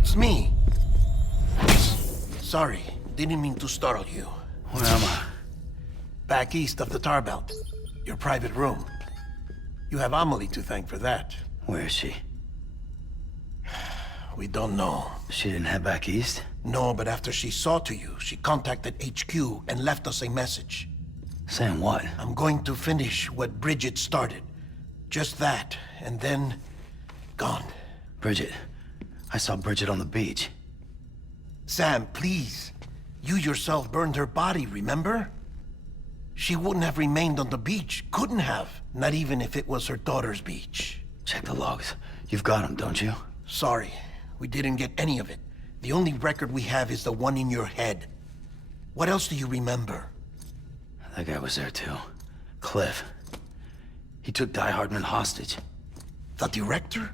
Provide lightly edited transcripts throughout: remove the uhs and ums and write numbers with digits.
it's me. Sorry, didn't mean to startle you. Where am I? Back east of the tar belt. Your private room. You have Amelie to thank for that. Where is she? We don't know. She didn't head back east? No, but after she saw to you, she contacted HQ and left us a message. Saying what? I'm going to finish what Bridget started. Just that, and then... gone. Bridget. I saw Bridget on the beach. Sam, please. You yourself burned her body, remember? She wouldn't have remained on the beach. Couldn't have. Not even if it was her daughter's beach. Check the logs. You've got them, don't you? Sorry. We didn't get any of it. The only record we have is the one in your head. What else do you remember? That guy was there too. Cliff. He took Heartman hostage. The director?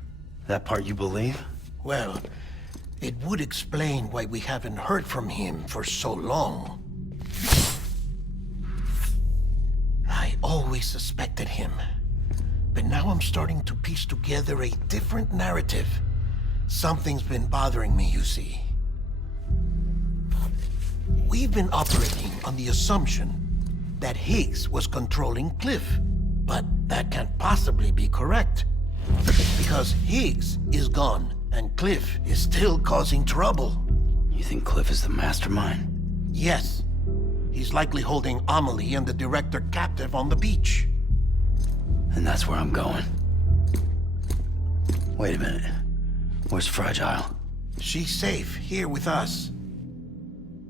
That part you believe? Well, it would explain why we haven't heard from him for so long. I always suspected him. But now I'm starting to piece together a different narrative. Something's been bothering me, you see. We've been operating on the assumption that Higgs was controlling Cliff. But that can't possibly be correct. Because Higgs is gone, and Cliff is still causing trouble. You think Cliff is the mastermind? Yes. He's likely holding Amelie and the director captive on the beach. And that's where I'm going. Wait a minute. Where's Fragile? She's safe, here with us.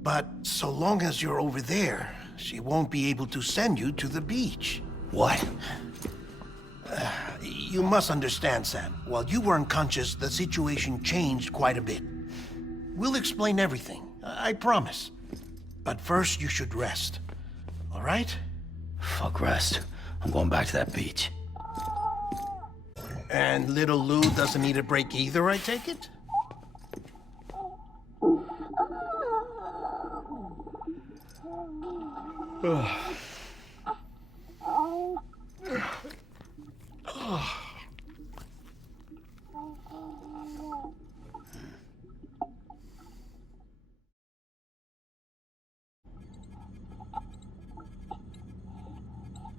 But so long as you're over there, she won't be able to send you to the beach. What? You must understand, Sam. While you were unconscious, the situation changed quite a bit. We'll explain everything, I promise. But first, you should rest. All right? Fuck rest. I'm going back to that beach. And little Lou doesn't need a break either, I take it?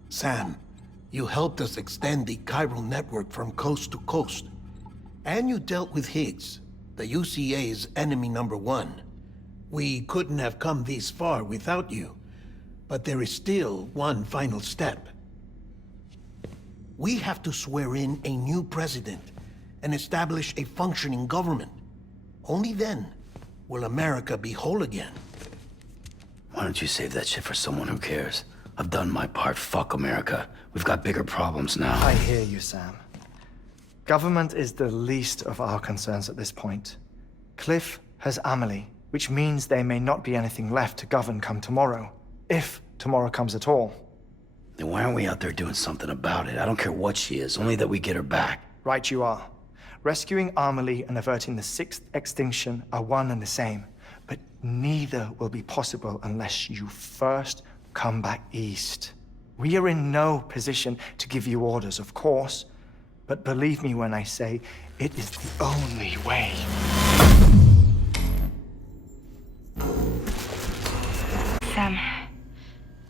Sam, you helped us extend the chiral network from coast to coast. And you dealt with Higgs, the UCA's enemy #1. We couldn't have come this far without you. But there is still one final step. We have to swear in a new president and establish a functioning government. Only then will America be whole again. Why don't you save that shit for someone who cares? I've done my part. Fuck America. We've got bigger problems now. I hear you, Sam. Government is the least of our concerns at this point. Cliff has Amelie, which means there may not be anything left to govern come tomorrow. If tomorrow comes at all. Then why aren't we out there doing something about it? I don't care what she is, only that we get her back. Right you are. Rescuing Amelie and averting the 6th extinction are one and the same. But neither will be possible unless you first come back east. We are in no position to give you orders, of course. But believe me when I say, it is the only way. Sam,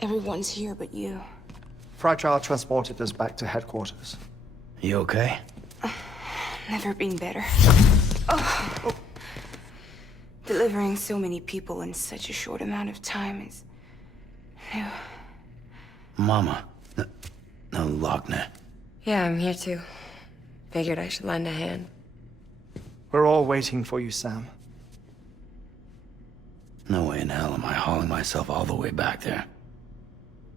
everyone's here but you. Fragile transported us back to headquarters. You okay? Never been better. Oh. Delivering so many people in such a short amount of time is new. Mama. No, Lochner. Yeah, I'm here too. Figured I should lend a hand. We're all waiting for you, Sam. No way in hell am I hauling myself all the way back there.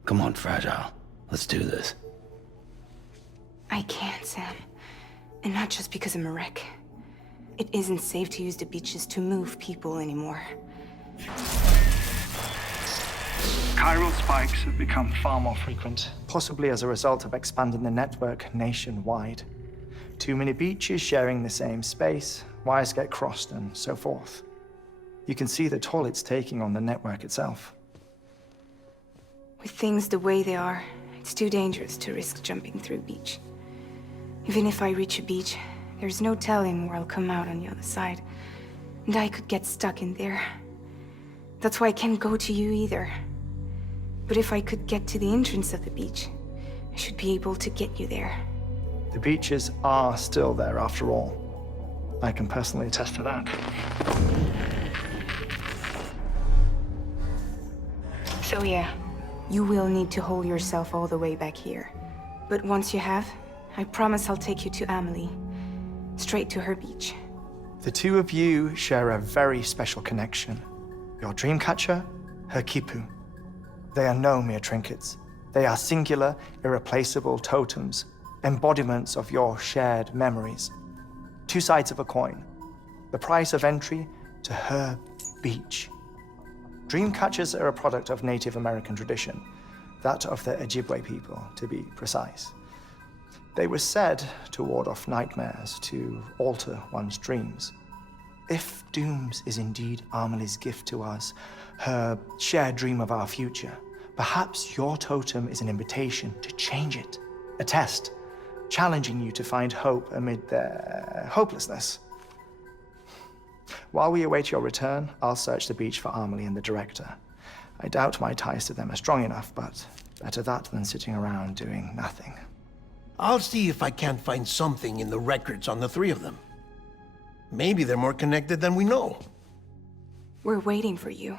Come on, Fragile. Let's do this. I can't, Sam. And not just because I'm a wreck. It isn't safe to use the beaches to move people anymore. Chiral spikes have become far more frequent, possibly as a result of expanding the network nationwide. Too many beaches sharing the same space, wires get crossed, and so forth. You can see the toll it's taking on the network itself. With things the way they are, it's too dangerous to risk jumping through a beach. Even if I reach a beach, there's no telling where I'll come out on the other side. And I could get stuck in there. That's why I can't go to you either. But if I could get to the entrance of the beach, I should be able to get you there. The beaches are still there after all. I can personally attest to that. So yeah, you will need to haul yourself all the way back here. But once you have, I promise I'll take you to Amelie. Straight to her beach. The two of you share a very special connection. Your dreamcatcher, her quipu. They are no mere trinkets. They are singular, irreplaceable totems, embodiments of your shared memories. Two sides of a coin. The price of entry to her beach. Dreamcatchers are a product of Native American tradition, that of the Ojibwe people, to be precise. They were said to ward off nightmares, to alter one's dreams. If Dooms is indeed Amelie's gift to us, her shared dream of our future, perhaps your totem is an invitation to change it. A test, challenging you to find hope amid their hopelessness. While we await your return, I'll search the beach for Amelie and the director. I doubt my ties to them are strong enough, but better that than sitting around doing nothing. I'll see if I can't find something in the records on the three of them. Maybe they're more connected than we know. We're waiting for you.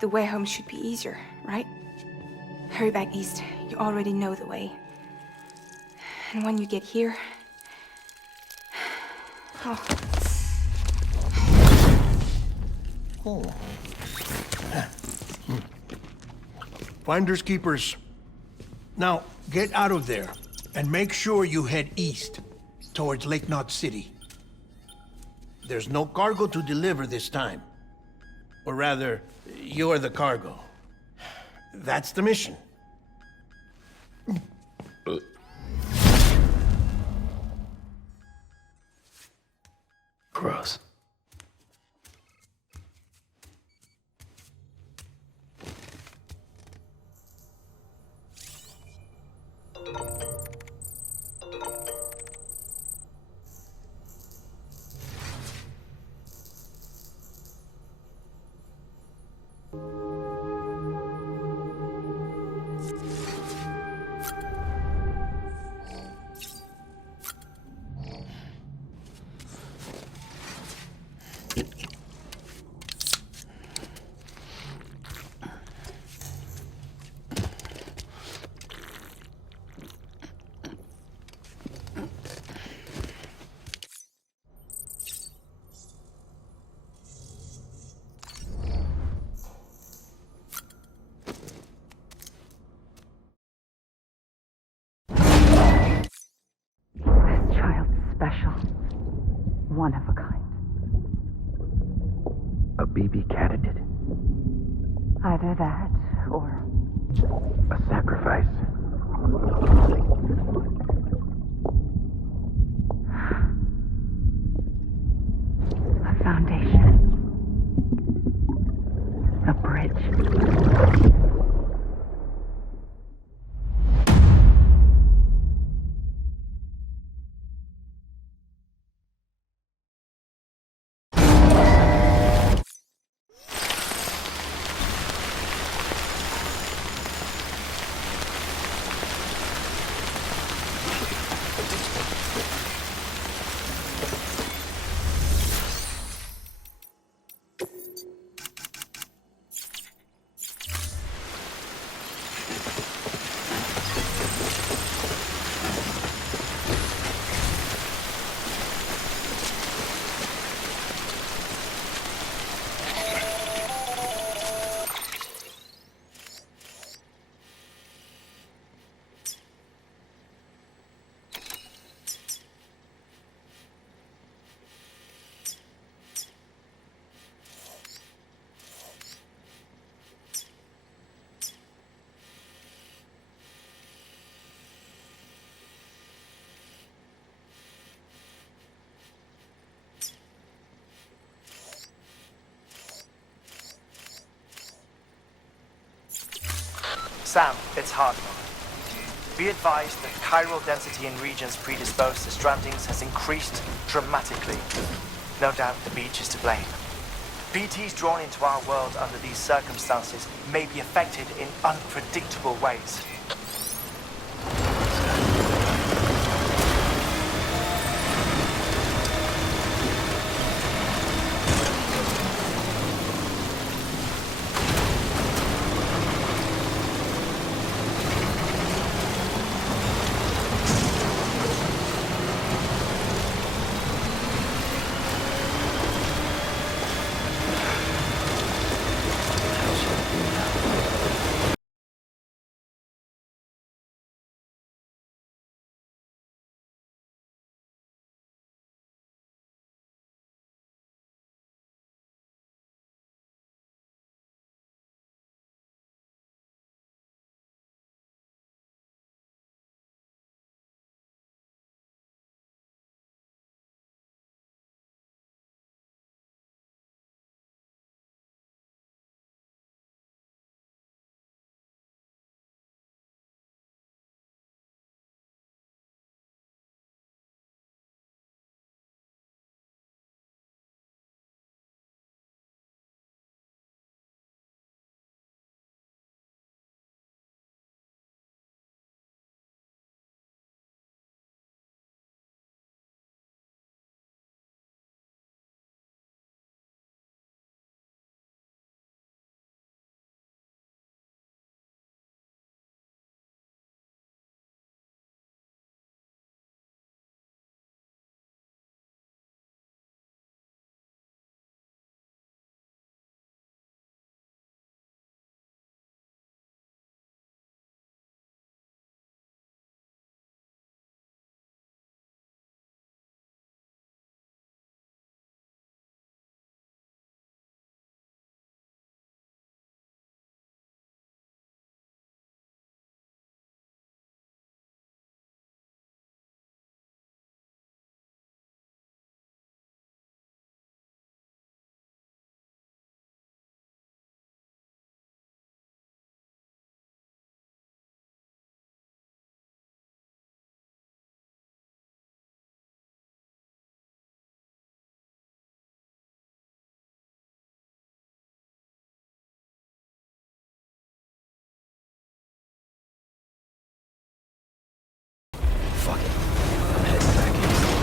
The way home should be easier, right? Hurry back east. You already know the way. And when you get here... Oh. Oh. Finders keepers. Now, get out of there, and make sure you head east, towards Lake Knot City. There's no cargo to deliver this time. Or rather, you're the cargo. That's the mission. Gross. One of a kind. A BB candidate. Either that, or... A sacrifice. A foundation. A bridge. Sam, it's Heartman. Be advised that chiral density in regions predisposed to strandings has increased dramatically. No doubt the beach is to blame. BTs drawn into our world under these circumstances may be affected in unpredictable ways. Fuck it. I'm heading back east.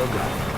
Still got it.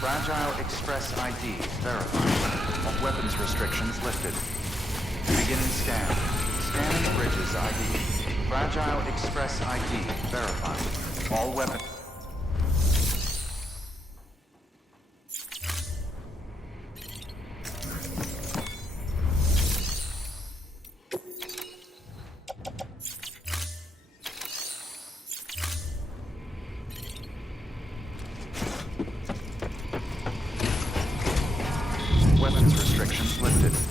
Fragile Express ID verified. All weapons restrictions lifted. Beginning scan. Scanning bridges ID. Fragile Express ID verified. All weapons. Weapons restrictions lifted.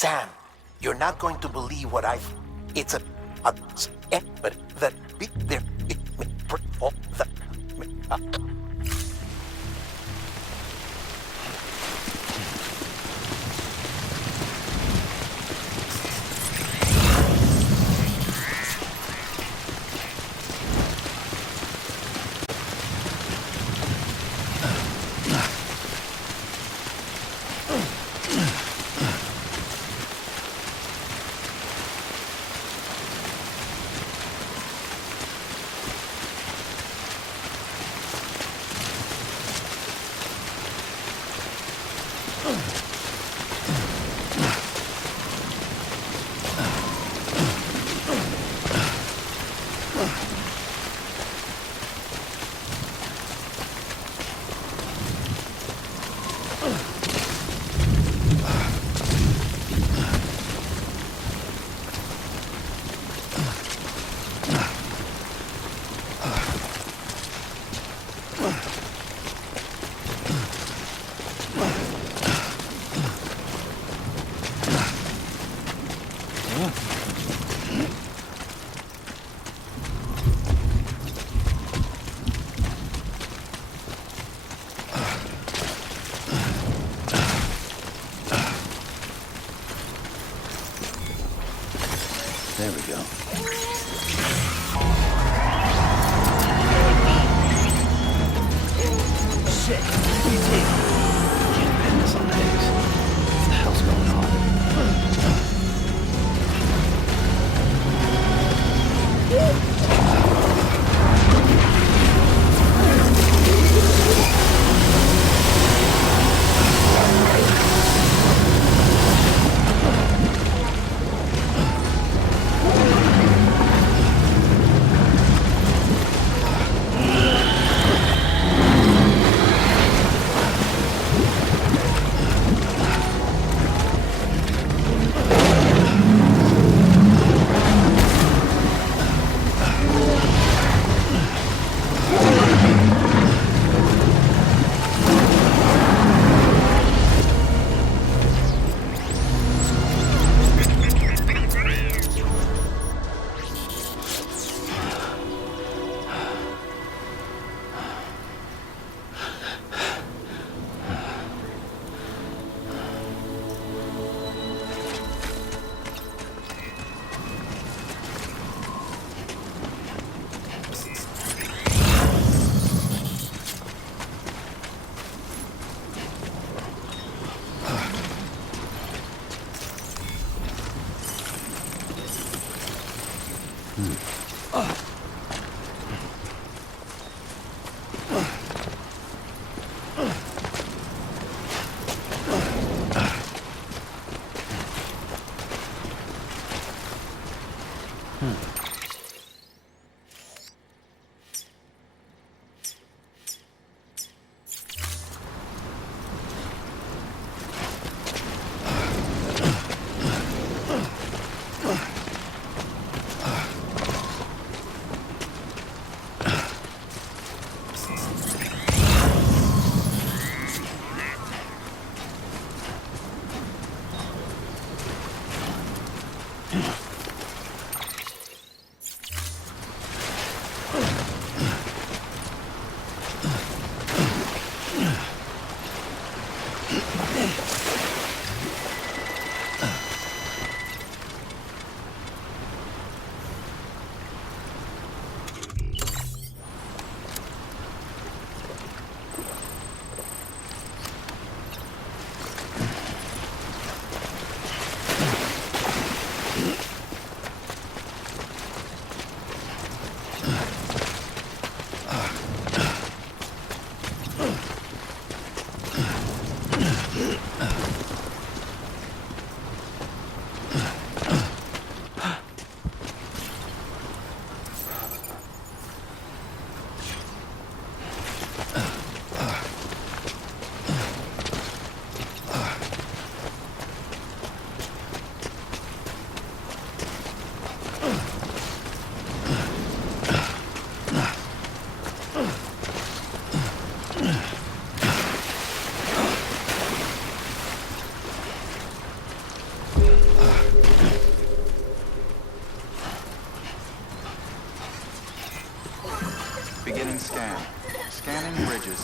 Sam, you're not going to believe what I've... It's but that... There... There we go. Shit! BT! Can't pin this on the Higgs. What the hell's going on?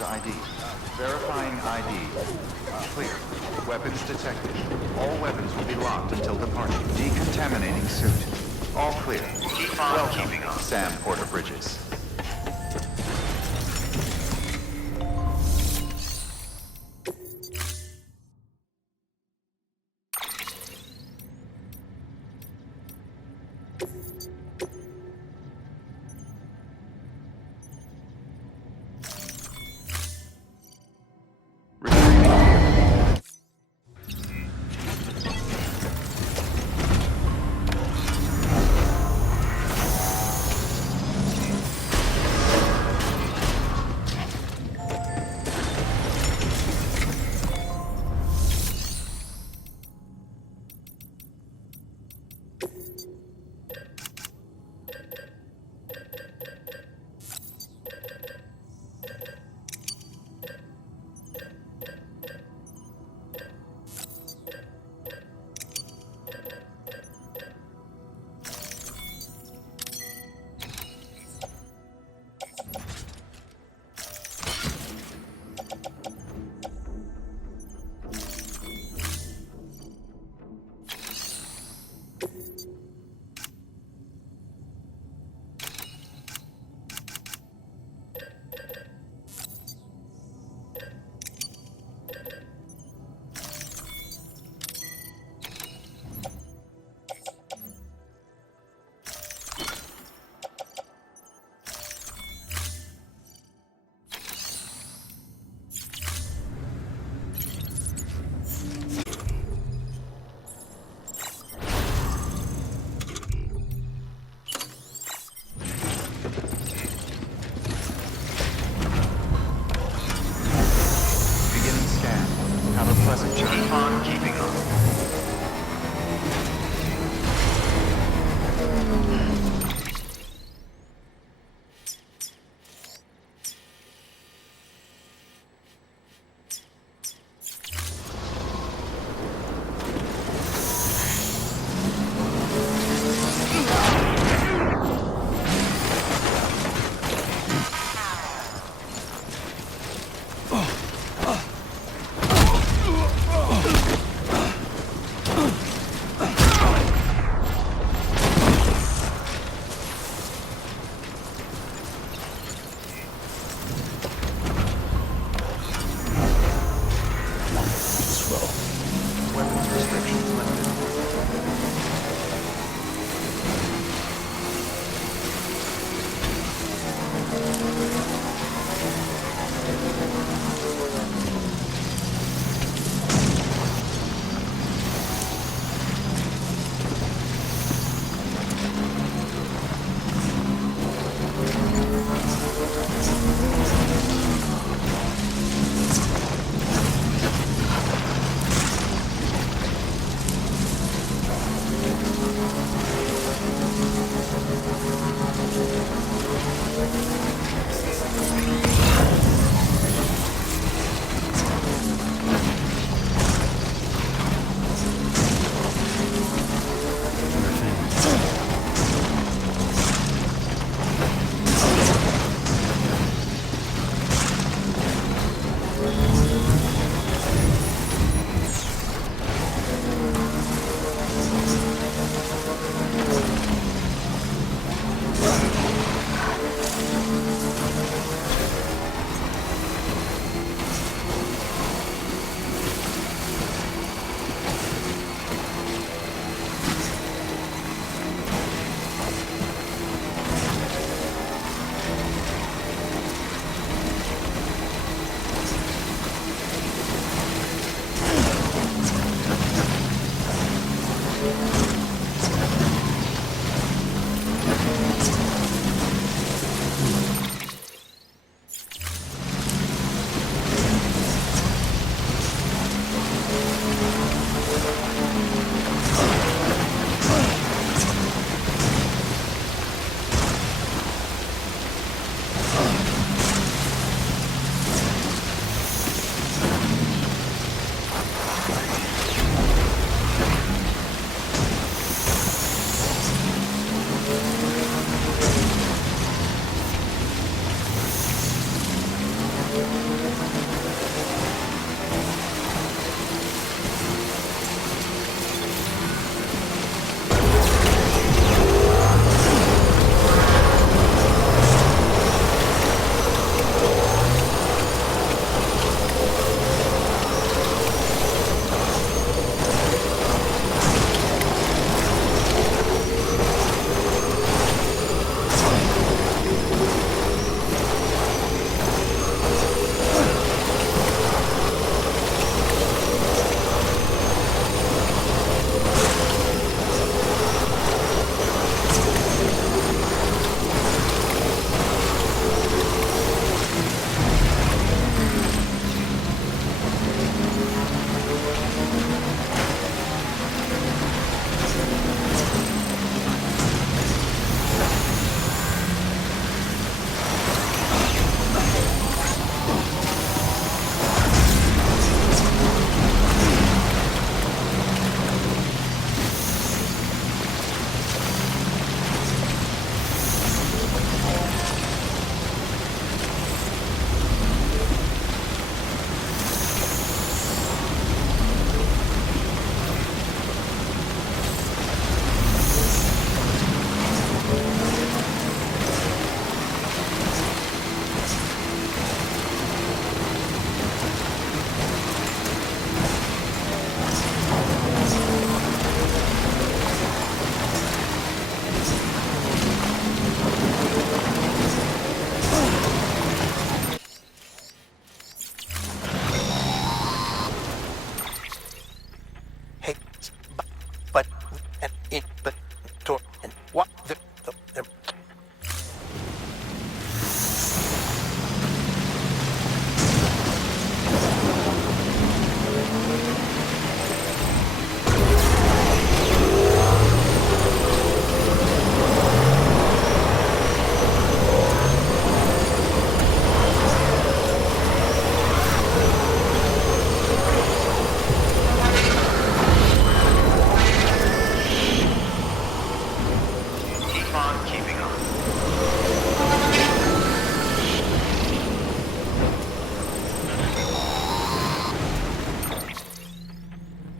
ID. Verifying ID. Clear. Weapons detected. All weapons will be locked until departure. Decontaminating suit. All clear. Keep on keeping on. Sam Porter Bridges.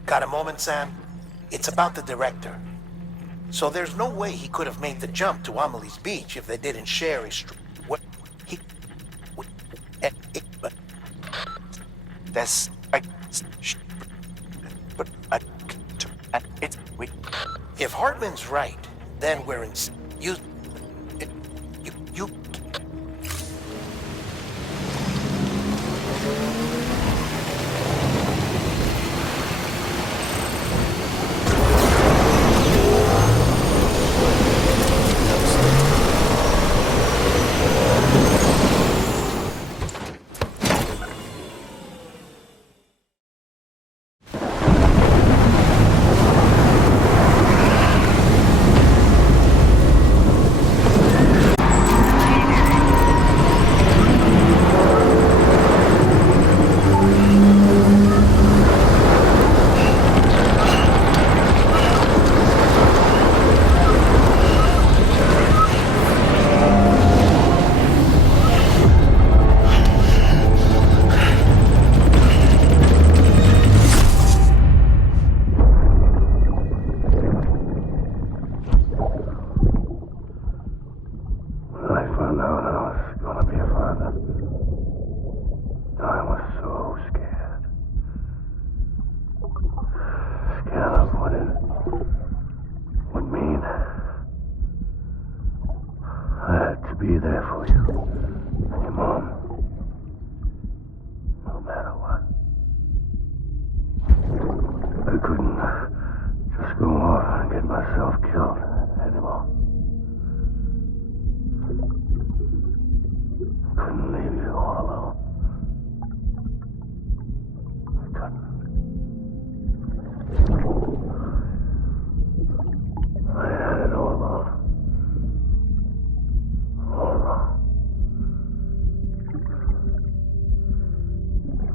Got a moment, Sam? It's about the director. So there's no way he could have made the jump to Amelie's Beach if they didn't share a what he but There's but it's we. if Hartman's right, then we're in you you be there for you. And your mom. No matter what. I couldn't just go off and get myself killed anymore. I couldn't leave you all alone. I couldn't. I had it all wrong. All wrong.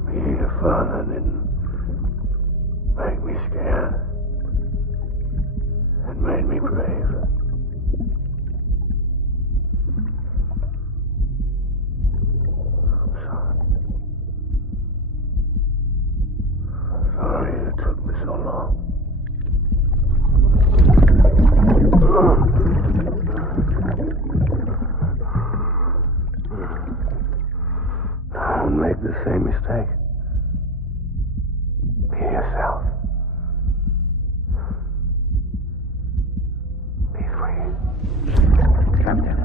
Being a father didn't make me scared. It made me brave. I'm sorry. I'm sorry it took me so long. Don't make the same mistake. Be yourself. Be free. Captain,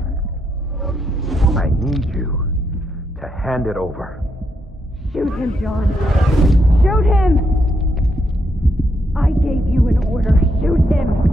I need you to hand it over. Shoot him, John. Shoot him! I gave you an order. Shoot him!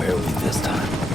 Barely this time.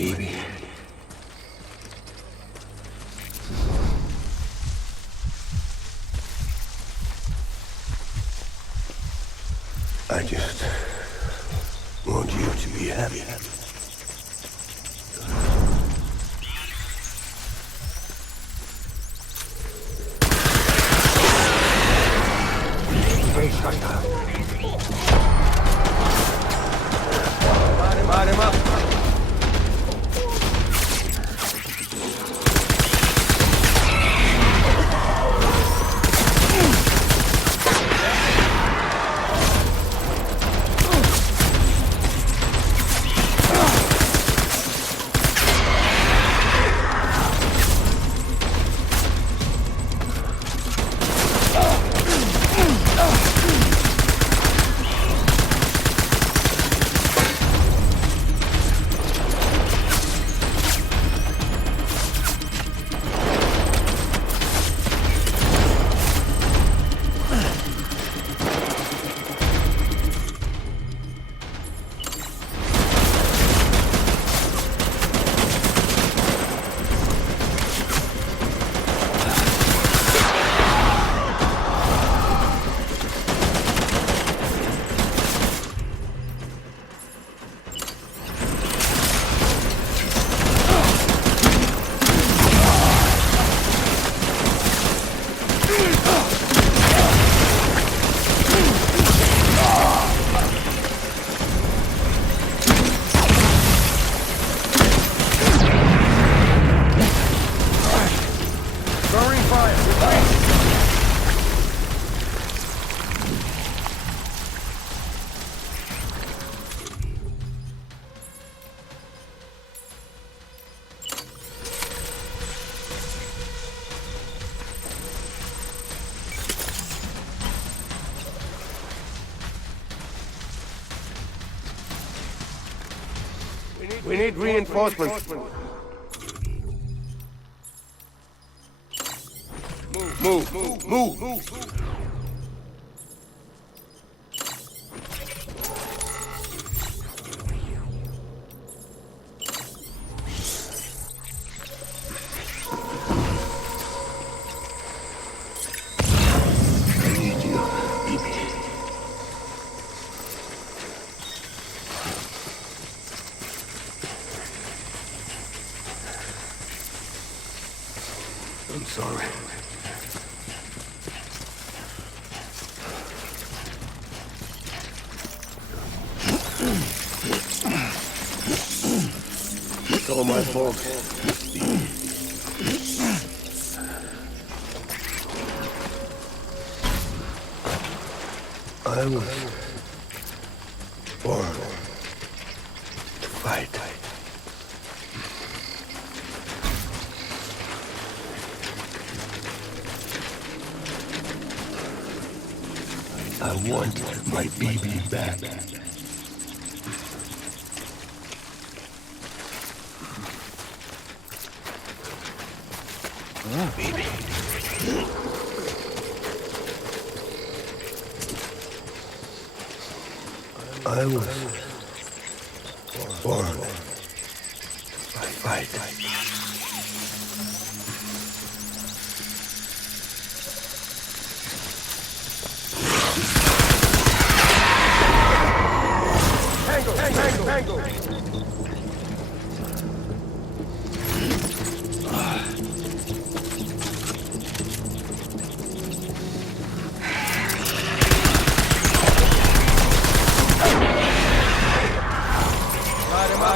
baby. I just want you to be happy. Light him up. We need reinforcements. Move. I'm sorry. It's all my fault. I was born to fight. I want my baby back. Baby. I was born to fight. Tango! Light him up.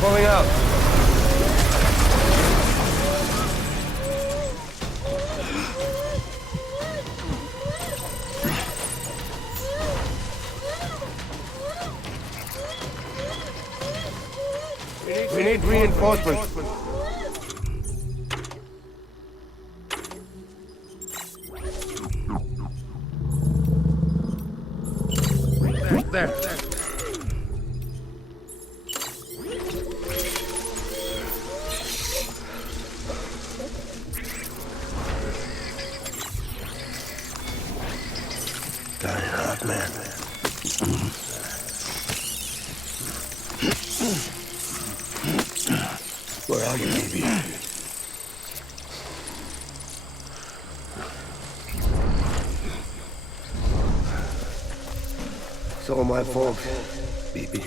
Pulling out. We need reinforcements. There. Got it, Heartman. Where are you, baby? It's all my fault, Baby.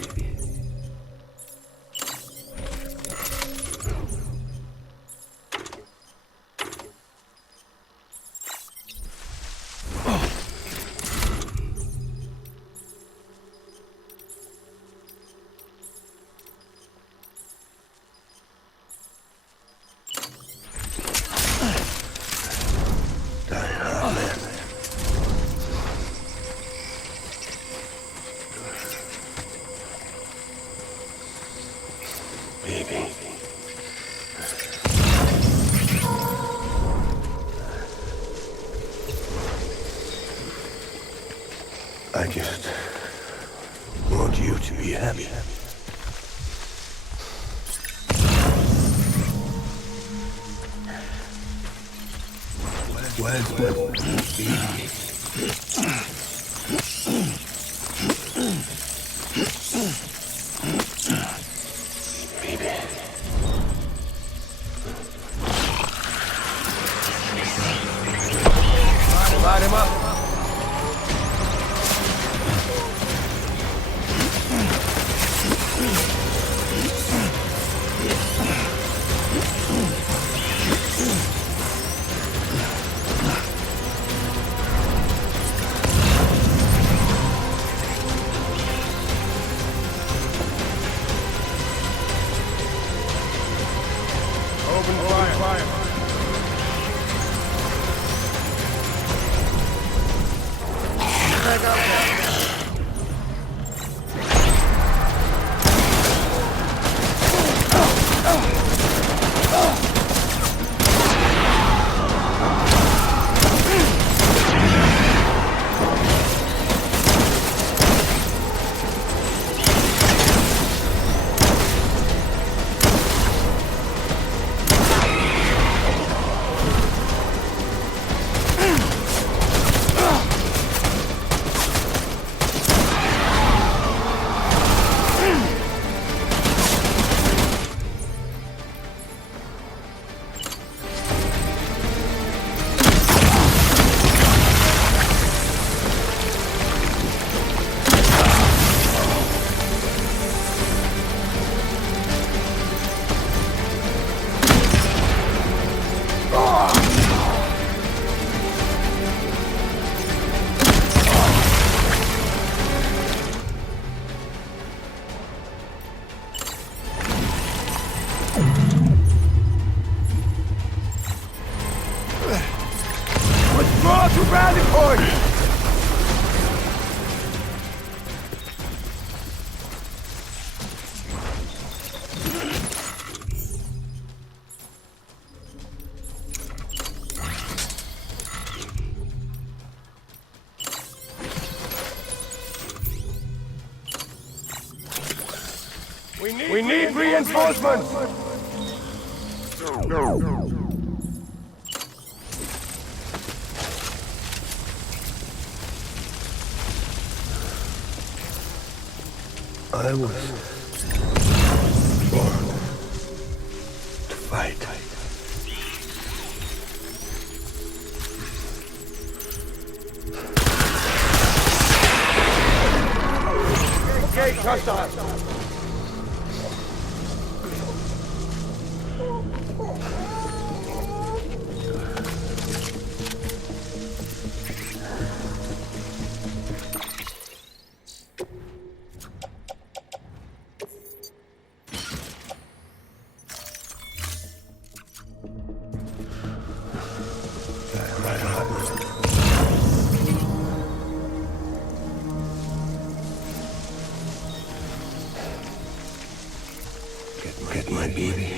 I just want you to be happy. Where's baby? Light him up. Open fire. Back up there. Withdraw to rally point! We need reinforcements! No. I was born to fight. Engage hostiles! Get my baby.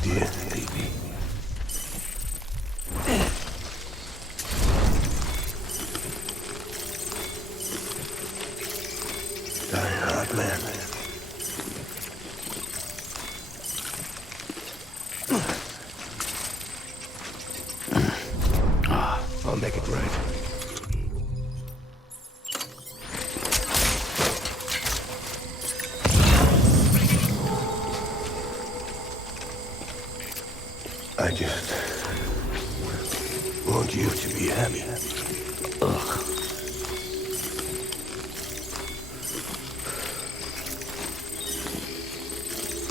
idea, baby. Die hard, man. I'll make it right. I just want you to be happy. Ugh.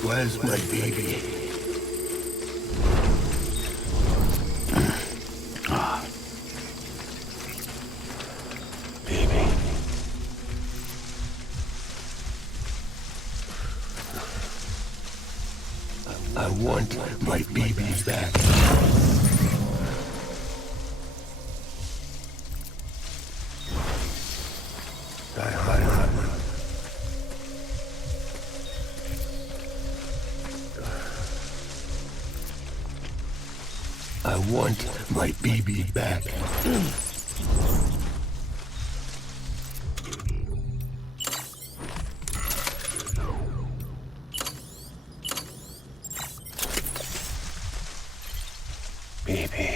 Where's my baby? Baby. I want my baby back. Die hard, Heartman. I want my baby back. Baby.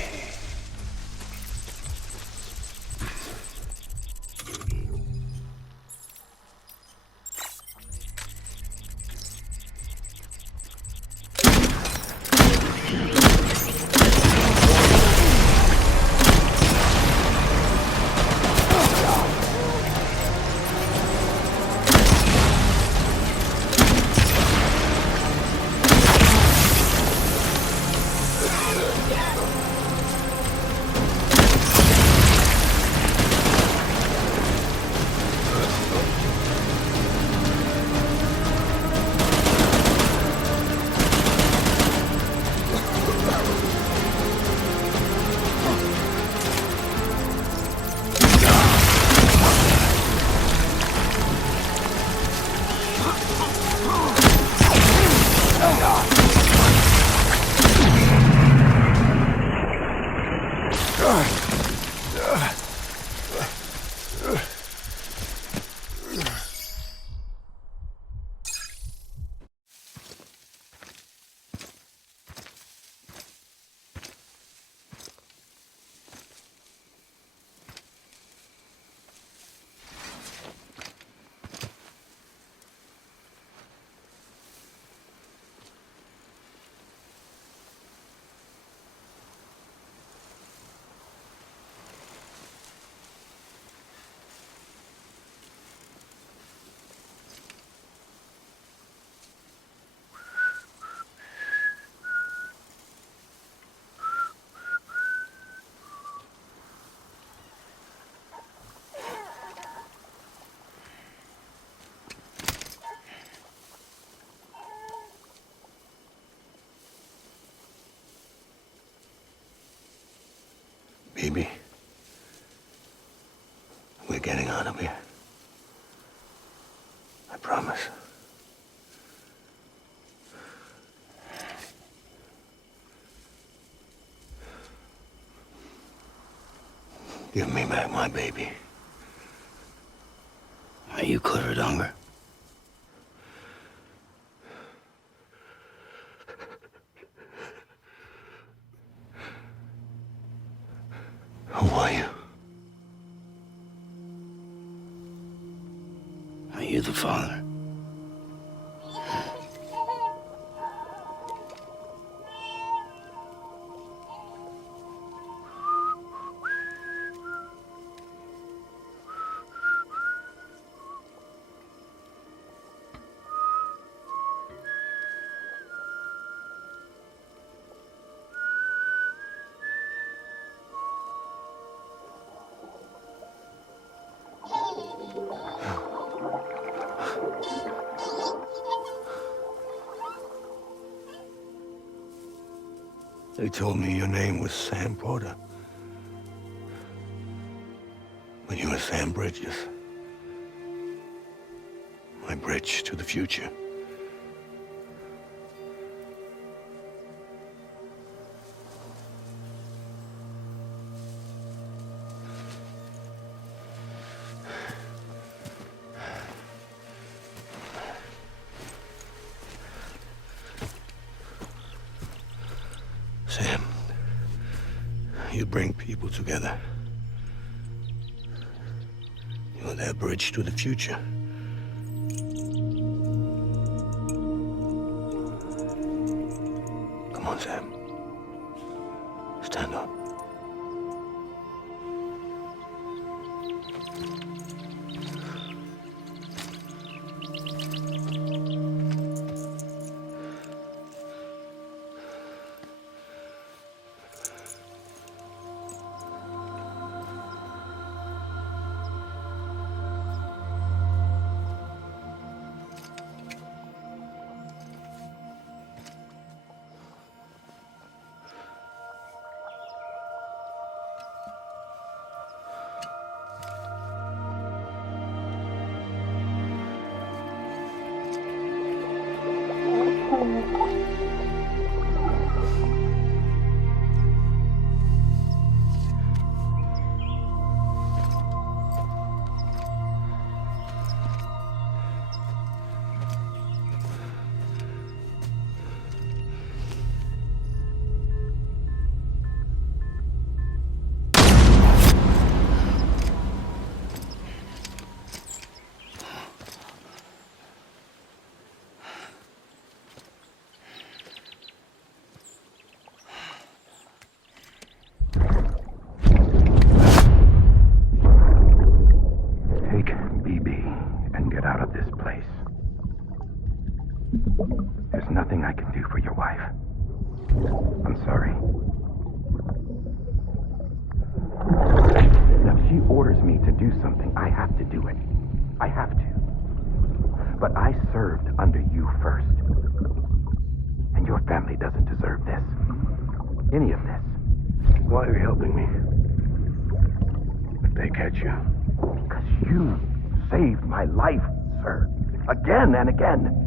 Baby, we're getting out of here. I promise. Give me back my baby. Are you Clifford Unger? Who are you? Are you the father? They told me your name was Sam Porter. But you were Sam Bridges. My bridge to the future. You bring people together. You're their bridge to the future. Come on, Sam. Stand up. There's nothing I can do for your wife. I'm sorry. If she orders me to do something, I have to do it. I have to. But I served under you first. And your family doesn't deserve this. Any of this. Why are you helping me? If they catch you. Because you saved my life, sir. Again and again.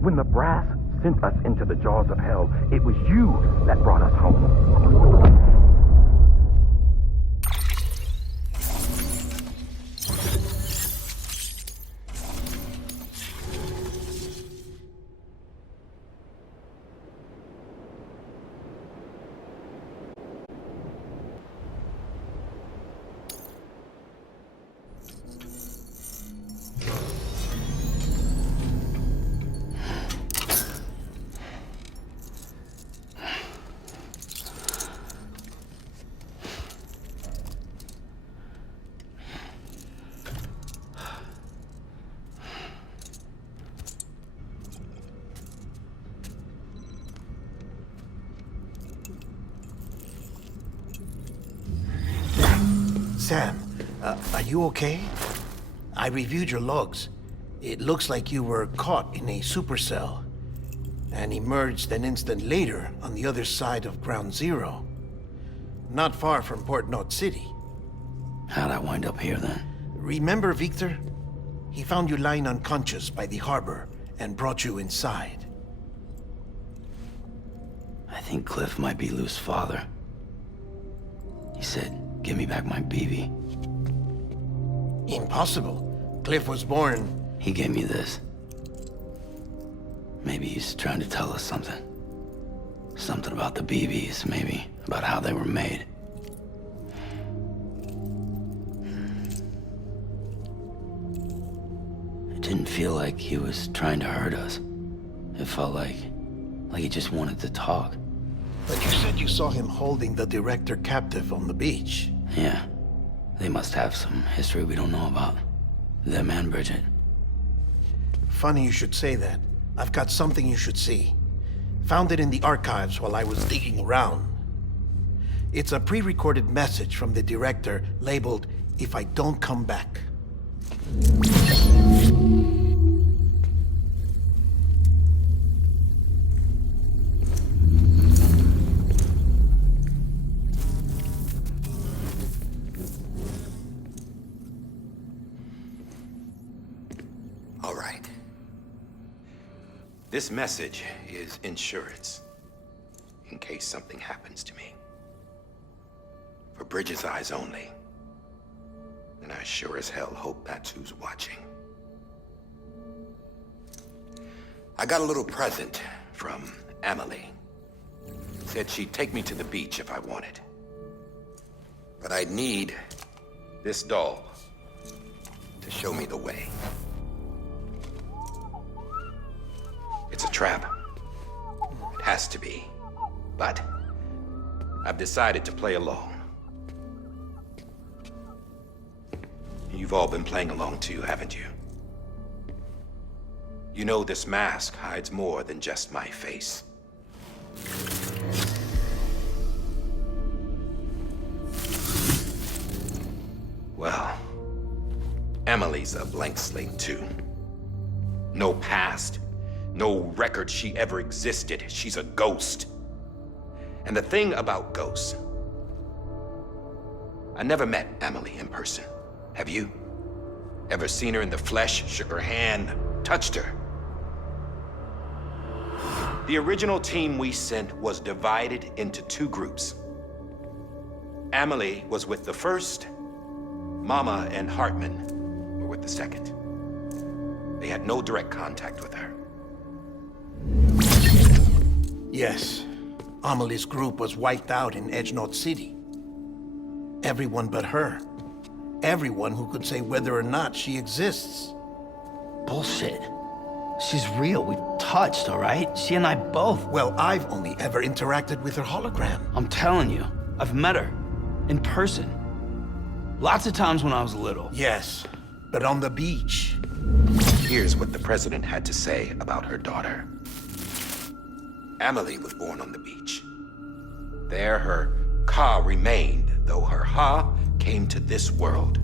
When the brass sent us into the jaws of hell, it was you that brought us home. Sam, are you okay? I reviewed your logs. It looks like you were caught in a supercell and emerged an instant later on the other side of Ground Zero. Not far from Port Knot City. How'd I wind up here then? Remember Victor? He found you lying unconscious by the harbor and brought you inside. I think Cliff might be Lou's father. He said, "Give me back my BB." Impossible. Cliff was born... He gave me this. Maybe he's trying to tell us something. Something about the BBs, maybe. About how they were made. It didn't feel like he was trying to hurt us. It felt like he just wanted to talk. But you said you saw him holding the director captive on the beach. Yeah. They must have some history we don't know about. Them and Bridget. Funny you should say that. I've got something you should see. Found it in the archives while I was digging around. It's a pre-recorded message from the director labeled, "If I don't come back." All right. This message is insurance, in case something happens to me. For Bridget's eyes only. And I sure as hell hope that's who's watching. I got a little present from Emily. said she'd take me to the beach if I wanted. But I'd need this doll to show me the way. It's a trap. It has to be. But I've decided to play along. You've all been playing along too, haven't you? You know this mask hides more than just my face. Well, Emily's a blank slate too. No past, no record she ever existed. She's a ghost. And the thing about ghosts, I never met Emily in person. Have you? Ever seen her in the flesh, shook her hand, touched her? The original team we sent was divided into two groups. Emily was with the first, Mama and Heartman were with the second. They had no direct contact with her. Yes. Amelie's group was wiped out in Edgenode City. Everyone but her. Everyone who could say whether or not she exists. Bullshit. She's real. We've touched, all right? She and I both. Well, I've only ever interacted with her hologram. I'm telling you, I've met her. In person. Lots of times when I was little. Yes, but on the beach. Here's what the president had to say about her daughter. Emily was born on the beach. There her Ka remained, though her Ha came to this world.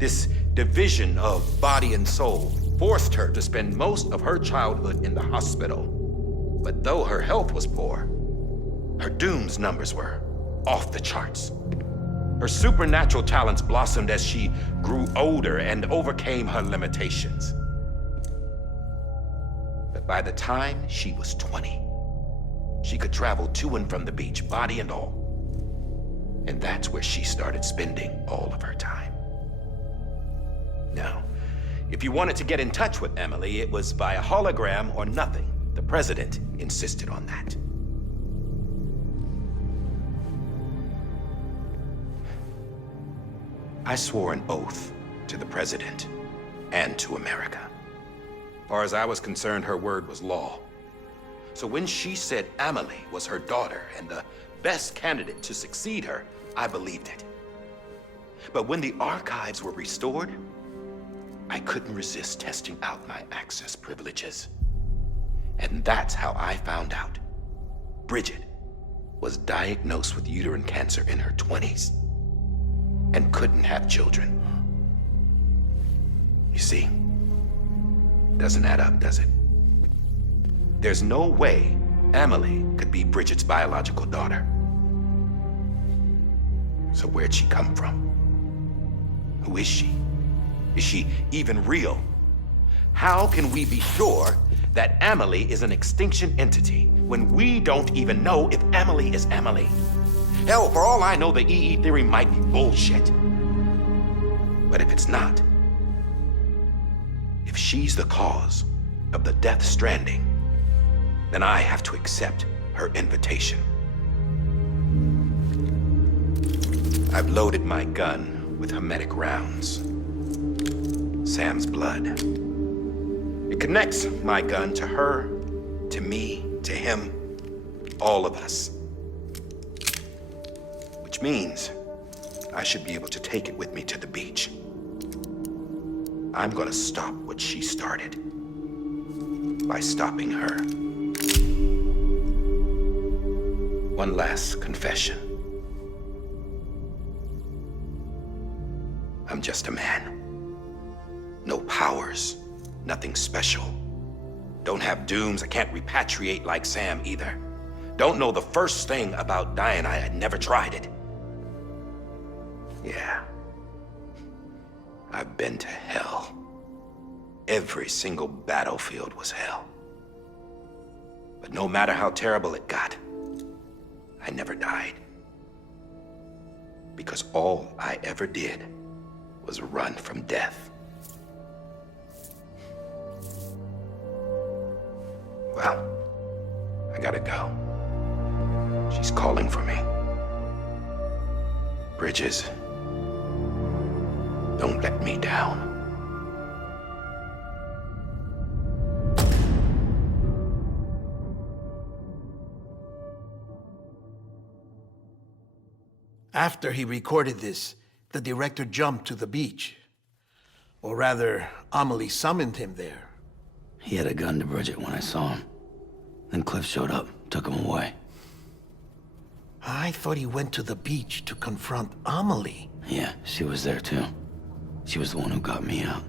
This division of body and soul forced her to spend most of her childhood in the hospital. But though her health was poor, her Doom's numbers were off the charts. Her supernatural talents blossomed as she grew older and overcame her limitations. But by the time she was 20, she could travel to and from the beach, body and all. And that's where she started spending all of her time. Now, if you wanted to get in touch with Emily, it was via hologram or nothing. The president insisted on that. I swore an oath to the president and to America. As far as I was concerned, her word was law. So when she said Emily was her daughter and the best candidate to succeed her, I believed it. But when the archives were restored, I couldn't resist testing out my access privileges. And that's how I found out Bridget was diagnosed with uterine cancer in her 20s and couldn't have children. You see, doesn't add up, does it? There's no way Emily could be Bridget's biological daughter. So where'd she come from? Who is she? Is she even real? How can we be sure that Emily is an extinction entity when we don't even know if Emily is Emily? Hell, for all I know, the EE theory might be bullshit. But if it's not, if she's the cause of the Death Stranding, then I have to accept her invitation. I've loaded my gun with hermetic rounds. Sam's blood. It connects my gun to her, to me, to him, all of us. Which means I should be able to take it with me to the beach. I'm gonna stop what she started by stopping her. One last confession. I'm just a man. No powers, nothing special. Don't have dooms, I can't repatriate like Sam either. Don't know the first thing about dying, I had never tried it. Yeah. I've been to hell. Every single battlefield was hell. But no matter how terrible it got, I never died. Because all I ever did was run from death. Well, I gotta go. She's calling for me. Bridges, don't let me down. After he recorded this, the director jumped to the beach. Or rather, Amelie summoned him there. He had a gun to Bridget when I saw him. Then Cliff showed up, took him away. I thought he went to the beach to confront Amelie. Yeah, she was there too. She was the one who got me out.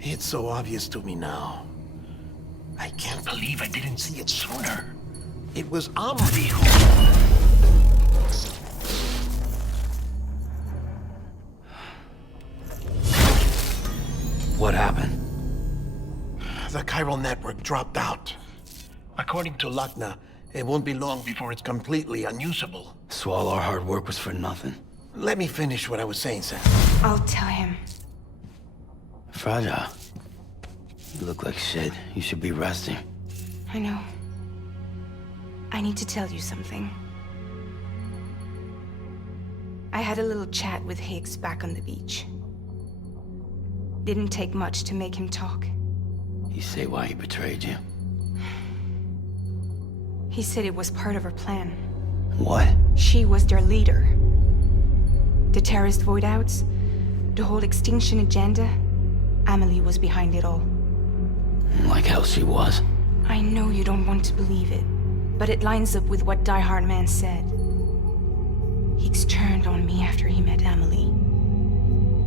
It's so obvious to me now. I can't believe I didn't see it sooner. It was Amelie who... What happened? The chiral network dropped out. According to Lakhna, it won't be long before it's completely unusable. So all our hard work was for nothing. Let me finish what I was saying, Sam. I'll tell him. Fragile. You look like shit. You should be resting. I know. I need to tell you something. I had a little chat with Higgs back on the beach. Didn't take much to make him talk. You say why he betrayed you? He said it was part of her plan. What? She was their leader. The terrorist void-outs, the whole extinction agenda, Amelie was behind it all. Like hell she was. I know you don't want to believe it, but it lines up with what Die Hard Man said. Higgs turned on me after he met Amelie.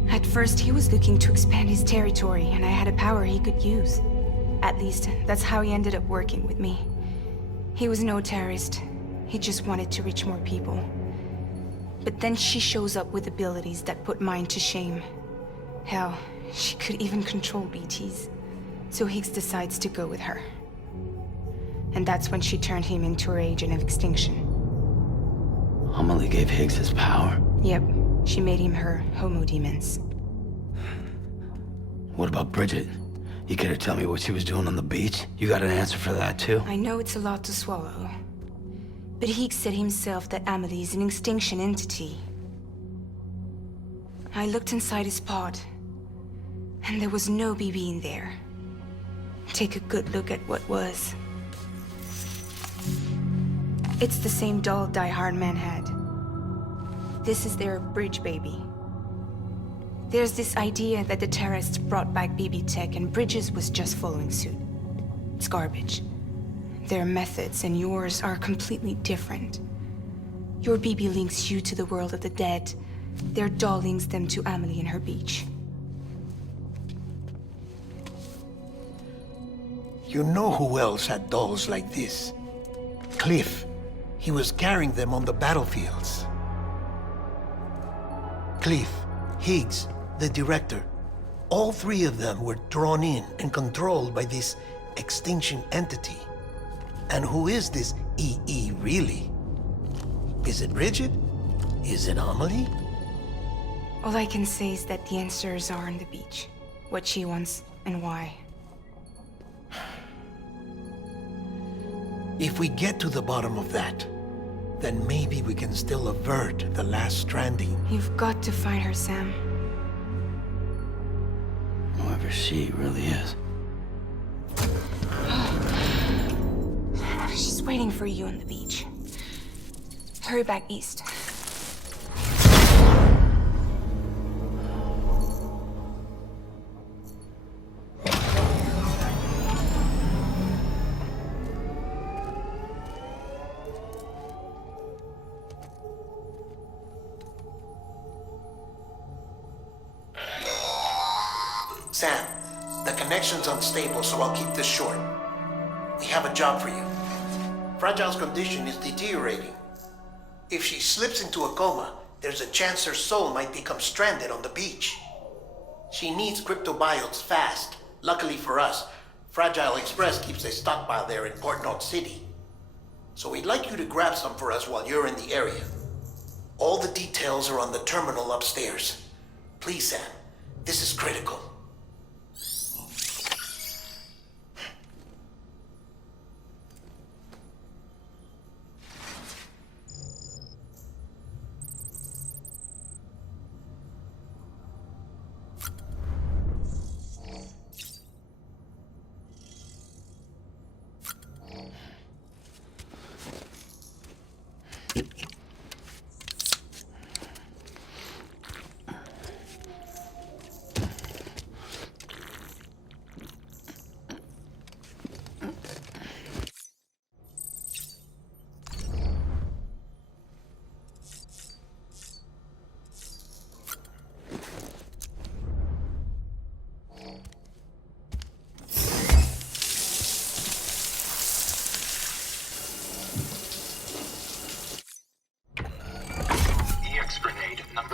At first, he was looking to expand his territory, and I had a power he could use. At least, that's how he ended up working with me. He was no terrorist. He just wanted to reach more people. But then she shows up with abilities that put mine to shame. Hell, she could even control BTs. So Higgs decides to go with her. And that's when she turned him into her agent of extinction. Amelie gave Higgs his power? Yep, she made him her homo demons. What about Bridget? You care to tell me what she was doing on the beach? You got an answer for that too? I know it's a lot to swallow. But Higgs said himself that Amelie is an extinction entity. I looked inside his pod, and there was no BB in there. Take a good look at what was. It's the same doll Die Hard Man had. This is their bridge baby. There's this idea that the terrorists brought back BB tech and Bridges was just following suit. It's garbage. Their methods and yours are completely different. Your BB links you to the world of the dead. Their doll links them to Amelie and her beach. You know who else had dolls like this? Cliff. He was carrying them on the battlefields. Cliff, Higgs, the director. All three of them were drawn in and controlled by this extinction entity. And who is this EE really? Is it Bridget? Is it Amelie? All I can say is that the answers are on the beach. What she wants and why. If we get to the bottom of that, then maybe we can still avert the last stranding. You've got to find her, Sam. Whoever she really is. She's waiting for you on the beach. Hurry back east. Sam, the connection's unstable, so I'll keep this short. We have a job for you. Fragile's condition is deteriorating. If she slips into a coma, there's a chance her soul might become stranded on the beach. She needs cryptobiotes fast. Luckily for us, Fragile Express keeps a stockpile there in Port North City. So we'd like you to grab some for us while you're in the area. All the details are on the terminal upstairs. Please, Sam, this is critical.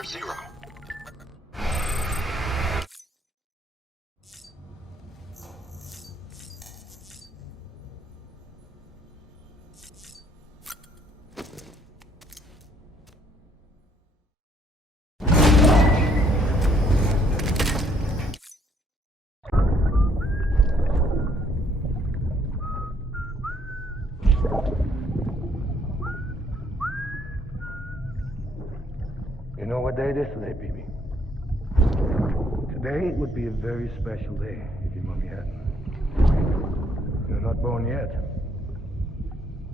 0. You know what day it is today, BB? Today would be a very special day if your mommy hadn't. You're not born yet.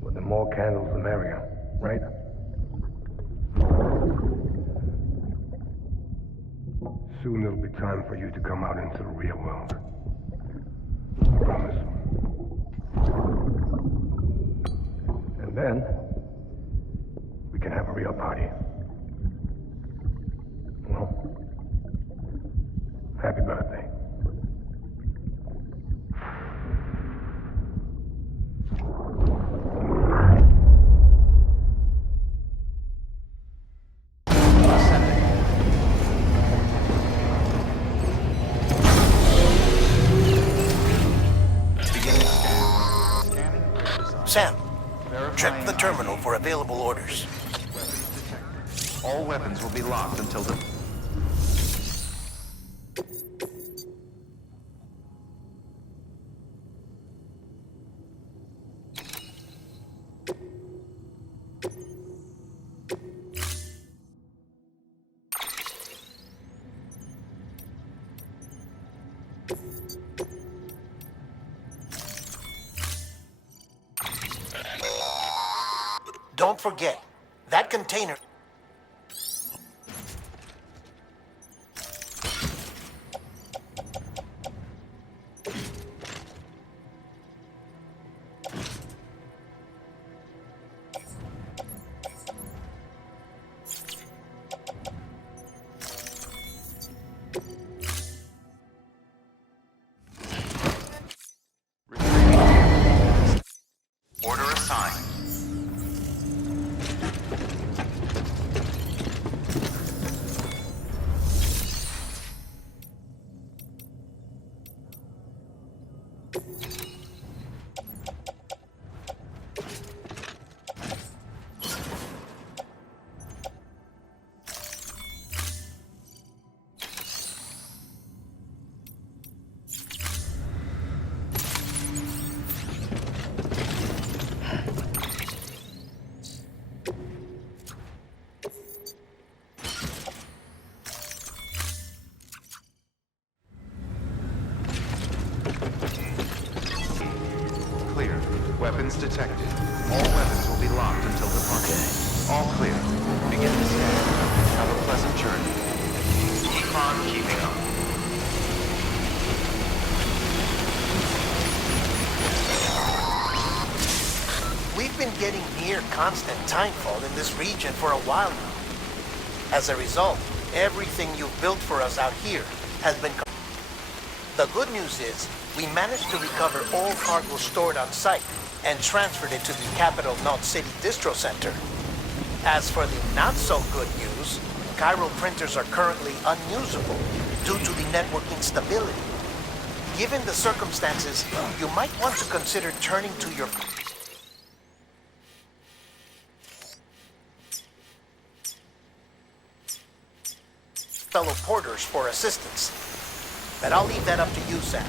But the more candles, the merrier, right? Soon it'll be time for you to come out into the real world. I promise. And then, we can have a real party. Well, happy birthday. Sam, check the terminal for available orders. All weapons will be locked until the... Don't forget, that container... Order assigned. Clear. Weapons detected. All weapons will be locked until departure. All clear. Begin the scan. Have a pleasant journey. Keep on keeping up. We've been getting near constant timefall in this region for a while now. As a result, everything you've built for us out here has been... The good news is, we managed to recover all cargo stored on site and transferred it to the Capital Knot City Distro Center. As for the not-so-good news, chiral printers are currently unusable due to the network instability. Given the circumstances, you might want to consider turning to your fellow porters for assistance. But I'll leave that up to you, Sam.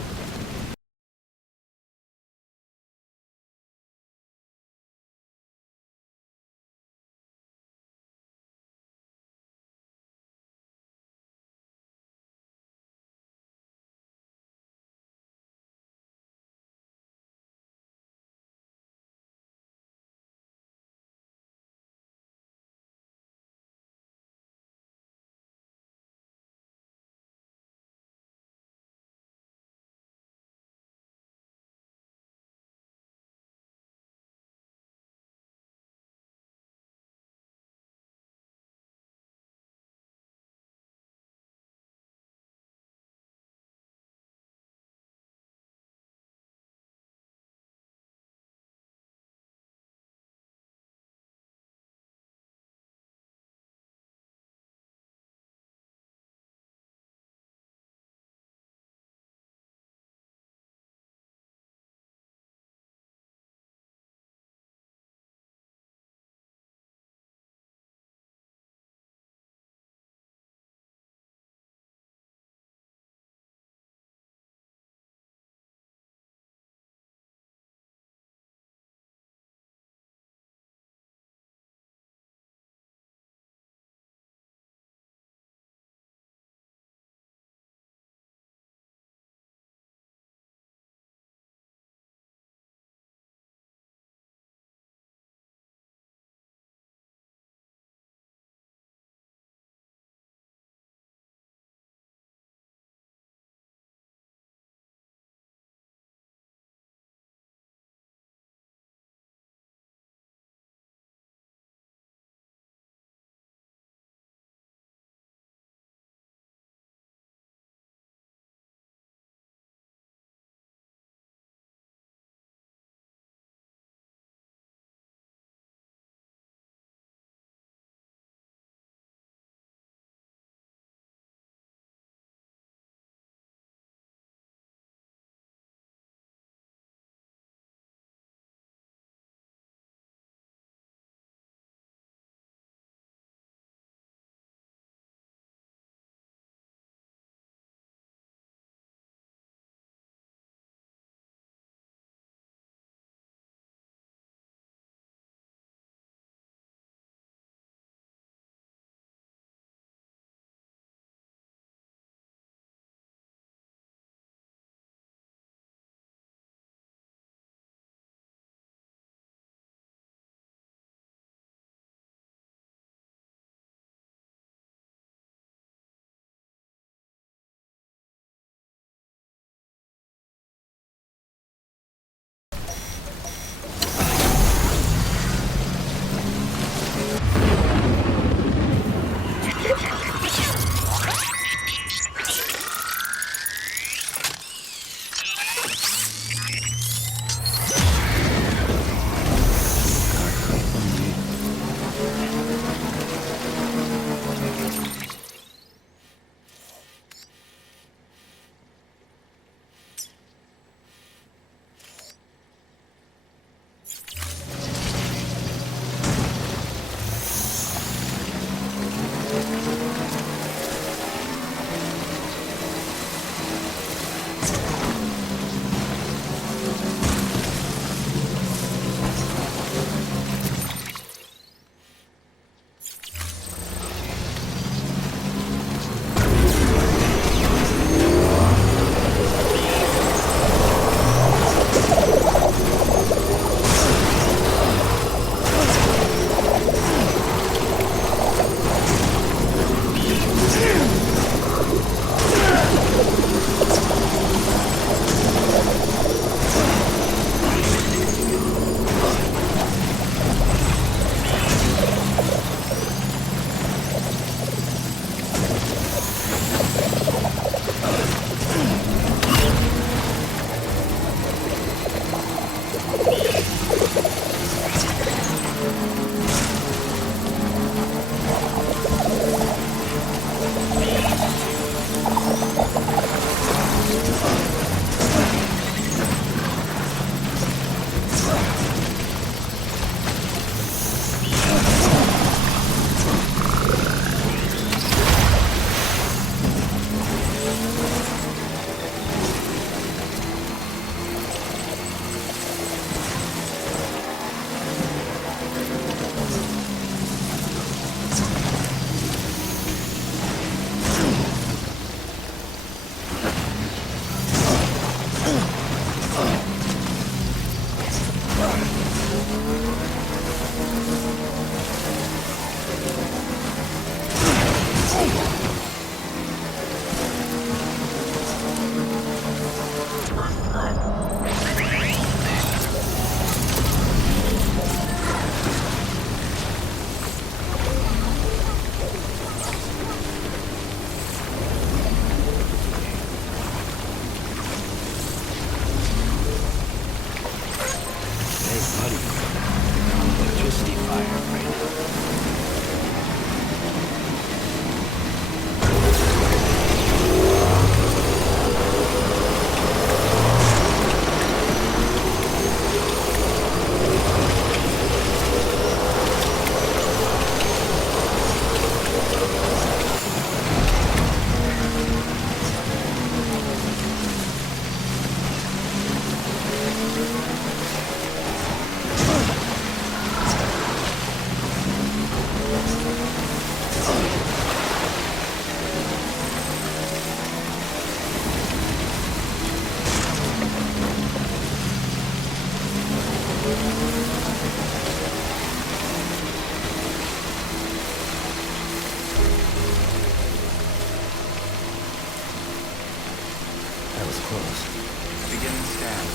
scanned.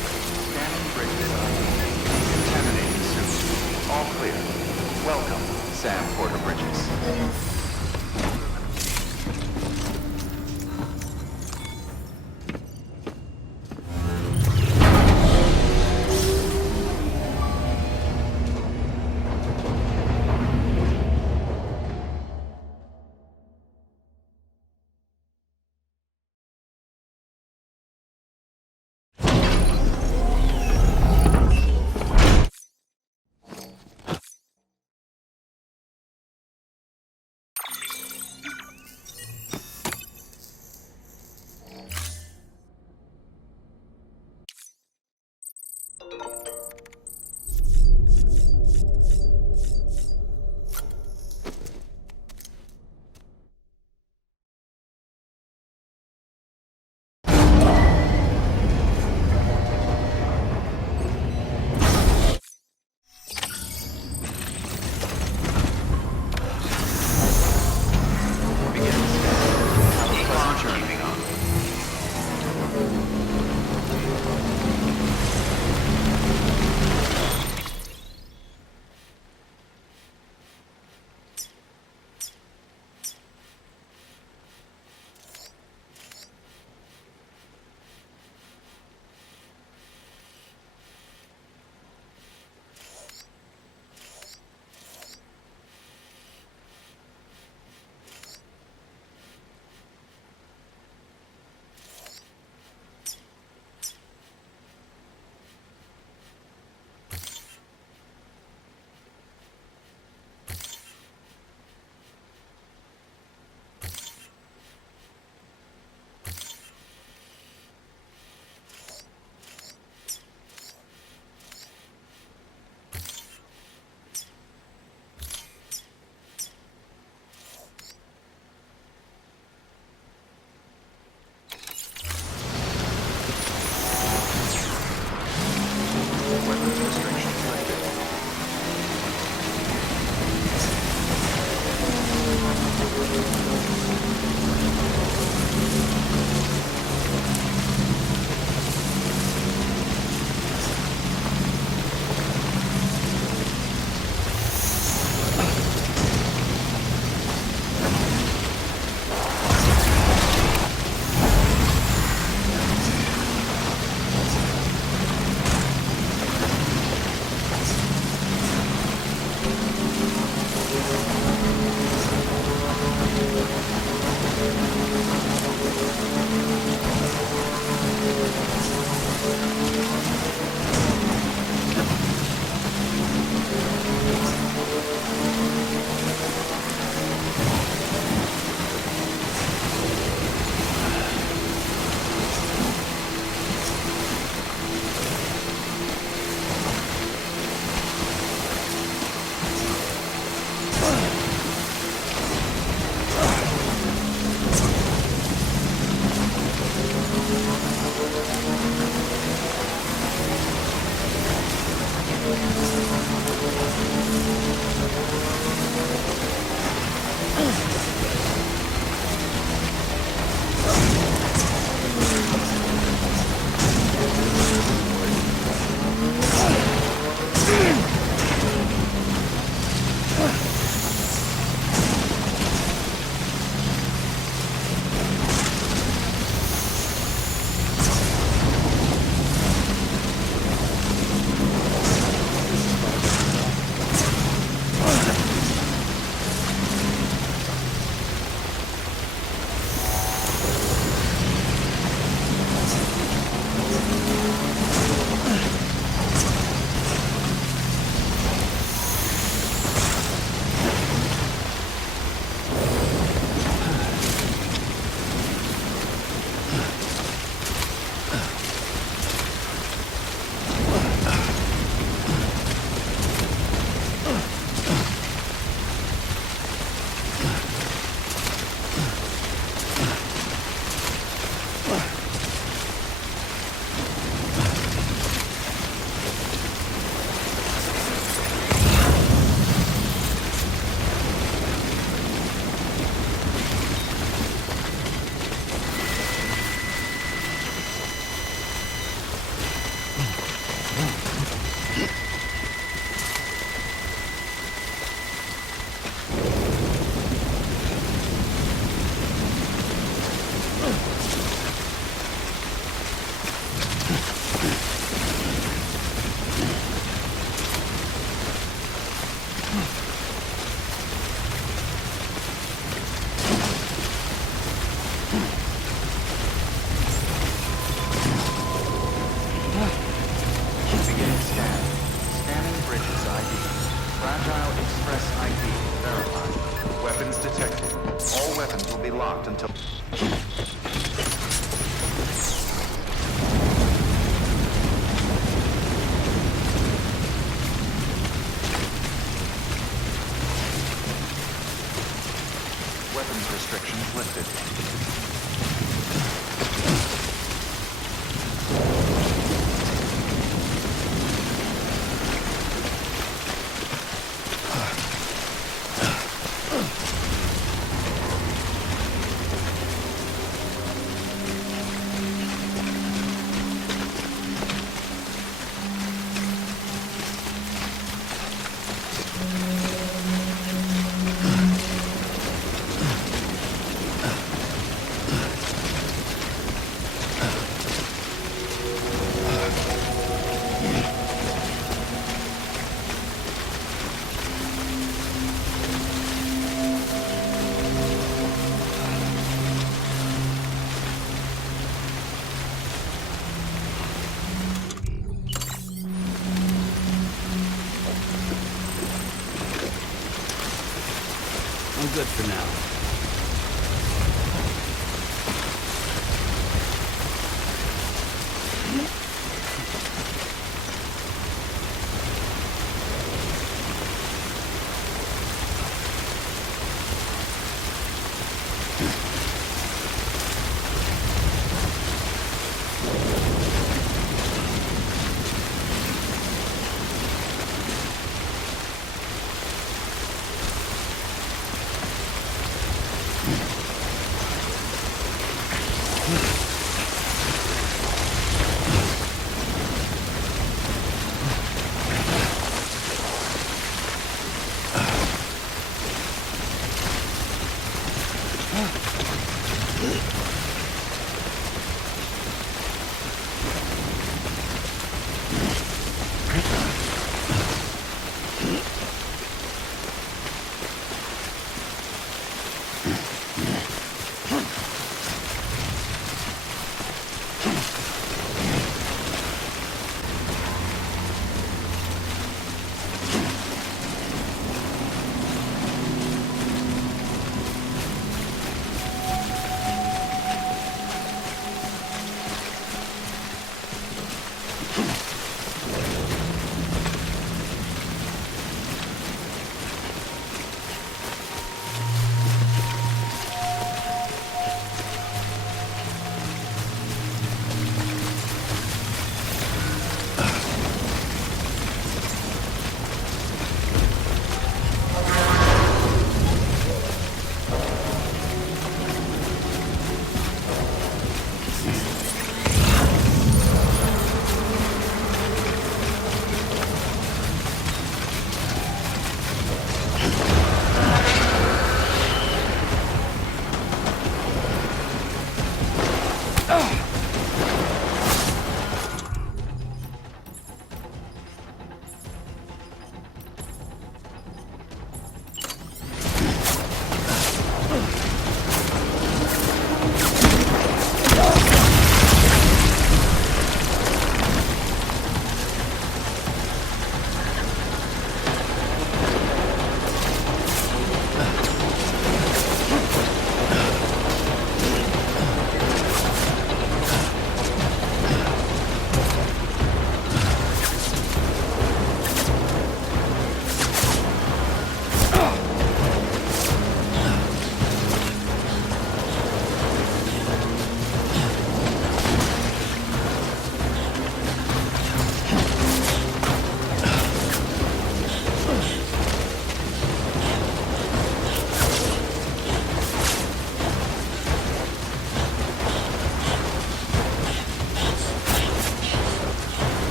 Scanning bridges ID. Contaminating suit. All clear. Welcome, Sam Porter Bridges. locked until... Weapons restrictions lifted. I'm good for now.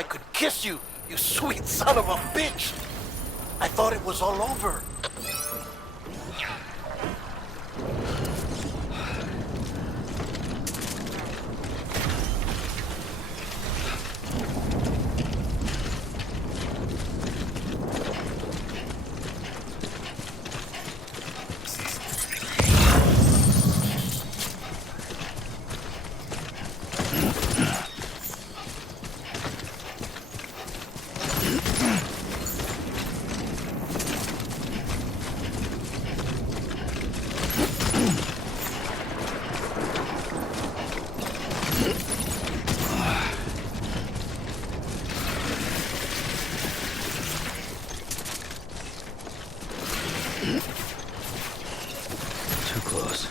I could kiss you, you sweet son of a bitch! I thought it was all over. Too close.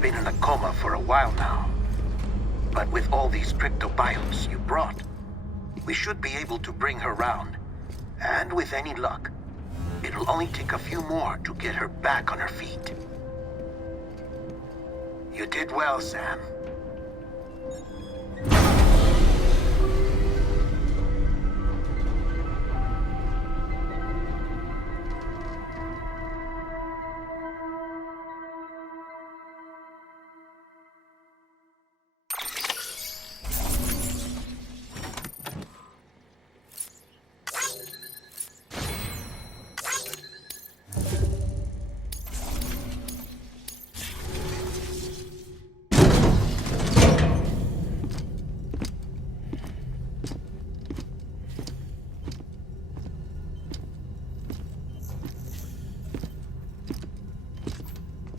been in a coma for a while now. But with all these cryptobiotes you brought, we should be able to bring her round. And with any luck, it'll only take a few more to get her back on her feet. You did well, Sam.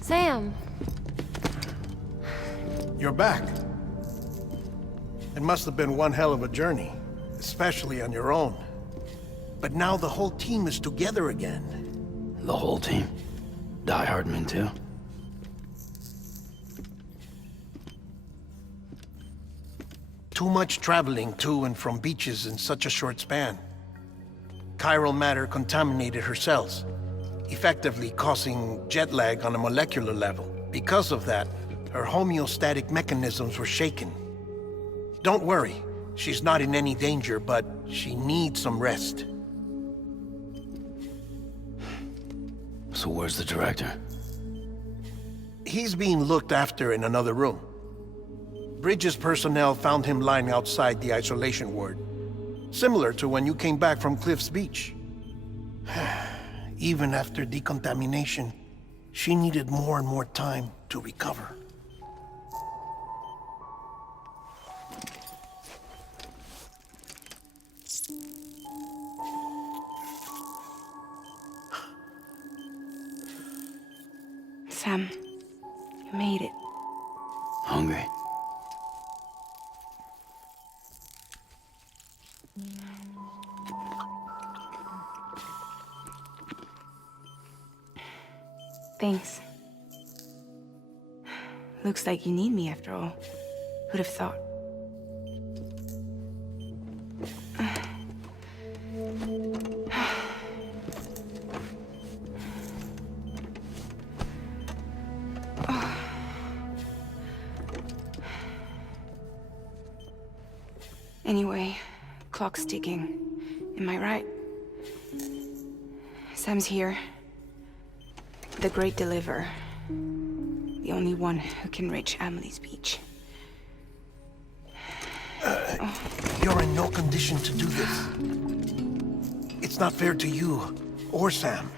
Sam. You're back. It must have been one hell of a journey, especially on your own. But now the whole team is together again. The whole team? Die Heartman too? Too much traveling to and from beaches in such a short span. Chiral matter contaminated her cells, effectively causing jet lag on a molecular level. Because of that, her homeostatic mechanisms were shaken. Don't worry, she's not in any danger, but she needs some rest. So where's the director? He's being looked after in another room. Bridges personnel found him lying outside the isolation ward, similar to when you came back from Cliff's Beach. Even after decontamination, she needed more and more time to recover. Sam, you made it. Hungry? Thanks. Looks like you need me after all. Who'd have thought? Anyway, clock's ticking. Am I right? Sam's here. The Great Deliverer. The only one who can reach Amelie's beach. You're in no condition to do this. It's not fair to you or Sam.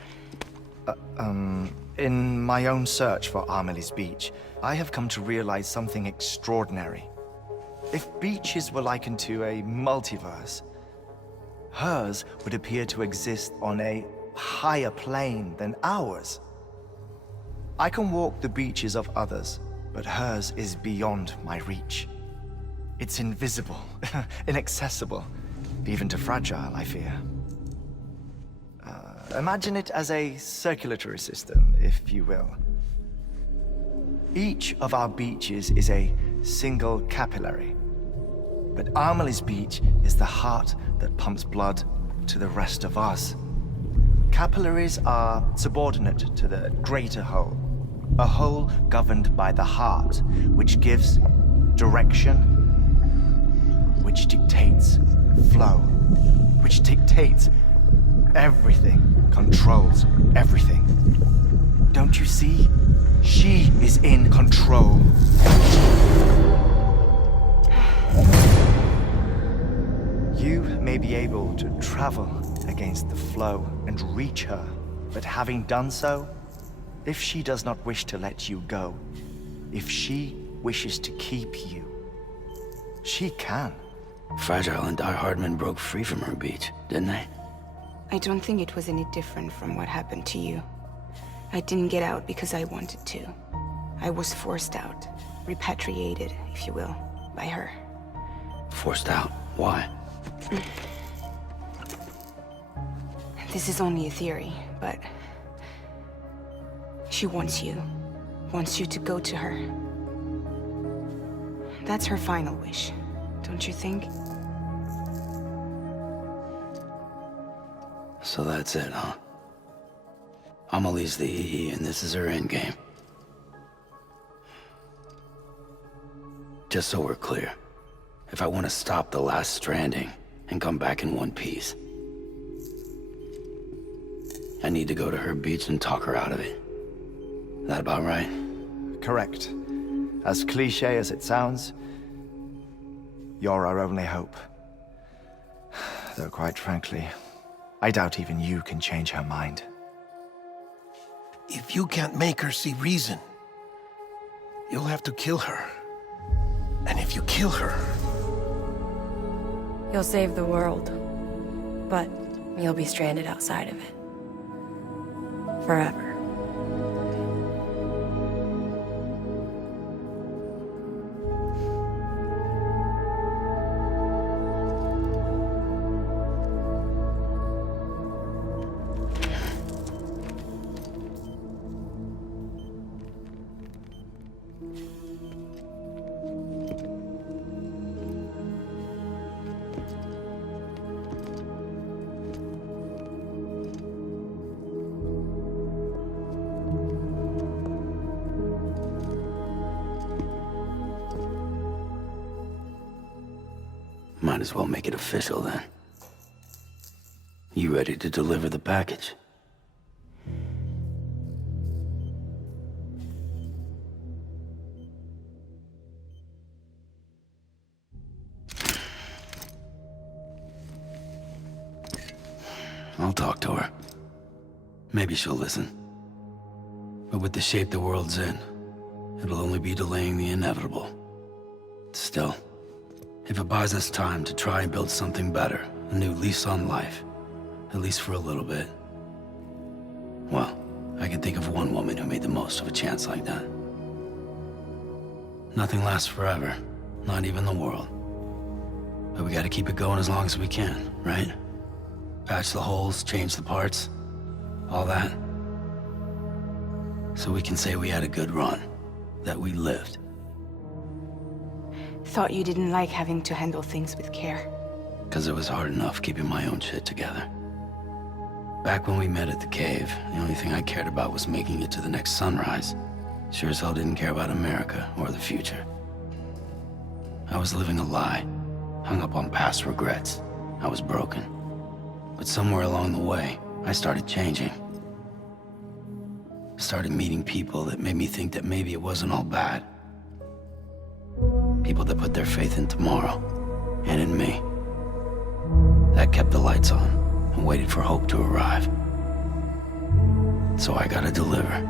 In my own search for Amelie's beach, I have come to realize something extraordinary. If beaches were likened to a multiverse, hers would appear to exist on a higher plane than ours. I can walk the beaches of others, but hers is beyond my reach. It's invisible, inaccessible, even to fragile, I fear. Imagine it as a circulatory system, if you will. Each of our beaches is a single capillary, but Amelie's beach is the heart that pumps blood to the rest of us. Capillaries are subordinate to the greater whole, a whole governed by the heart, which gives direction, which dictates flow, which dictates everything, controls everything. Don't you see? She is in control. You may be able to travel against the flow and reach her, but having done so, if she does not wish to let you go, if she wishes to keep you, she can. Fragile and Die Heartman broke free from her beach, didn't they? I don't think it was any different from what happened to you. I didn't get out because I wanted to. I was forced out, repatriated, if you will, by her. Forced out? Why? This is only a theory, but she wants you wants you to go to her. That's her final wish, don't you think? So that's it, huh? Amelie's the EE, and this is her endgame. Just so we're clear, if I want to stop the last stranding and come back in one piece, I need to go to her beach and talk her out of it. That about right? Correct. As cliche as it sounds, you're our only hope. Though quite frankly, I doubt even you can change her mind. If you can't make her see reason, you'll have to kill her. And if you kill her... You'll save the world, but you'll be stranded outside of it. Forever. Might as well make it official then. You ready to deliver the package? I'll talk to her. Maybe she'll listen. But with the shape the world's in, it'll only be delaying the inevitable. Still, if it buys us time to try and build something better, a new lease on life, at least for a little bit, well, I can think of one woman who made the most of a chance like that. Nothing lasts forever, not even the world. But we gotta keep it going as long as we can, right? Patch the holes, change the parts, all that. So we can say we had a good run, that we lived. Thought you didn't like having to handle things with care. 'Cause it was hard enough keeping my own shit together. Back when we met at the cave, the only thing I cared about was making it to the next sunrise. Sure as hell didn't care about America or the future. I was living a lie, hung up on past regrets. I was broken. But somewhere along the way, I started changing. Started meeting people that made me think that maybe it wasn't all bad. People that put their faith in tomorrow, and in me. That kept the lights on, and waited for hope to arrive. So I gotta deliver,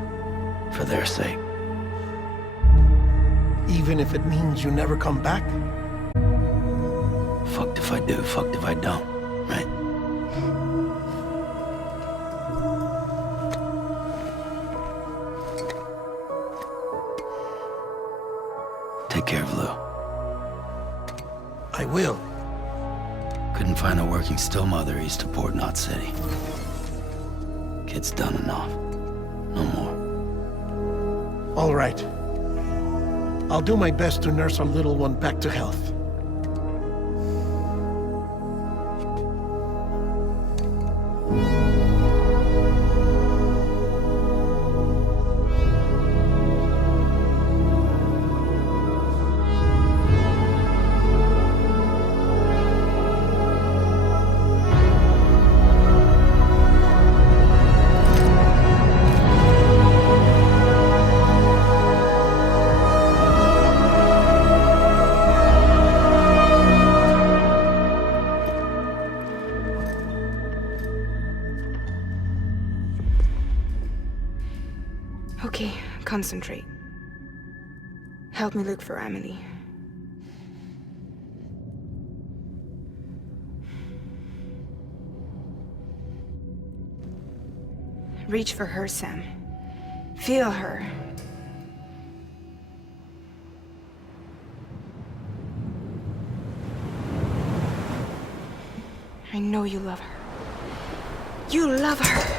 for their sake. Even if it means you never come back? Fucked if I do, fucked if I don't, right? Take care of Lou. I will. Couldn't find a working still mother east of Port Knot City. Kid's done enough. No more. All right. I'll do my best to nurse our little one back to health. Okay, concentrate. Help me look for Emily. Reach for her, Sam. Feel her. I know you love her. You love her!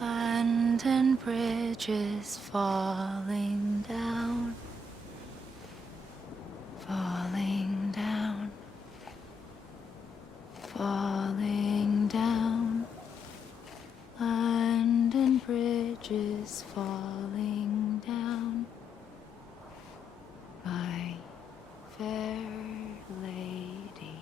Land and bridges falling down, falling down, falling down. Land and bridges falling down, my fair lady.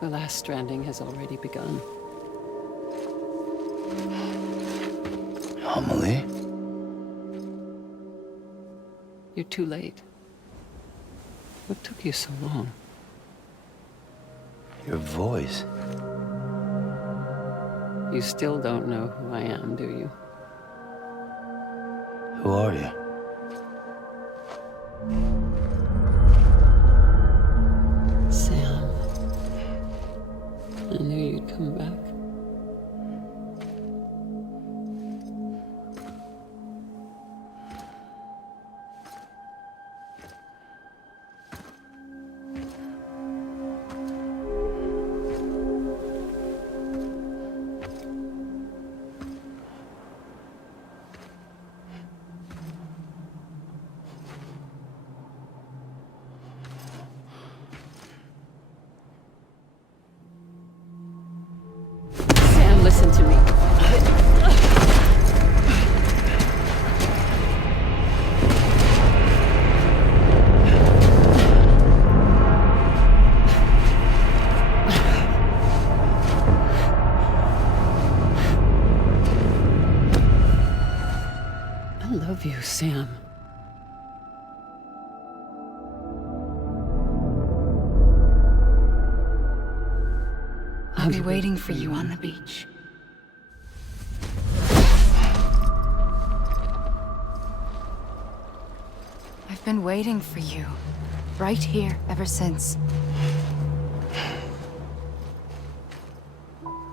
The last stranding has already begun. Amelie? You're too late. What took you so long? Your voice. You still don't know who I am, do you? Who are you? Sam. I knew you'd come back. Sam, listen to me. I love you, Sam. I'll be waiting for you on the beach. I've been waiting for you, right here, ever since.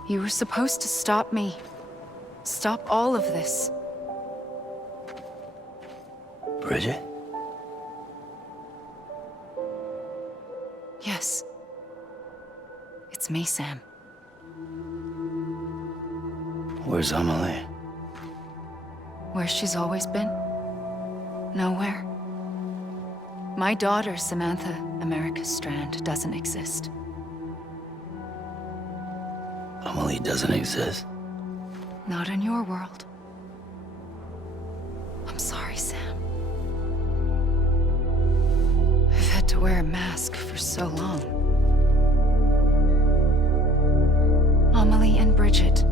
You were supposed to stop me. Stop all of this. Bridget? Yes. It's me, Sam. Where's Amelie? Where she's always been. Nowhere. My daughter, Samantha America Strand, doesn't exist. Amelie doesn't exist. Not in your world. I'm sorry, Sam. I've had to wear a mask for so long. Amelie and Bridget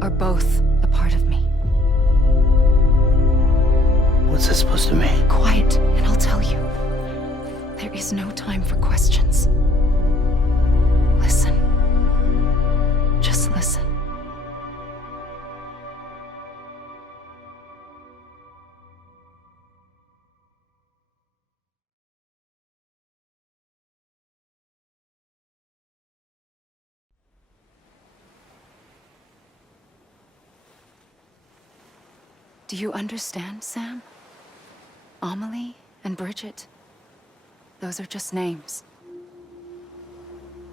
are both a part of me. What's this supposed to mean? Quiet, and I'll tell you. There is no time for questions. Listen. Just listen. Do you understand, Sam? Amelie and Bridget, those are just names.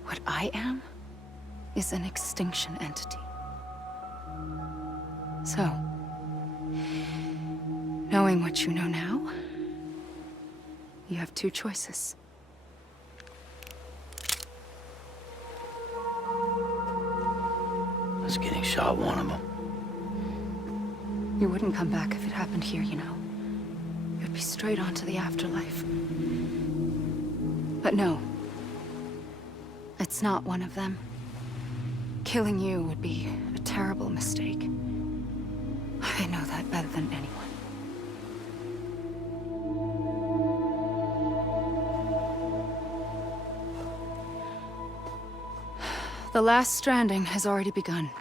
What I am is an extinction entity. So, knowing what you know now, you have two choices. was getting shot one of them. You wouldn't come back if it happened here, you know. You'd be straight on to the afterlife. But no. It's not one of them. Killing you would be a terrible mistake. I know that better than anyone. The last stranding has already begun.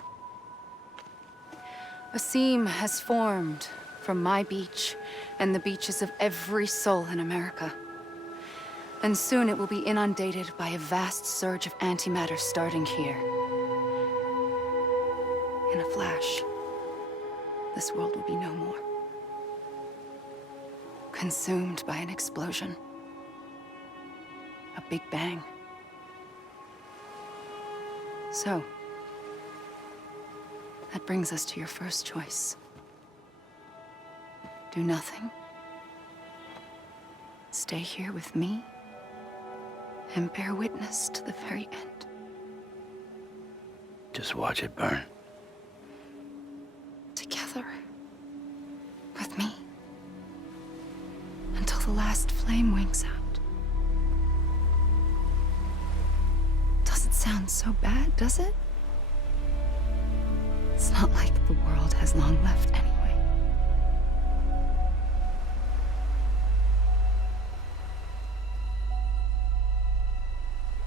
A seam has formed from my beach and the beaches of every soul in America. And soon it will be inundated by a vast surge of antimatter starting here. In a flash, this world will be no more. Consumed by an explosion. A big bang. So, that brings us to your first choice. Do nothing. Stay here with me and bear witness to the very end. Just watch it burn. Together. With me. Until the last flame winks out. Doesn't sound so bad, does it? It's not like the world has long left anyway.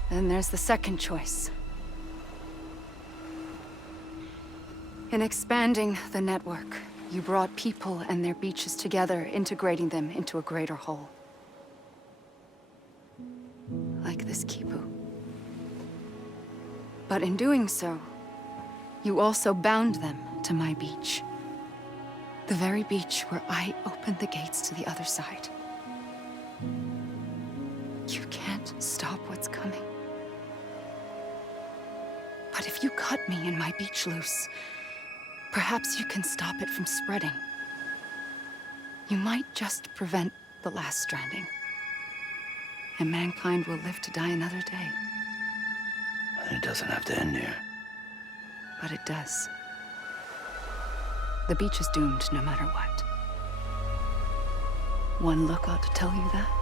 Then there's the second choice. In expanding the network, you brought people and their beaches together, integrating them into a greater whole. Like this Kipu. But in doing so, you also bound them to my beach. The very beach where I opened the gates to the other side. You can't stop what's coming. But if you cut me and my beach loose, perhaps you can stop it from spreading. You might just prevent the last stranding. And mankind will live to die another day. And it doesn't have to end here. But it does. The beach is doomed no matter what. One look ought to tell you that.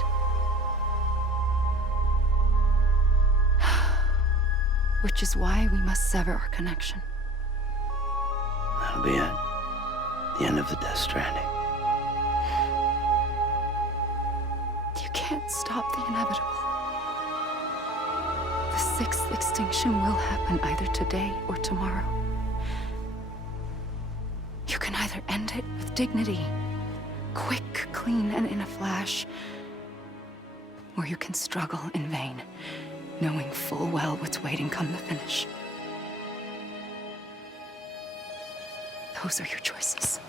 Which is why we must sever our connection. That'll be it. The end of the Death Stranding. You can't stop the inevitable. The sixth extinction will happen either today or tomorrow. You can either end it with dignity, quick, clean, and in a flash, or you can struggle in vain, knowing full well what's waiting come the finish. Those are your choices.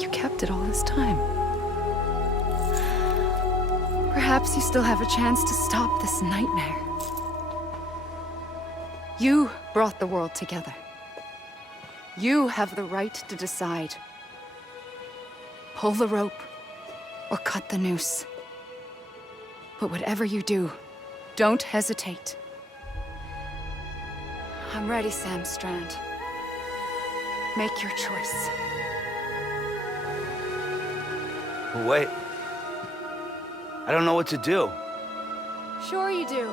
You kept it all this time. Perhaps you still have a chance to stop this nightmare. You brought the world together. You have the right to decide. Pull the rope or cut the noose. But whatever you do, don't hesitate. I'm ready, Sam Strand. Make your choice. Wait. I don't know what to do. Sure you do.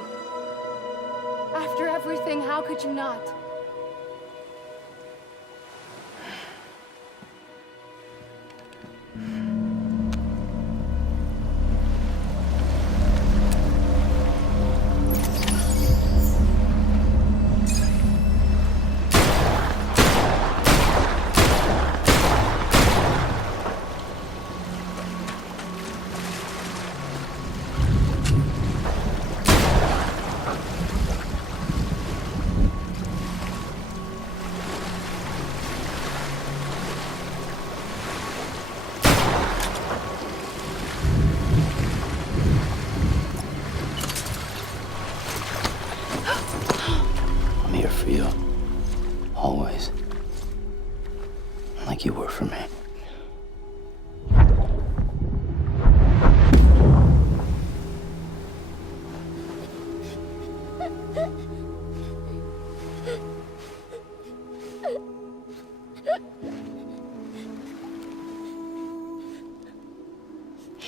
After everything, how could you not?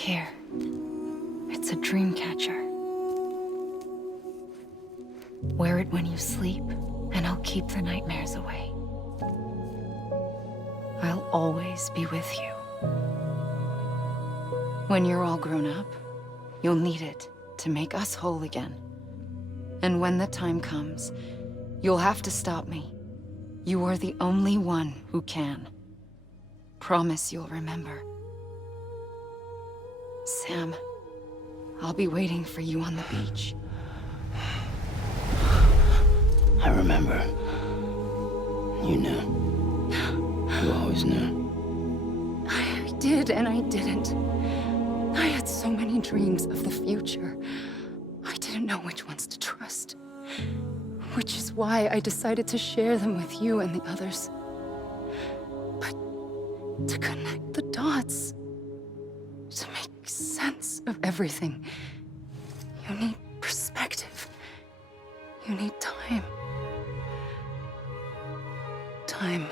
Here. It's a dream catcher. Wear it when you sleep, and I'll keep the nightmares away. I'll always be with you. When you're all grown up, you'll need it to make us whole again. And when the time comes, you'll have to stop me. You are the only one who can. Promise you'll remember. Sam, I'll be waiting for you on the beach. I remember. You knew. You always knew. I did and I didn't. I had so many dreams of the future. I didn't know which ones to trust. Which is why I decided to share them with you and the others. But to connect the dots, to make sense of everything, you need perspective. You need time. Time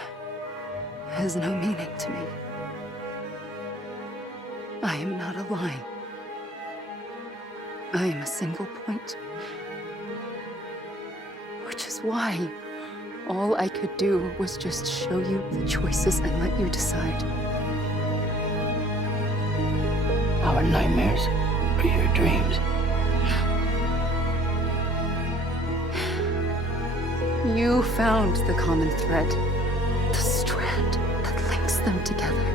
has no meaning to me. I am not a line. I am a single point. Which is why all I could do was just show you the choices and let you decide. Our nightmares are your dreams. You found the common thread, the strand that links them together.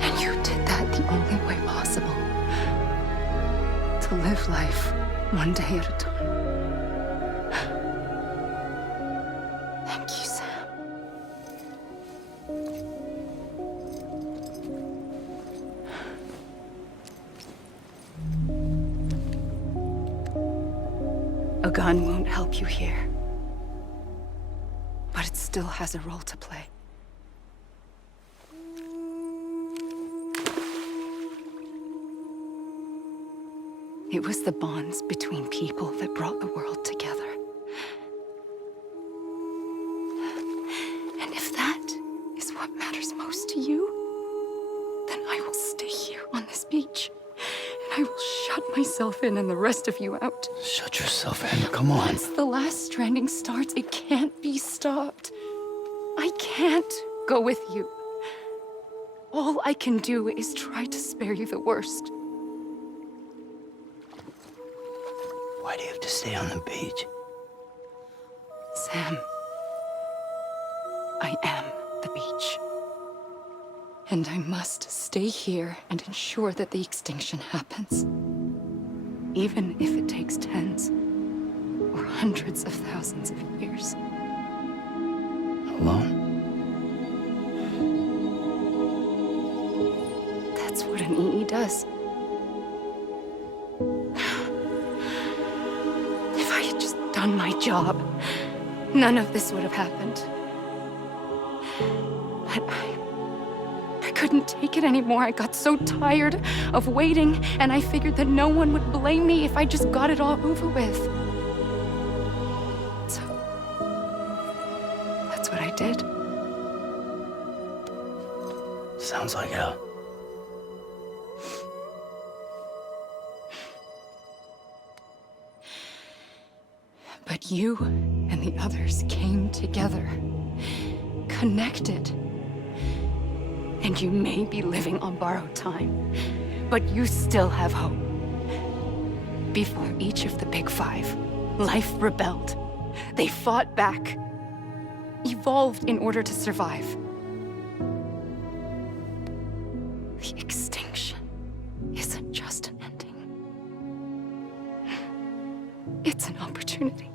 And you did that the only way possible. To live life one day at a time. Thank you, Sam. A gun won't help you here. But it still has a role to play. It was the bonds between people that brought the world together. And if that is what matters most to you, then I will stay here on this beach. And I will shut myself in and the rest of you out. Shut yourself in, come on. Once the last stranding starts, it can't be stopped. I can't go with you. All I can do is try to spare you the worst. Why do you have to stay on the beach? Sam, I am the beach. And I must stay here and ensure that the extinction happens. Even if it takes tens or hundreds of thousands of years. Alone? That's what an EE does. If I had just done my job, none of this would have happened. But I couldn't take it anymore. I got so tired of waiting, and I figured that no one would blame me if I just got it all over with. So, that's what I did. Sounds like hell. But you and the others came together, connected. And you may be living on borrowed time, but you still have hope. Before each of the Big Five, life rebelled. They fought back, evolved in order to survive. The extinction isn't just an ending. It's an opportunity.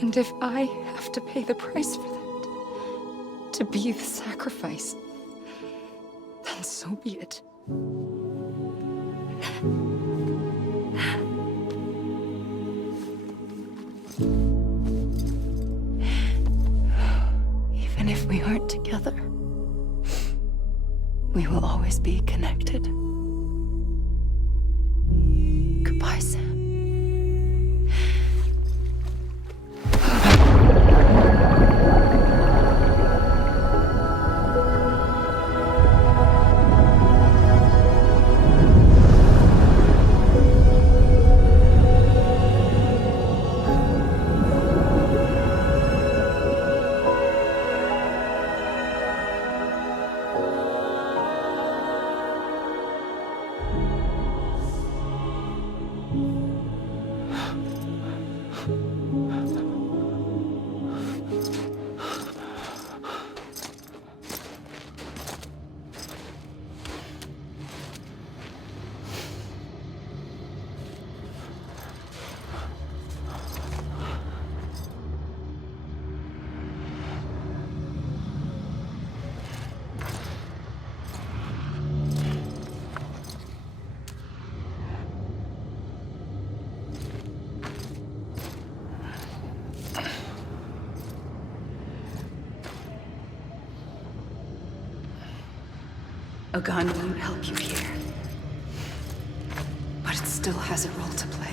And if I have to pay the price for that, to be the sacrifice, then so be it. Even if we aren't together, we will always be connected. Goodbye, Sam. A gun won't help you here. But it still has a role to play.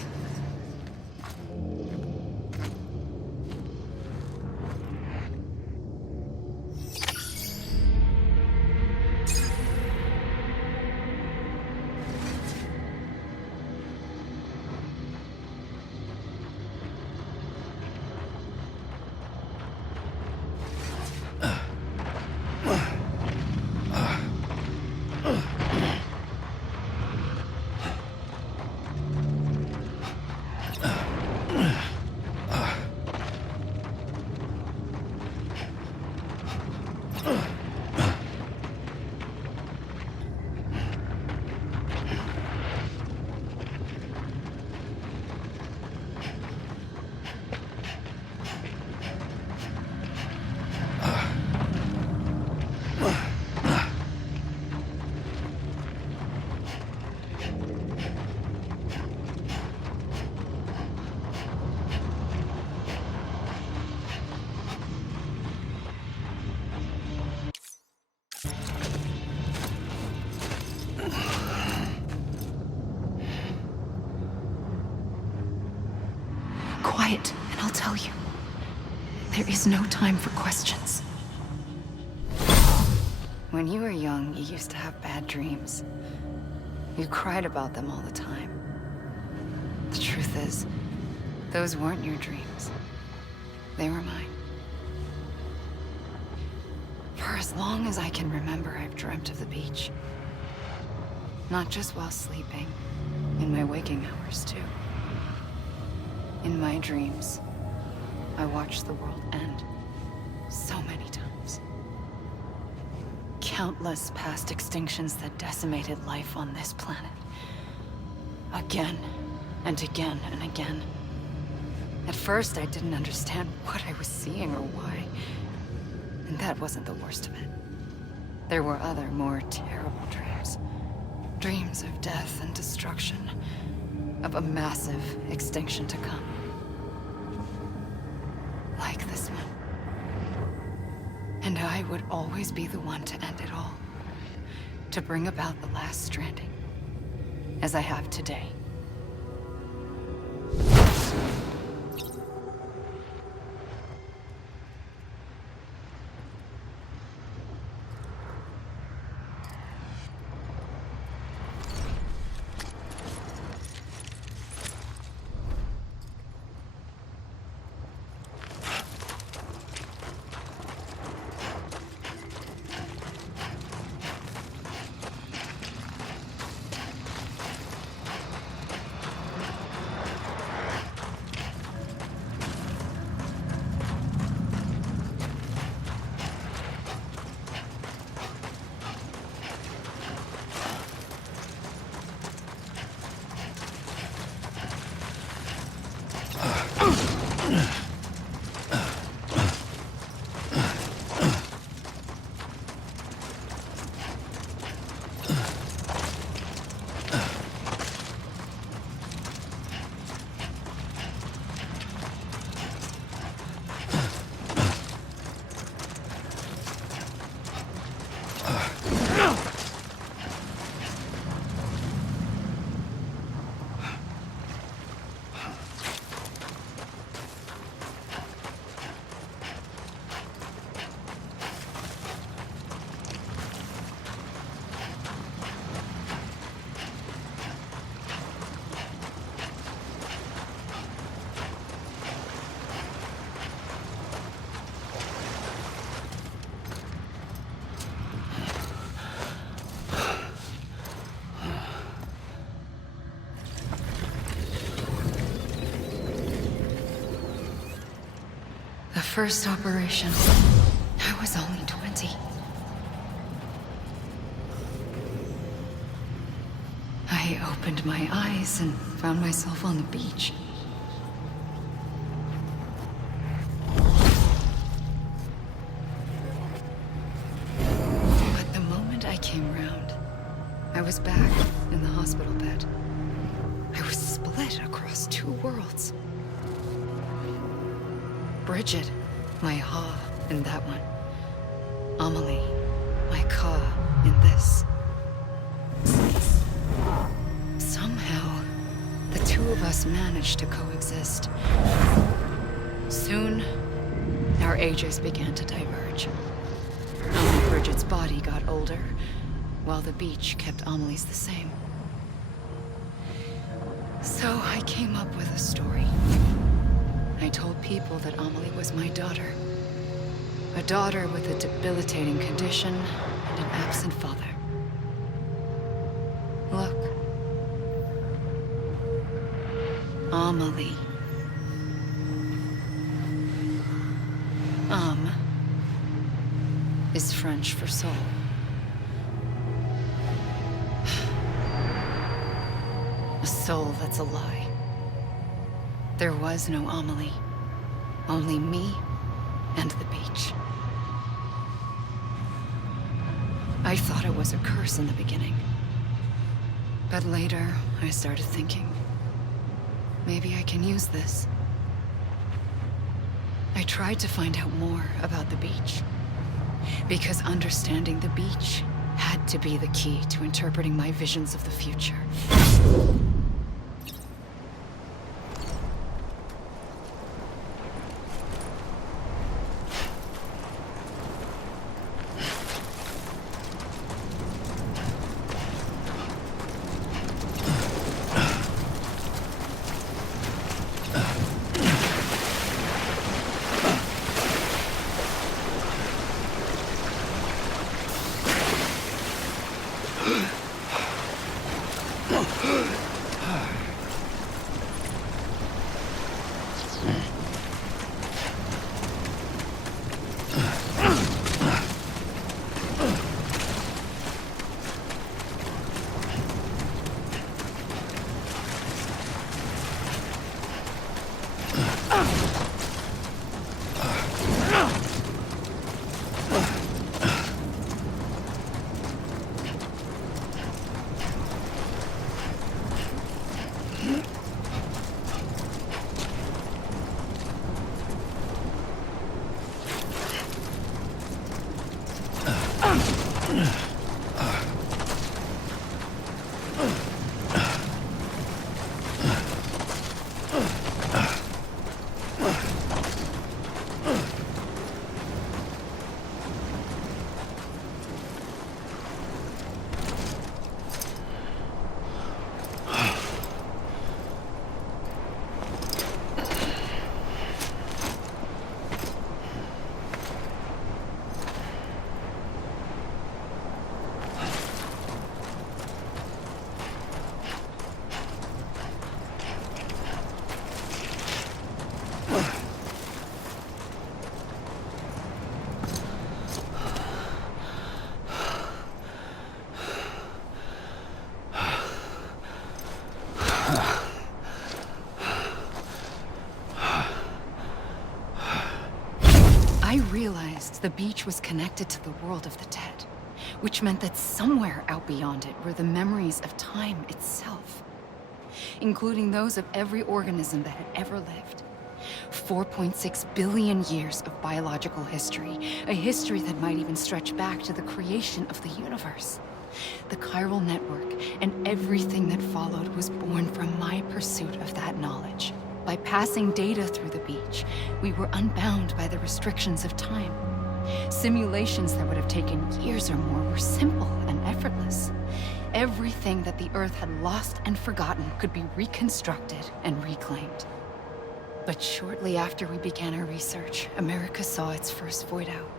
Quiet, and I'll tell you. There is no time for questions. When you were young, you used to have bad dreams. You cried about them all the time. The truth is, those weren't your dreams. They were mine. For as long as I can remember, I've dreamt of the beach. Not just while sleeping, in my waking hours, too. In my dreams, I watched the world end so many times. Countless past extinctions that decimated life on this planet. Again, and again, and again. At first, I didn't understand what I was seeing or why. And that wasn't the worst of it. There were other, more terrible dreams. Dreams of death and destruction. Of a massive extinction to come. Like this one. And I would always be the one to end it all. To bring about the last stranding. As I have today. First operation, I was only 20. I opened my eyes and found myself on the beach. But the moment I came round, I was back in the hospital bed. I was split across two worlds. Bridget, my Ha in that one. Amelie, my Ka in this. two of us managed to coexist. Soon, our ages began to diverge. Only Bridget's body got older, while the beach kept Amelie's the same. So I came up with a story. I told people that Amelie was my daughter. A daughter with a debilitating condition and an absent father. Look. Amelie. Is French for soul. A soul that's a lie. There was no Amelie. Only me and the beach. I thought it was a curse in the beginning. But later, I started thinking, maybe I can use this. I tried to find out more about the beach. Because understanding the beach had to be the key to interpreting my visions of the future. I realized the beach was connected to the world of the dead, which meant that somewhere out beyond it were the memories of time itself, including those of every organism that had ever lived. 4.6 billion years of biological history, a history that might even stretch back to the creation of the universe. The chiral network and everything that followed was born from my pursuit of that knowledge. By passing data through the beach, we were unbound by the restrictions of time. Simulations that would have taken years or more were simple and effortless. Everything that the Earth had lost and forgotten could be reconstructed and reclaimed. But shortly after we began our research, America saw its first void out.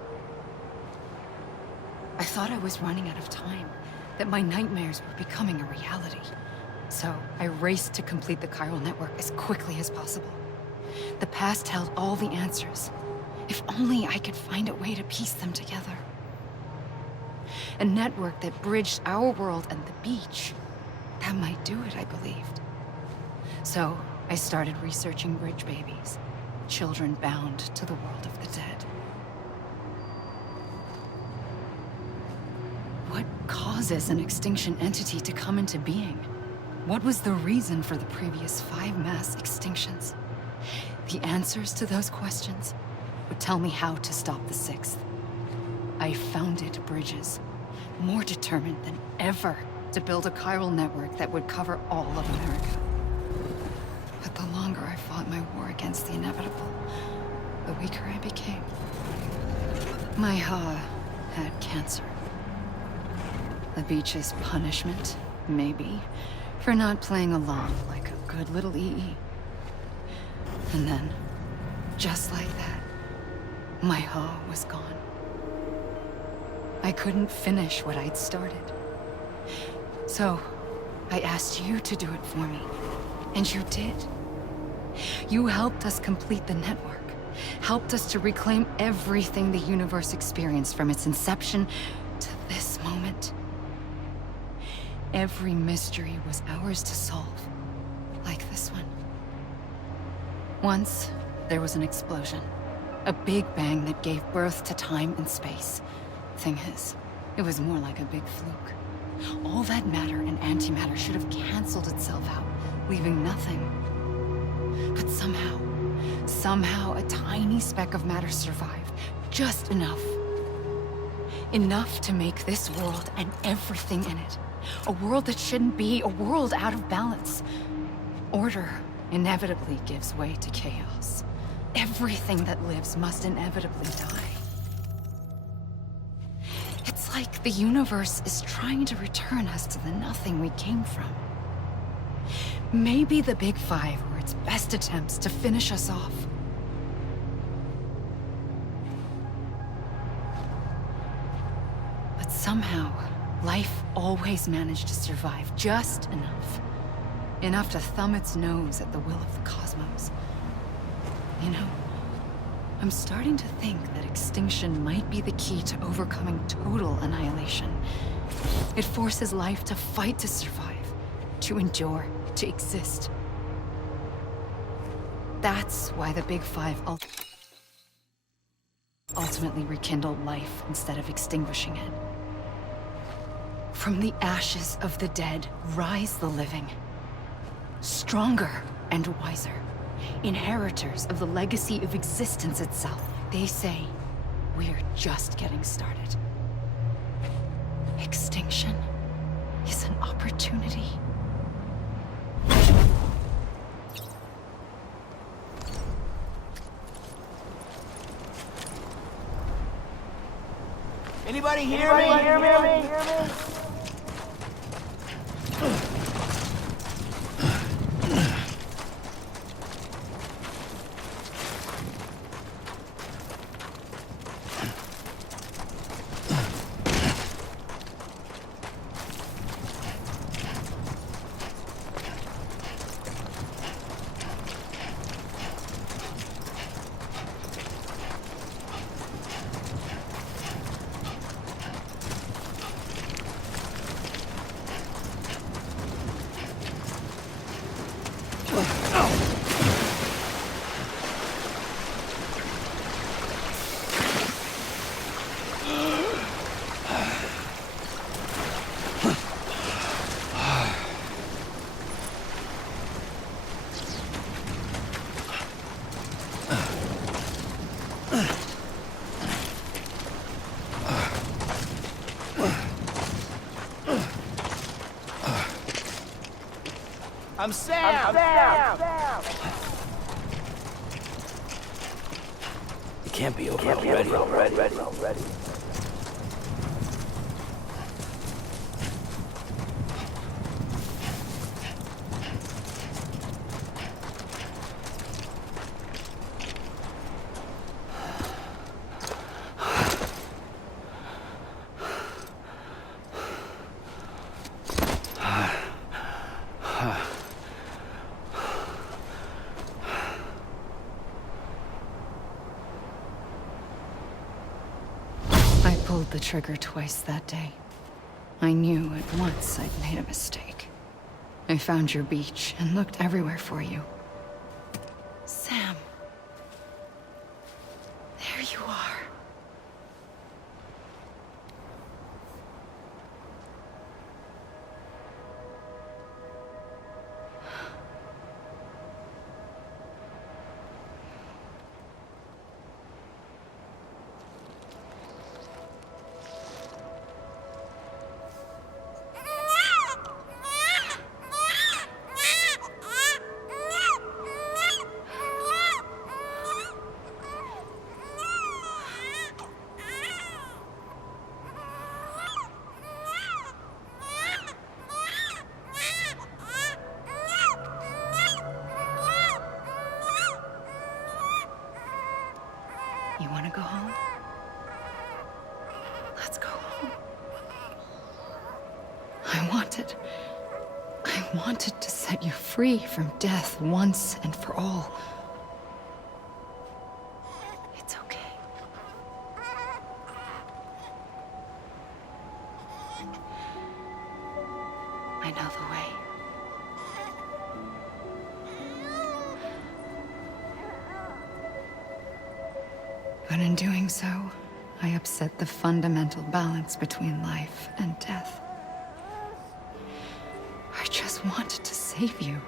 I thought I was running out of time, that my nightmares were becoming a reality. So I raced to complete the chiral network as quickly as possible. The past held all the answers. If only I could find a way to piece them together. A network that bridged our world and the beach. That might do it, I believed. So I started researching bridge babies, children bound to the world of the dead. What causes an extinction entity to come into being? What was the reason for the previous 5 mass extinctions? The answers to those questions would tell me how to stop the 6th. I founded Bridges, more determined than ever to build a chiral network that would cover all of America. fought my war against the inevitable, the weaker I became. My Ha had cancer. The beach's punishment, maybe, for not playing along like a good little EE. And then, just like that, my Ha was gone. I couldn't finish what I'd started. So, I asked you to do it for me, and you did. You helped us complete the network, helped us to reclaim everything the universe experienced from its inception to this moment. Every mystery was ours to solve, like this one. Once, there was an explosion. A big bang that gave birth to time and space. Thing is, it was more like a big fluke. All that matter and antimatter should have canceled itself out, leaving nothing. But somehow a tiny speck of matter survived. Just enough. Enough to make this world and everything in it. A world that shouldn't be, a world out of balance. Order inevitably gives way to chaos. Everything that lives must inevitably die. It's like the universe is trying to return us to the nothing we came from. Maybe the Big Five were its best attempts to finish us off. But somehow, life always managed to survive just enough. Enough to thumb its nose at the will of the cosmos. You know, I'm starting to think that extinction might be the key to overcoming total annihilation. It forces life to fight to survive, to endure, to exist. That's why the Big Five ultimately rekindled life instead of extinguishing it. From the ashes of the dead rise the living. Stronger and wiser. Inheritors of the legacy of existence itself. They say, we're just getting started. Extinction is an opportunity. Anybody hear me? I'm Sam! It can't be over already. Pulled the trigger twice that day. I knew at once I'd made a mistake. I found your beach and looked everywhere for you. Sam. There you are. Let's go home. I wanted to set you free from death once and for all. It's okay. I know the way. But in doing so, I upset the fundamental balance between life and death. I just wanted to save you.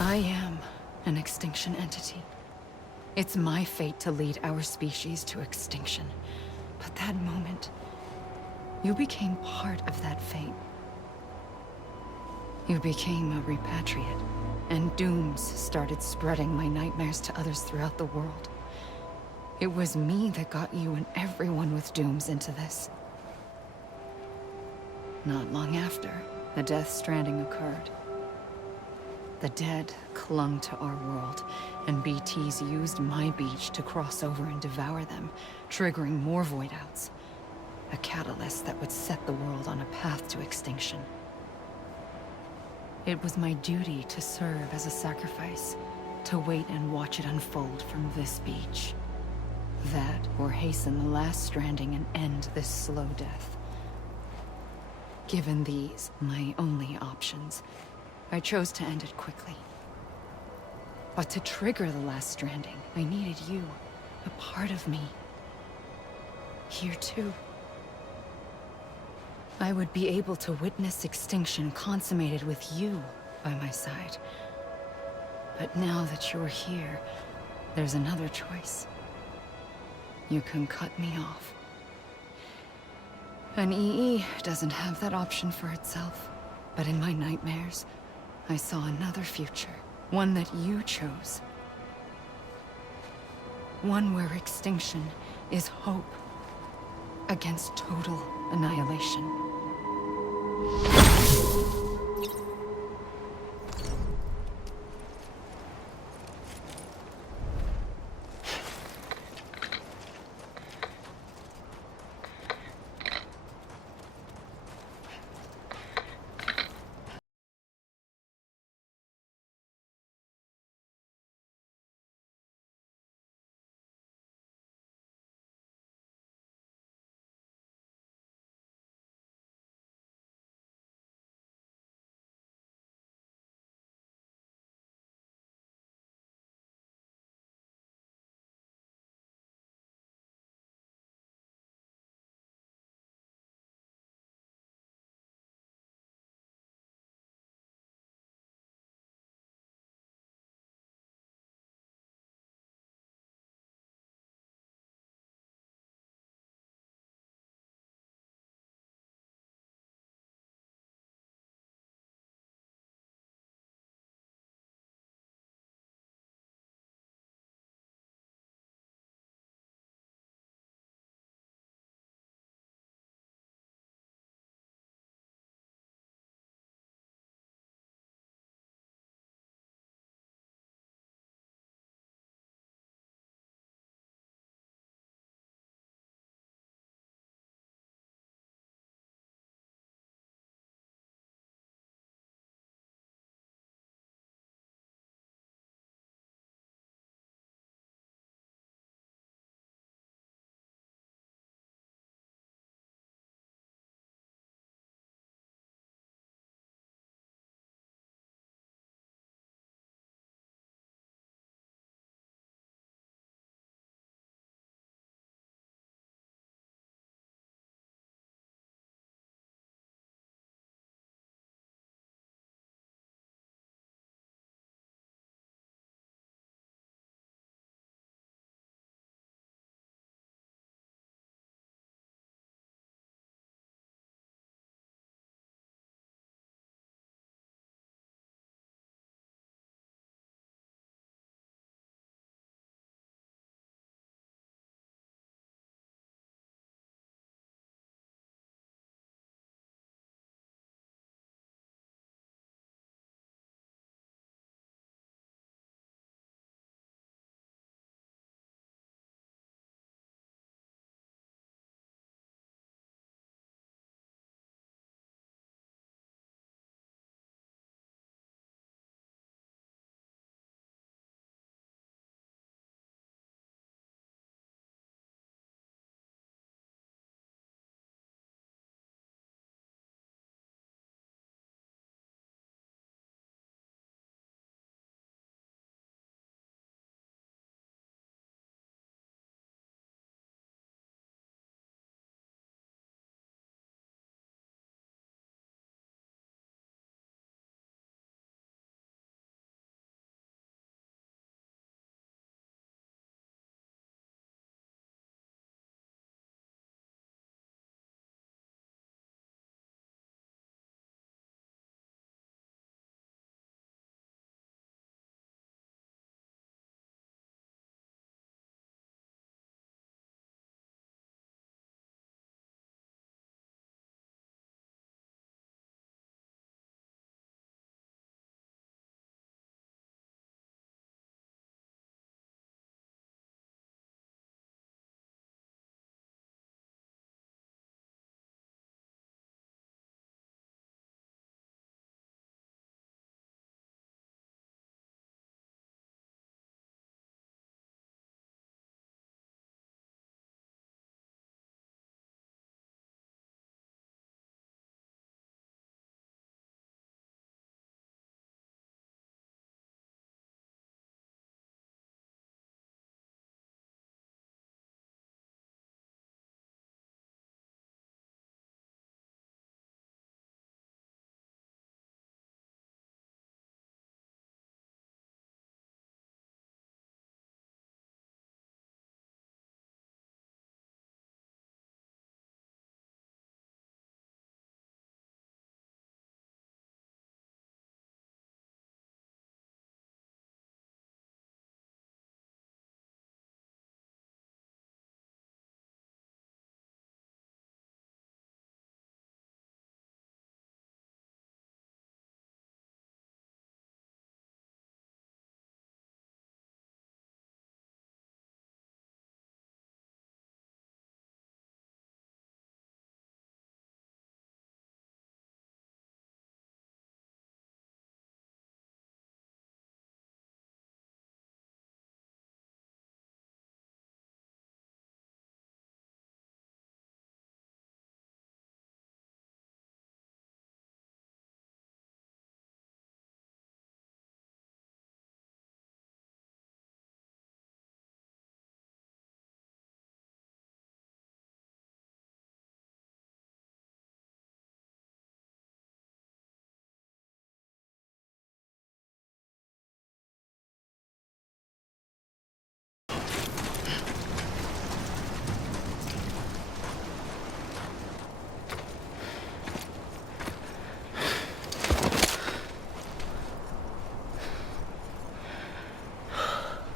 I am an extinction entity. It's my fate to lead our species to extinction. But that moment, you became part of that fate. You became a repatriate, and dooms started spreading my nightmares to others throughout the world. It was me that got you and everyone with dooms into this. Not long after, the Death Stranding occurred. The dead clung to our world, and BTs used my beach to cross over and devour them, triggering more void outs. A catalyst that would set the world on a path to extinction. It was my duty to serve as a sacrifice, to wait and watch it unfold from this beach. That, or hasten the last stranding and end this slow death. Given these, my only options, I chose to end it quickly. But to trigger the last stranding, I needed you, a part of me. Here too. I would be able to witness extinction consummated with you by my side. But now that you're here, there's another choice. You can cut me off. An EE doesn't have that option for itself. But in my nightmares, I saw another future. One that you chose. One where extinction is hope against total annihilation.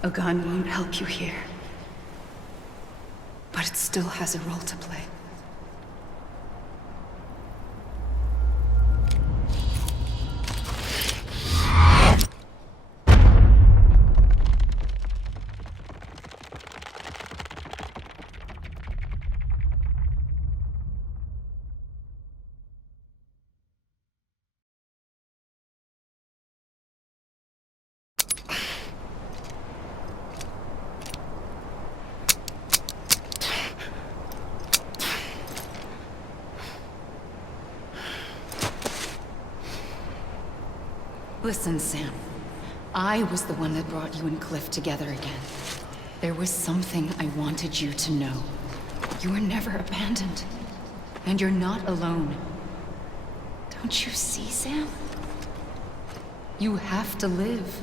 A gun won't help you here. But it still has a role to play. Listen, Sam. I was the one that brought you and Cliff together again. There was something I wanted you to know. You were never abandoned. And you're not alone. Don't you see, Sam? You have to live.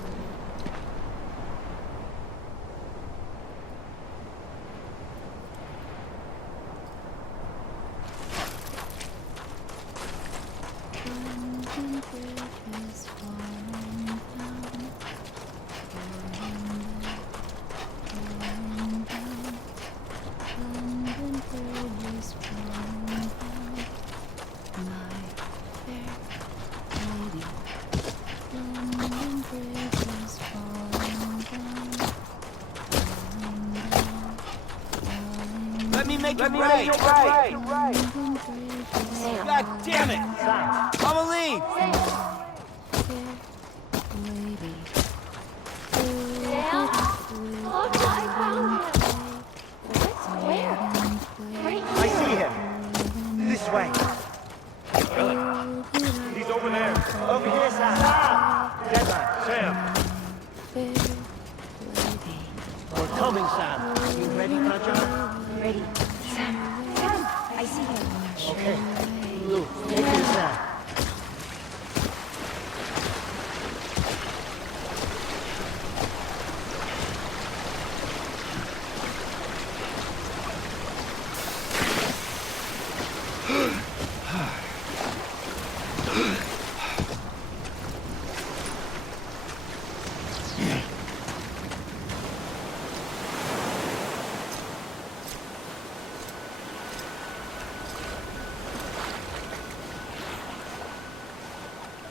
Let me make it right. God damn it! I'ma leave. I see him. This way. Really? He's over there. Over here, Sam. Deadline. Sam. We're coming, Sam. You ready, Kojima? Ready. Sam, I see him. Okay. Luke, take this, Sam.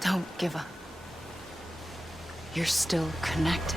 Don't give up. You're still connected.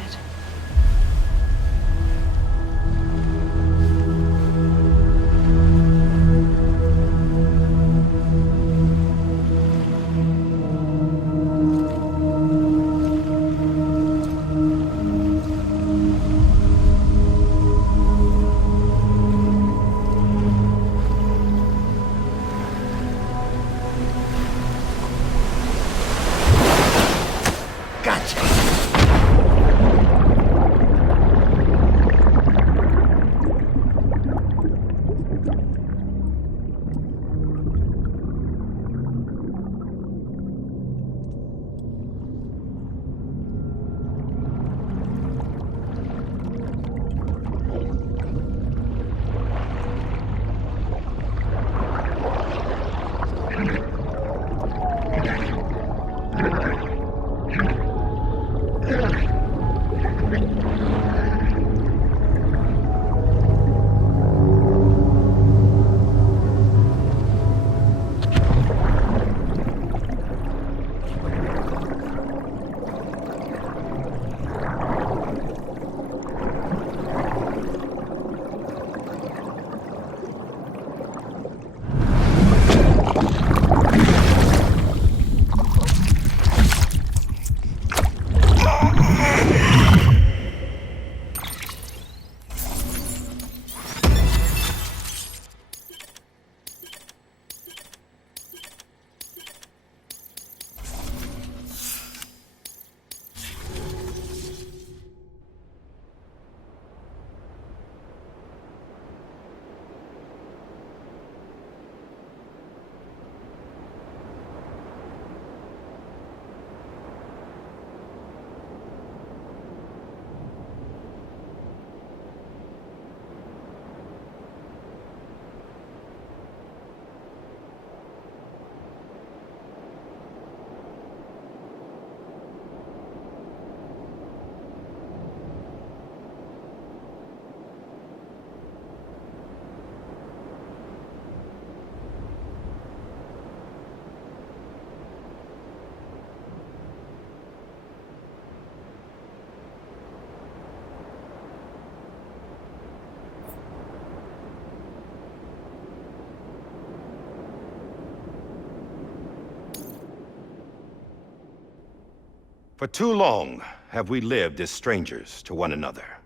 For too long have we lived as strangers to one another,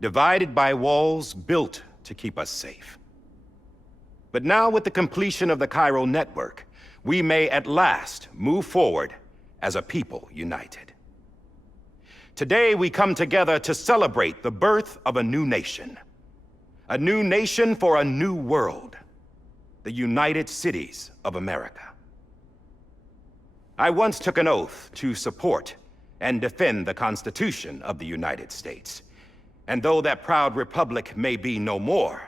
divided by walls built to keep us safe. But now, with the completion of the chiral network, we may at last move forward as a people united. Today, we come together to celebrate the birth of a new nation. A new nation for a new world. The United Cities of America. I once took an oath to support and defend the Constitution of the United States. And though that proud republic may be no more,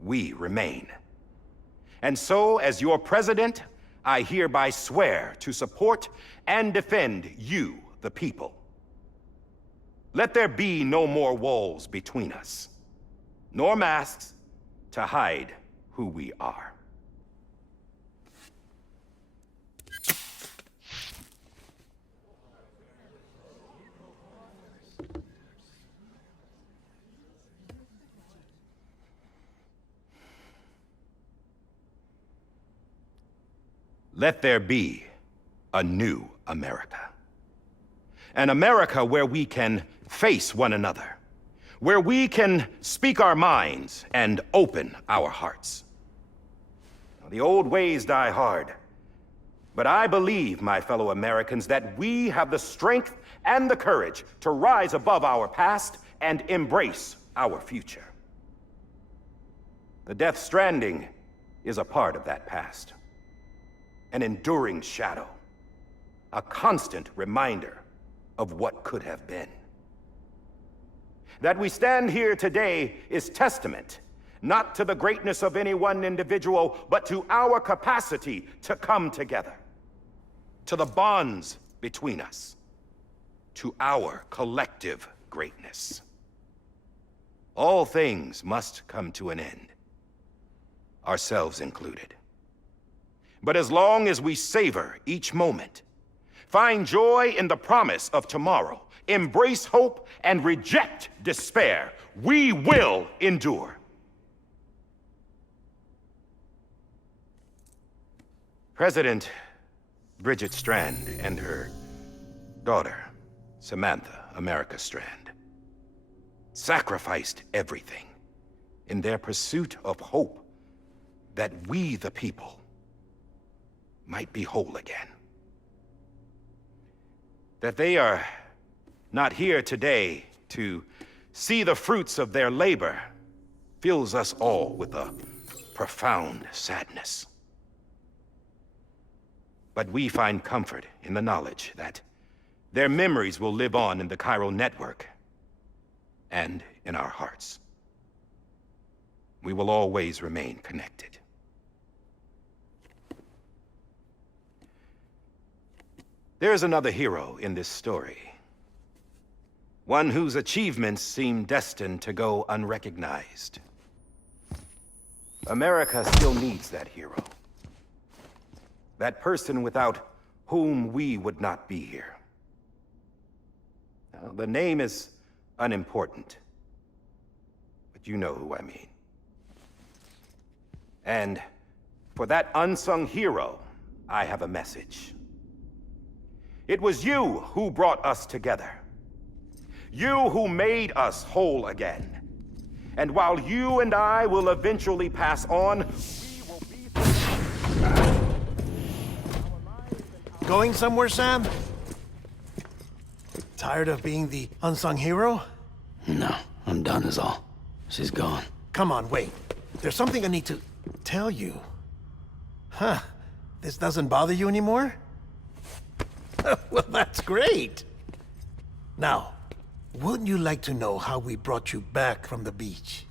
we remain. And so, as your president, I hereby swear to support and defend you, the people. Let there be no more walls between us, nor masks to hide who we are. Let there be a new America. An America where we can face one another, where we can speak our minds and open our hearts. The old ways die hard, but I believe, my fellow Americans, that we have the strength and the courage to rise above our past and embrace our future. The Death Stranding is a part of that past. An enduring shadow, a constant reminder of what could have been. That we stand here today is testament, not to the greatness of any one individual, but to our capacity to come together, to the bonds between us, to our collective greatness. All things must come to an end, ourselves included. But as long as we savor each moment, find joy in the promise of tomorrow, embrace hope, and reject despair, we will endure. President Bridget Strand and her daughter, Samantha America Strand, sacrificed everything in their pursuit of hope that we, the people, might be whole again. That they are not here today to see the fruits of their labor fills us all with a profound sadness. But we find comfort in the knowledge that their memories will live on in the chiral network and in our hearts. We will always remain connected. There's another hero in this story. One whose achievements seem destined to go unrecognized. America still needs that hero. That person without whom we would not be here. Now, the name is unimportant, but you know who I mean. And for that unsung hero, I have a message. It was you who brought us together. You who made us whole again. And while you and I will eventually pass on, we will be... Going somewhere, Sam? Tired of being the unsung hero? No, I'm done is all. She's gone. Come on, wait. There's something I need to tell you. Huh. This doesn't bother you anymore? Well, that's great. Now, wouldn't you like to know how we brought you back from the beach?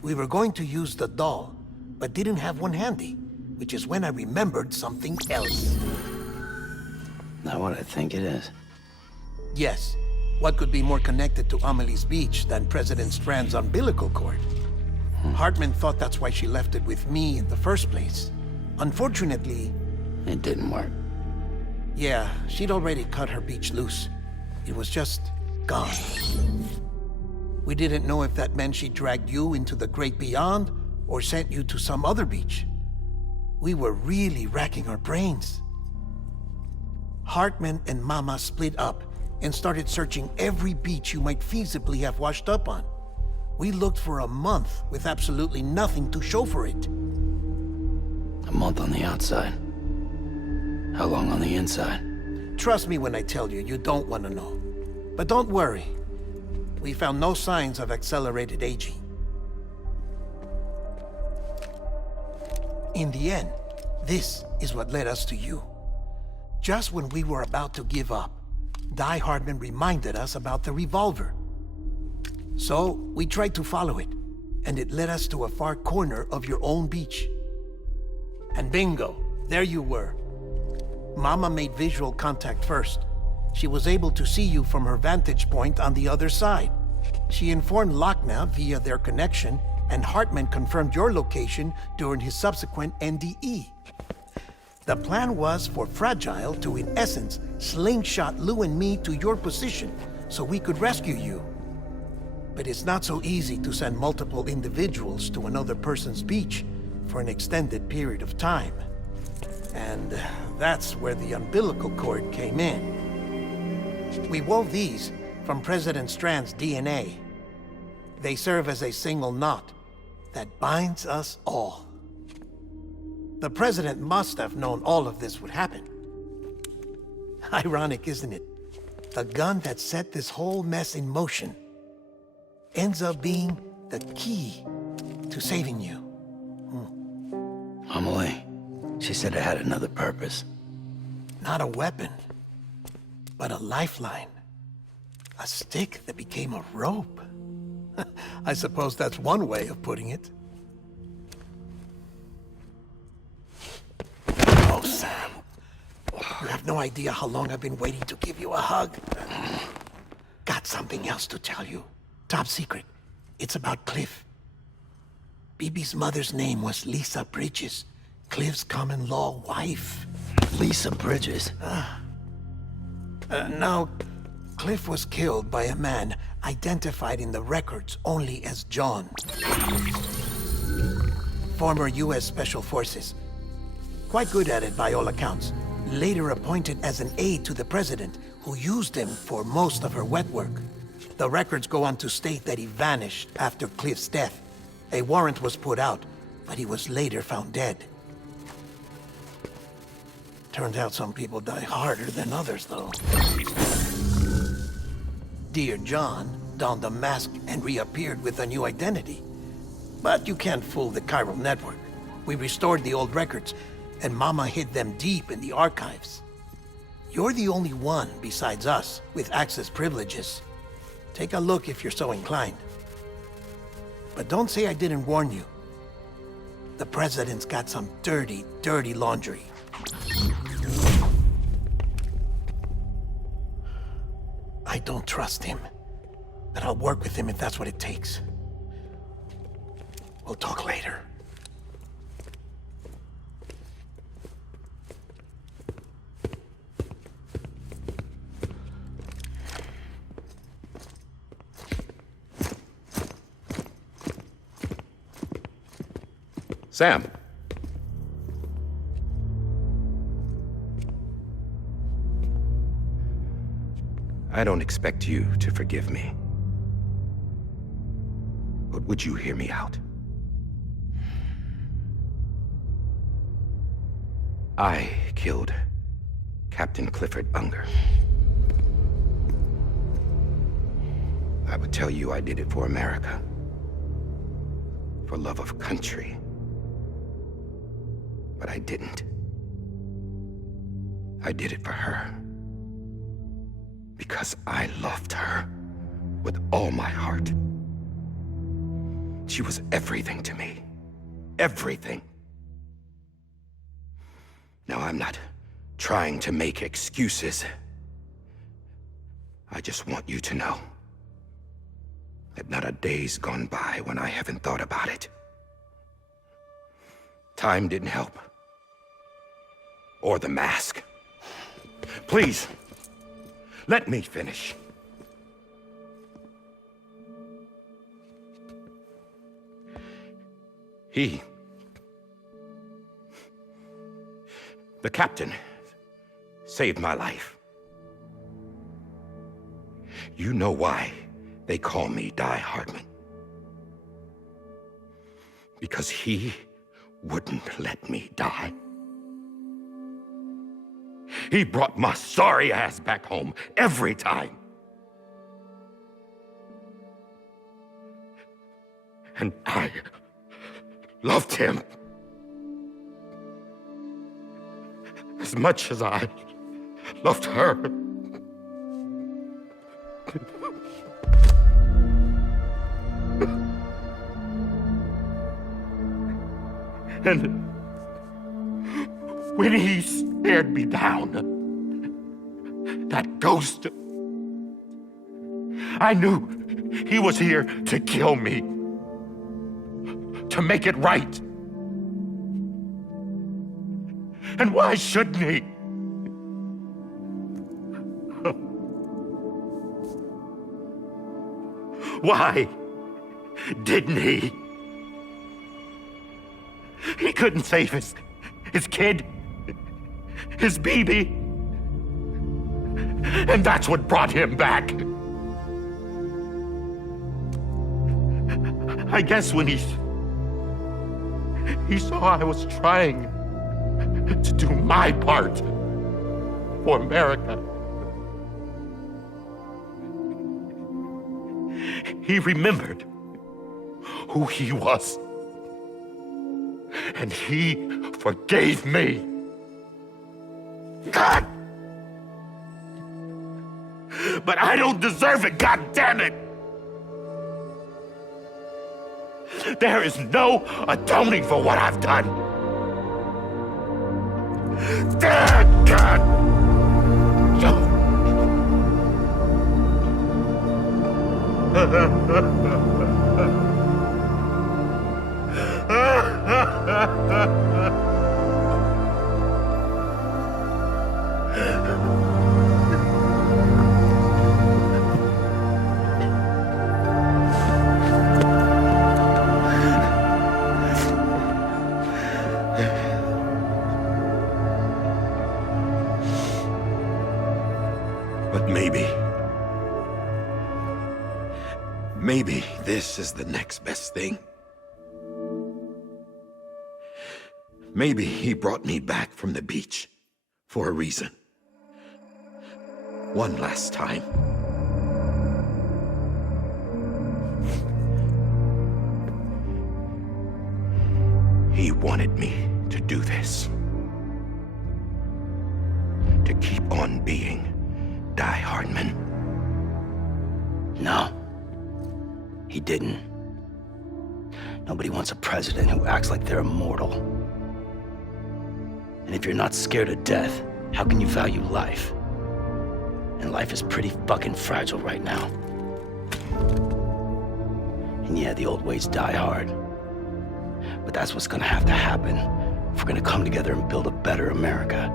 We were going to use the doll, but didn't have one handy, which is when I remembered something else. Not what I think it is. Yes. What could be more connected to Amelie's beach than President Strand's umbilical cord? Heartman thought that's why she left it with me in the first place. Unfortunately... It didn't work. Yeah, she'd already cut her beach loose. It was just gone. We didn't know if that meant she dragged you into the great beyond or sent you to some other beach. We were really racking our brains. Heartman and Mama split up and started searching every beach you might feasibly have washed up on. We looked for a month with absolutely nothing to show for it. A month on the outside. How long on the inside? Trust me when I tell you, you don't want to know. But don't worry. We found no signs of accelerated aging. In the end, this is what led us to you. Just when we were about to give up, Die Hardman reminded us about the revolver. So, we tried to follow it, and it led us to a far corner of your own beach. And bingo, there you were. Mama made visual contact first. She was able to see you from her vantage point on the other side. She informed Lochna via their connection, and Heartman confirmed your location during his subsequent NDE. The plan was for Fragile to, in essence, slingshot Lou and me to your position so we could rescue you. But it's not so easy to send multiple individuals to another person's beach for an extended period of time. And that's where the umbilical cord came in. We wove these from President Strand's DNA. They serve as a single knot that binds us all. The President must have known all of this would happen. Ironic, isn't it? The gun that set this whole mess in motion ends up being the key to saving you. Amelie, she said it had another purpose. Not a weapon, but a lifeline. A stick that became a rope. I suppose that's one way of putting it. Oh, Sam. You have no idea how long I've been waiting to give you a hug. Got something else to tell you. Top secret. It's about Cliff. Bibi's mother's name was Lisa Bridges, Cliff's common-law wife. Lisa Bridges? Now, Cliff was killed by a man identified in the records only as John. Former U.S. Special Forces. Quite good at it by all accounts. Later appointed as an aide to the president, who used him for most of her wet work. The records go on to state that he vanished after Cliff's death. A warrant was put out, but he was later found dead. Turns out some people die harder than others, though. Dear John donned a mask and reappeared with a new identity. But you can't fool the chiral network. We restored the old records, and Mama hid them deep in the archives. You're the only one, besides us, with access privileges. Take a look if you're so inclined. But don't say I didn't warn you. The president's got some dirty, dirty laundry. I don't trust him, but I'll work with him if that's what it takes. We'll talk later. Sam. I don't expect you to forgive me. But would you hear me out? I killed Captain Clifford Unger. I would tell you I did it for America. For love of country. But I didn't. I did it for her. Because I loved her with all my heart. She was everything to me. Everything. Now, I'm not trying to make excuses. I just want you to know that not a day's gone by when I haven't thought about it. Time didn't help. Or the mask. Please, let me finish. The captain saved my life. You know why they call me Heartman? Because he wouldn't let me die. He brought my sorry ass back home every time. And I loved him as much as I loved her. And when he stared me down, that ghost, I knew he was here to kill me, to make it right. And why shouldn't he? Why didn't he? He couldn't save his kid, his baby. And that's what brought him back. I guess when he saw I was trying to do my part for America, he remembered who he was. And he forgave me. God! But I don't deserve it, God damn it! There is no atoning for what I've done. God! But maybe this is the next best thing. Maybe he brought me back from the beach for a reason. One last time. He wanted me to do this. To keep on being Heartman. No. He didn't. Nobody wants a president who acts like they're immortal. And if you're not scared of death, how can you value life? And life is pretty fucking fragile right now. And yeah, the old ways die hard. But that's what's gonna have to happen if we're gonna come together and build a better America.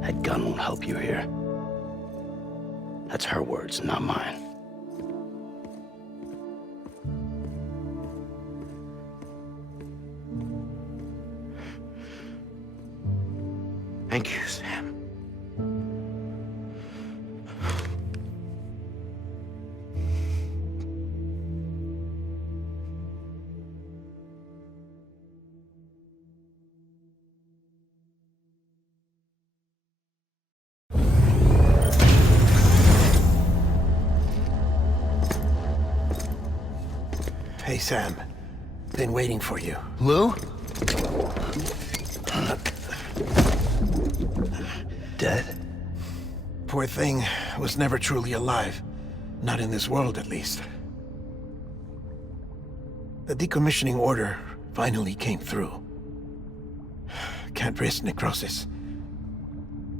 That gun won't help you here. That's her words, not mine. Thank you, Sam. Hey, Sam. Been waiting for you. Lou? Dead? Poor thing was never truly alive. Not in this world, at least. The decommissioning order finally came through. Can't risk necrosis.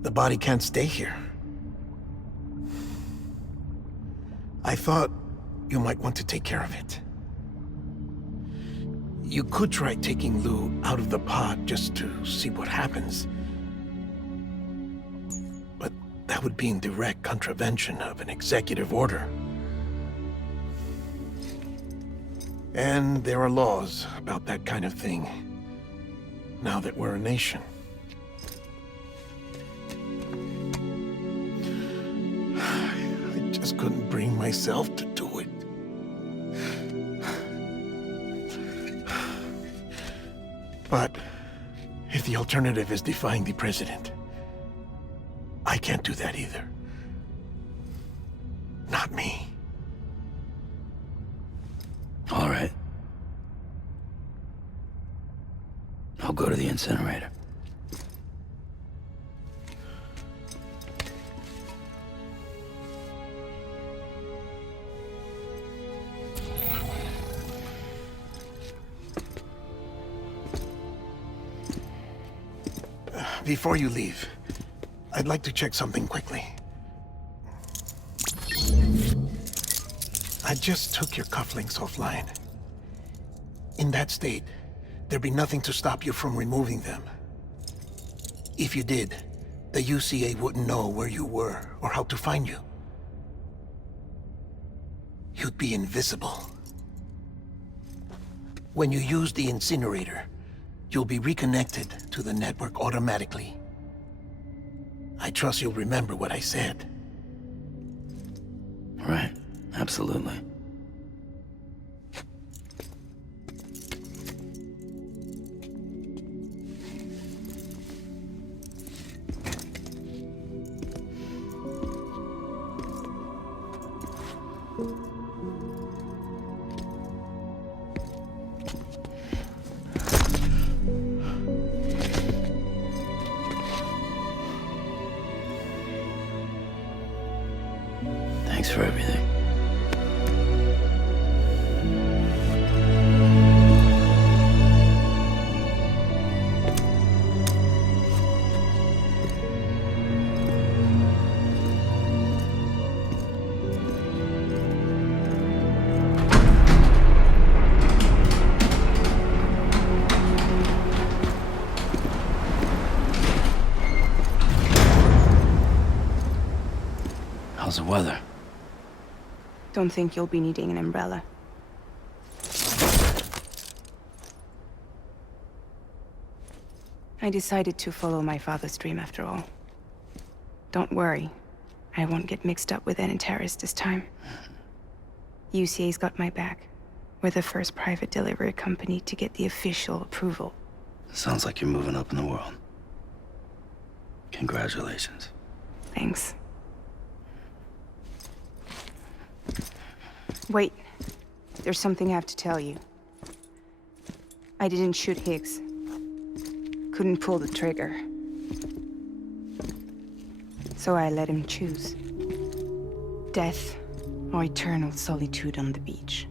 The body can't stay here. I thought you might want to take care of it. You could try taking Lou out of the pod just to see what happens. But that would be in direct contravention of an executive order. And there are laws about that kind of thing, now that we're a nation. just couldn't bring myself to do it. But if the alternative is defying the president, I can't do that either. Not me. All right. I'll go to the incinerator. Before you leave, I'd like to check something quickly. I just took your cufflinks offline. In that state, there'd be nothing to stop you from removing them. If you did, the UCA wouldn't know where you were or how to find you. You'd be invisible. When you use the incinerator, you'll be reconnected to the network automatically. I trust you'll remember what I said. Right, absolutely. Thanks for everything. How's the weather? Don't think you'll be needing an umbrella. I decided to follow my father's dream after all. Don't worry, I won't get mixed up with any terrorists this time. UCA's got my back. We're the first private delivery company to get the official approval. Sounds like you're moving up in the world. Congratulations. Thanks. Wait, there's something I have to tell you. I didn't shoot Higgs. Couldn't pull the trigger. So I let him choose. Death or eternal solitude on the beach.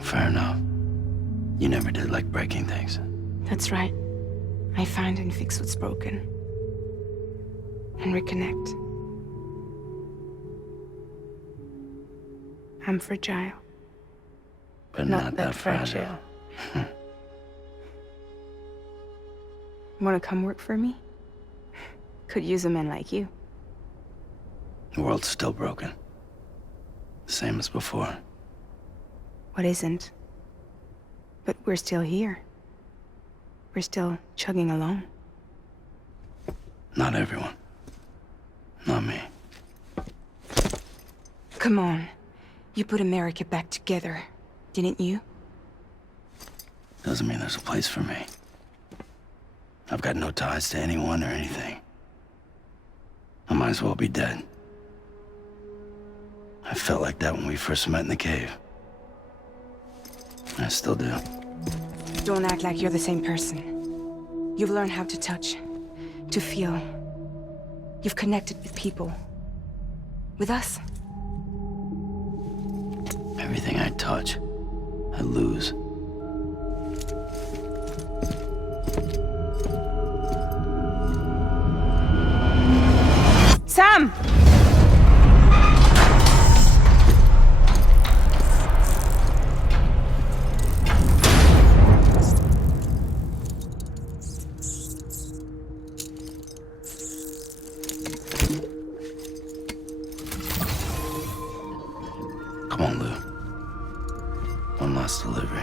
Fair enough. You never did like breaking things. That's right. I find and fix what's broken. And reconnect. I'm fragile. But not that fragile. Wanna come work for me? Could use a man like you. The world's still broken. Same as before. What isn't? But we're still here. We're still chugging along. Not everyone. Not me. Come on. You put America back together, didn't you? Doesn't mean there's a place for me. I've got no ties to anyone or anything. I might as well be dead. I felt like that when we first met in the cave. I still do. Don't act like you're the same person. You've learned how to touch, to feel. You've connected with people. With us. Everything I touch, I lose. Sam! Come on, Lou. One last delivery.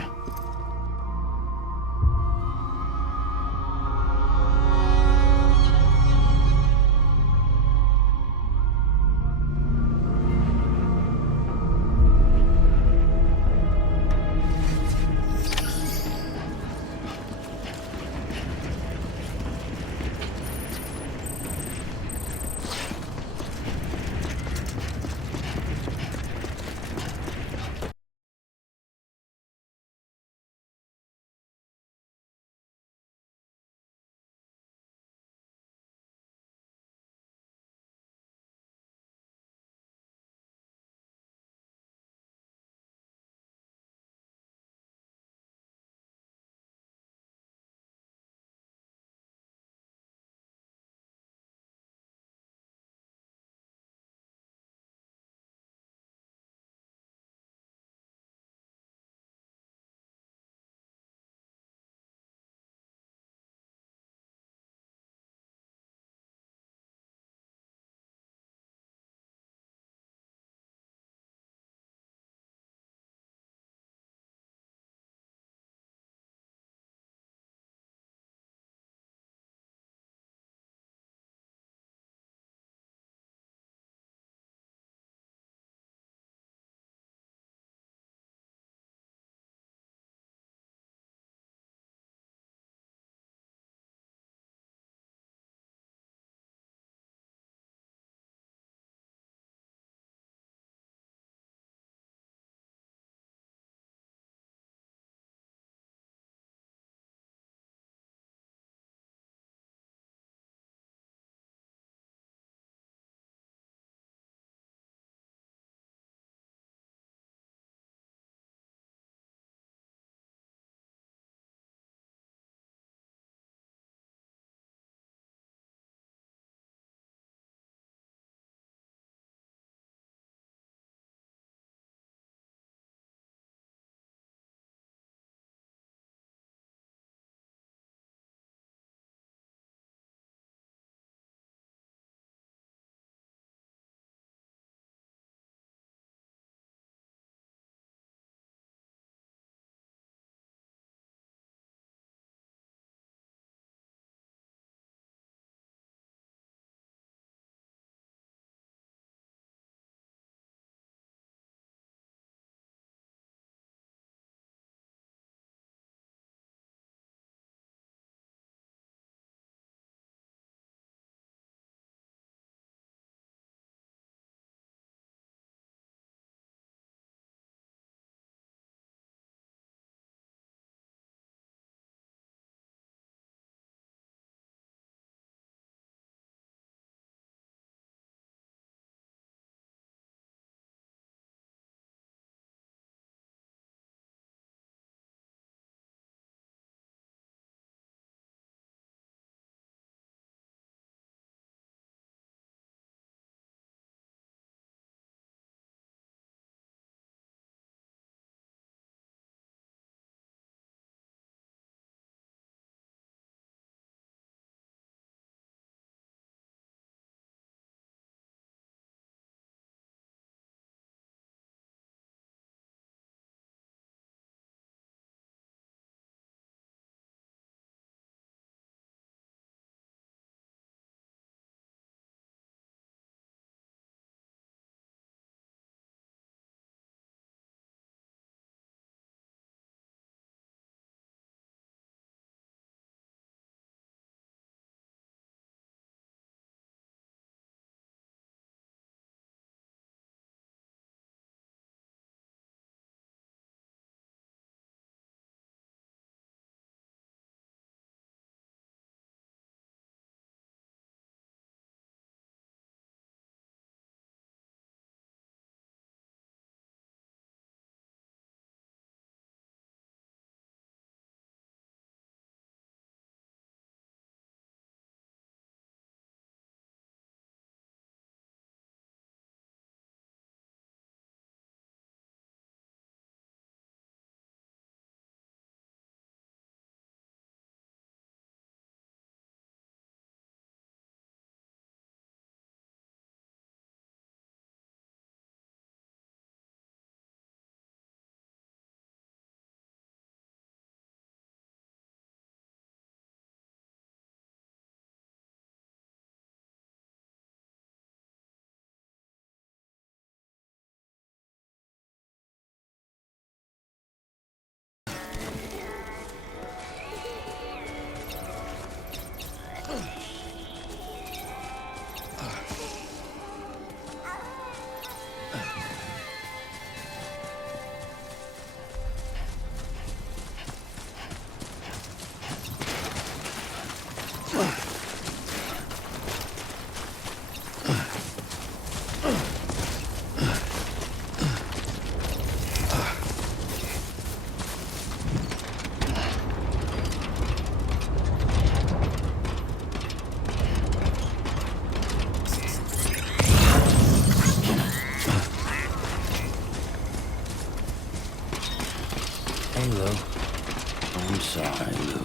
Hey, Lou. I'm sorry, Lou.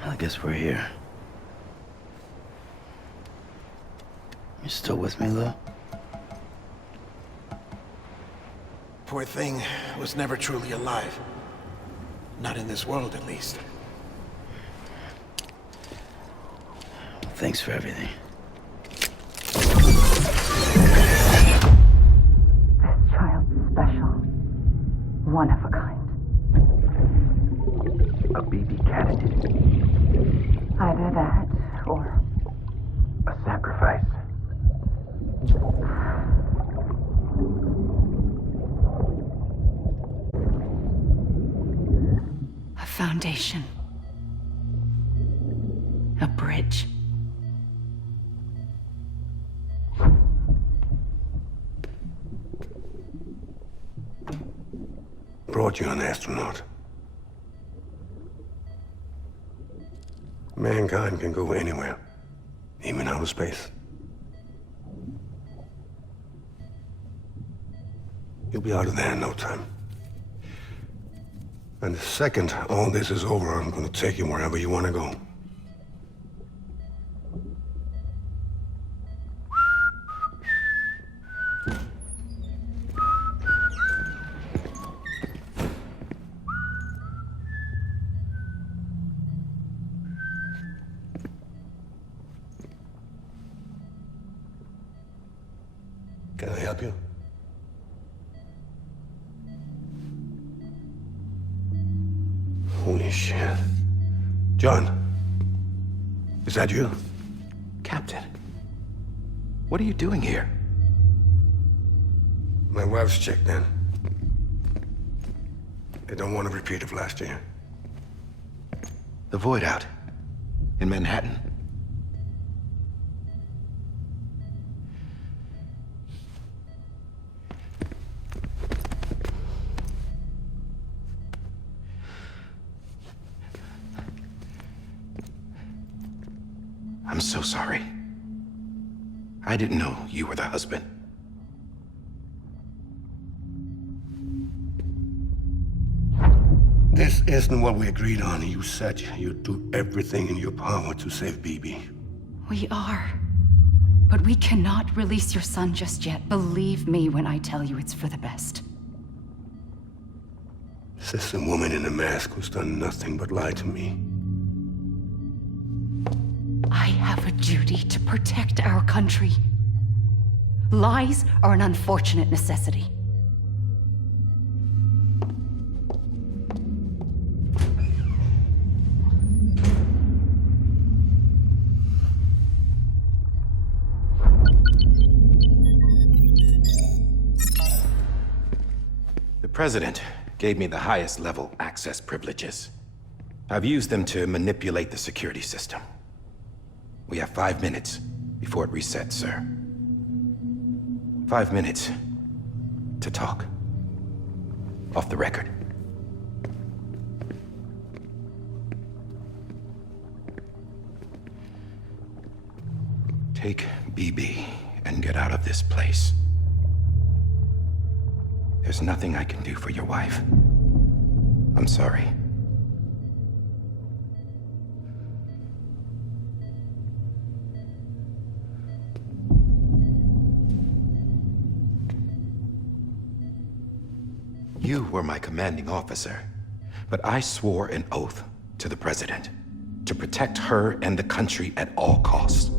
I guess we're here. You still with me, Lou? Poor thing was never truly alive. Not in this world, at least. Thanks for everything. This child's special. One of a kind. A BB candidate. Either that, or a sacrifice. A foundation. A bridge. Brought you an astronaut. Mankind can go anywhere, even outer space. You'll be out of there in no time. And the second all this is over, I'm gonna take you wherever you wanna go. Can I help you? Holy shit. John, is that you? Captain, what are you doing here? My wife's checked in. They don't want a repeat of last year. The Void out in Manhattan. I'm so sorry. I didn't know you were the husband. This isn't what we agreed on. You said you'd do everything in your power to save BB. We are. But we cannot release your son just yet. Believe me when I tell you it's for the best. This is a woman in a mask who's done nothing but lie to me. I have a duty to protect our country. Lies are an unfortunate necessity. The President gave me the highest level access privileges. I've used them to manipulate the security system. We have 5 minutes before it resets, sir. 5 minutes to talk. Off the record. Take BB and get out of this place. There's nothing I can do for your wife. I'm sorry. You were my commanding officer, but I swore an oath to the President to protect her and the country at all costs.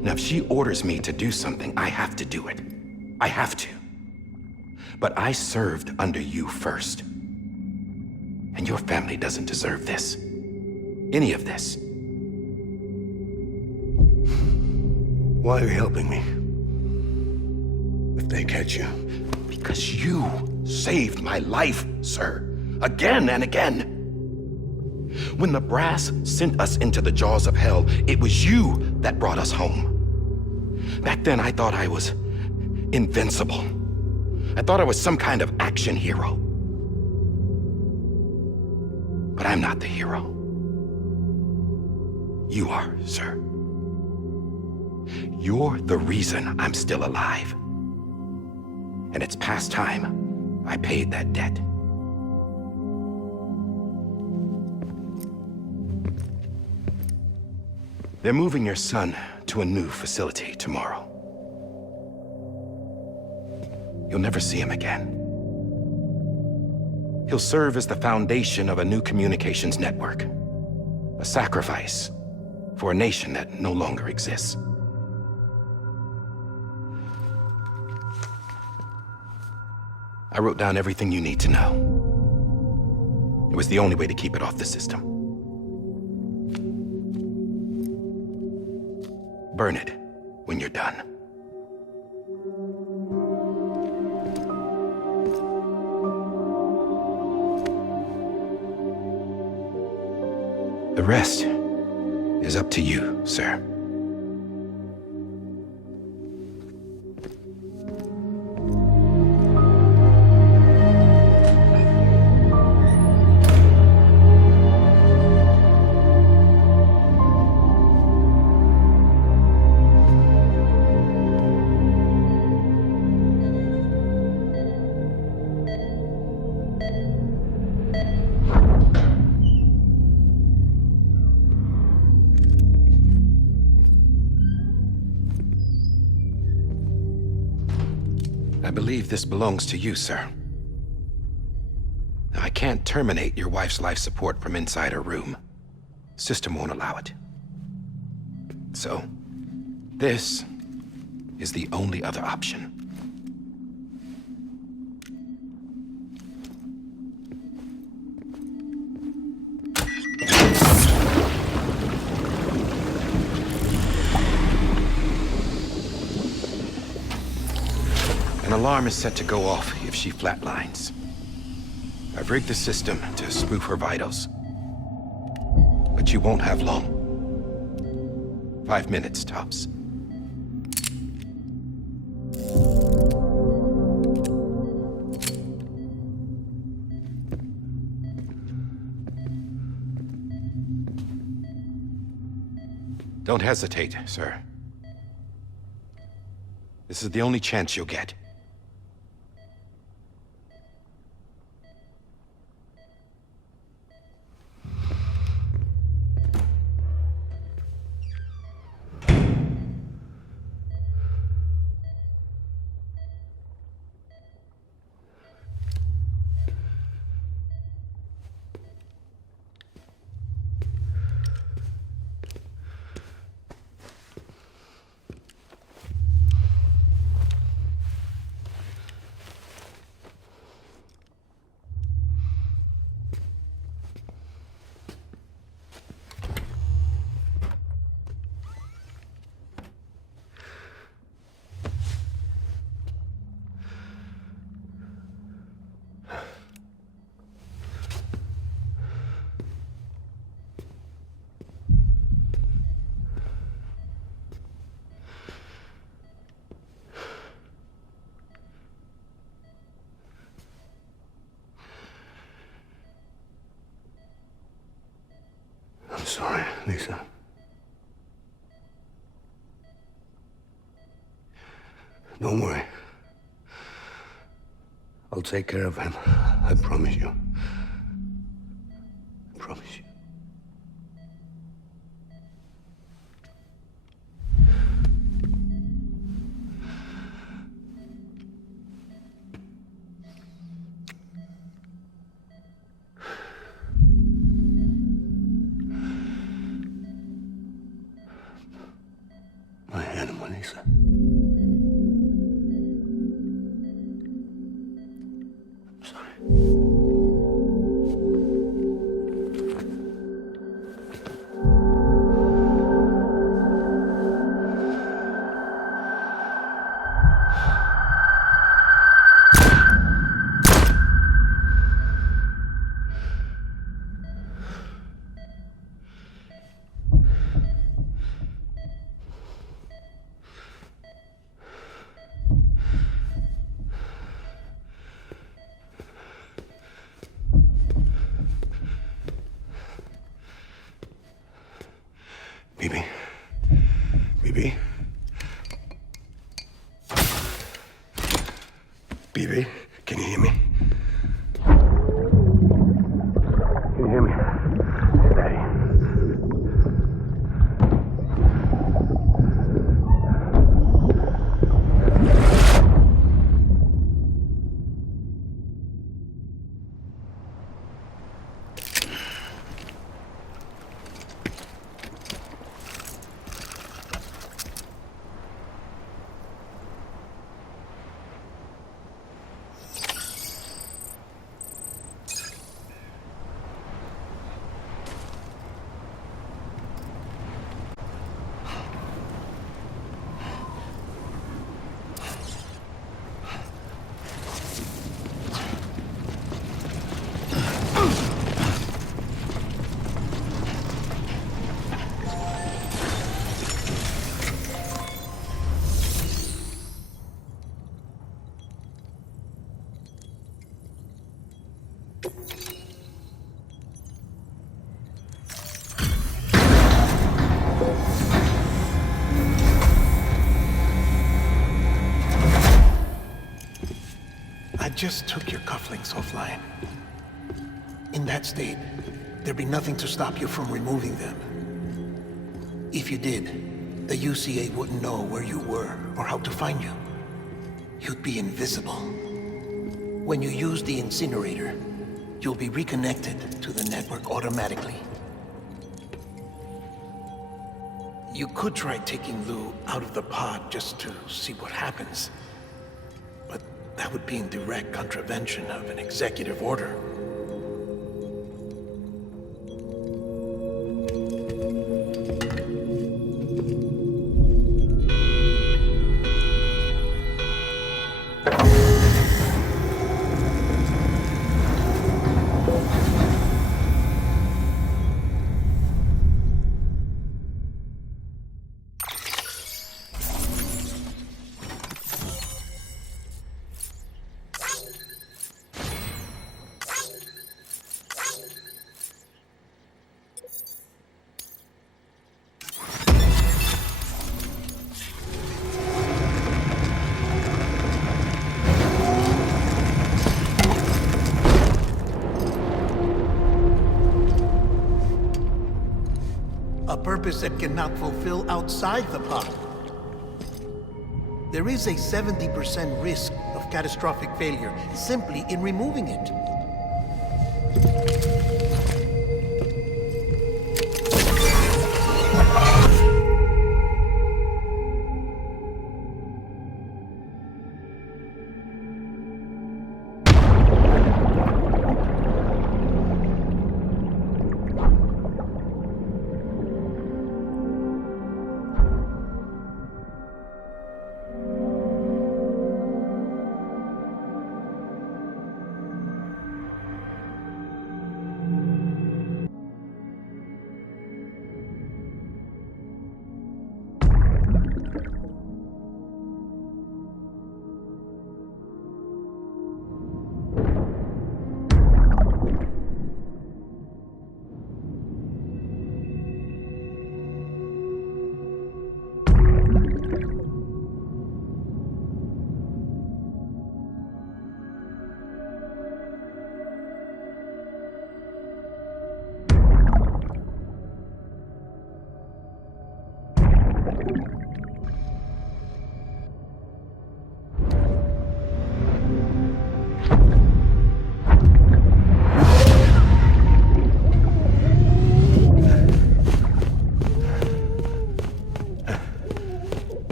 Now, if she orders me to do something, I have to do it. I have to. But I served under you first. And your family doesn't deserve this. Any of this. Why are you helping me? If they catch you. Because you saved my life, sir. Again and again. When the brass sent us into the jaws of hell, it was you that brought us home. Back then, I thought I was invincible. I thought I was some kind of action hero. But I'm not the hero. You are, sir. You're the reason I'm still alive. And it's past time I paid that debt. They're moving your son to a new facility tomorrow. You'll never see him again. He'll serve as the foundation of a new communications network. A sacrifice for a nation that no longer exists. I wrote down everything you need to know. It was the only way to keep it off the system. Burn it when you're done. The rest is up to you, sir. I believe this belongs to you, sir. Now, I can't terminate your wife's life support from inside her room. System won't allow it. So, this is the only other option. An alarm is set to go off if she flatlines. I've rigged the system to spoof her vitals. But you won't have long. 5 minutes, tops. Don't hesitate, sir. This is the only chance you'll get. Don't worry. I'll take care of him. I promise you. I promise you. My hand, Melissa. I'm sorry. BB. BB. BB, can you hear me? Can you hear me? Steady. I just took your cufflinks offline. In that state, there'd be nothing to stop you from removing them. If you did, the UCA wouldn't know where you were or how to find you. You'd be invisible. When you use the incinerator, you'll be reconnected to the network automatically. You could try taking Lou out of the pod just to see what happens. But that would be in direct contravention of an executive order. A purpose that cannot fulfill outside the pod. There is a 70% risk of catastrophic failure simply in removing it.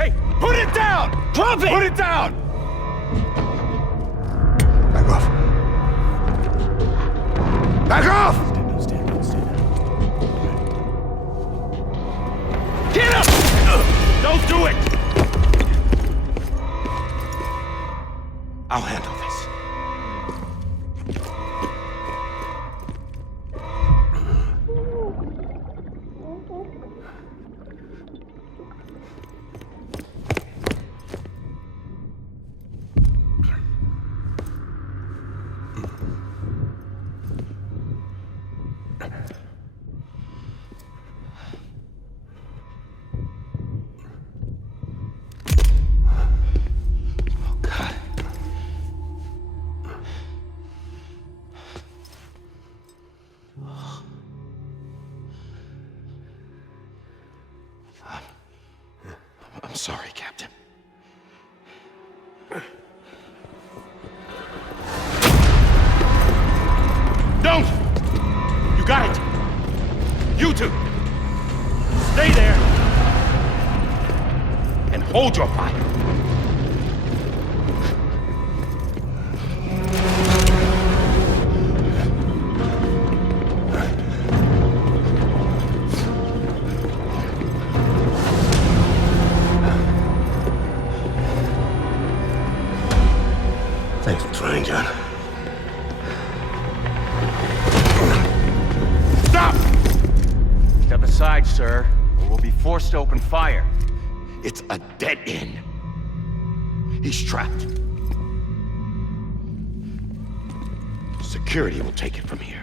Hey, put it down! Drop it! Put it down! Back off. Back off! Stand down. Get up! Don't do it! I'll handle this. I'm sorry, Captain. Don't! You got it! You two! Stay there! And hold your fire! Thanks for trying, John. Stop! Step aside, sir, or we'll be forced to open fire. It's a dead end. He's trapped. Security will take it from here.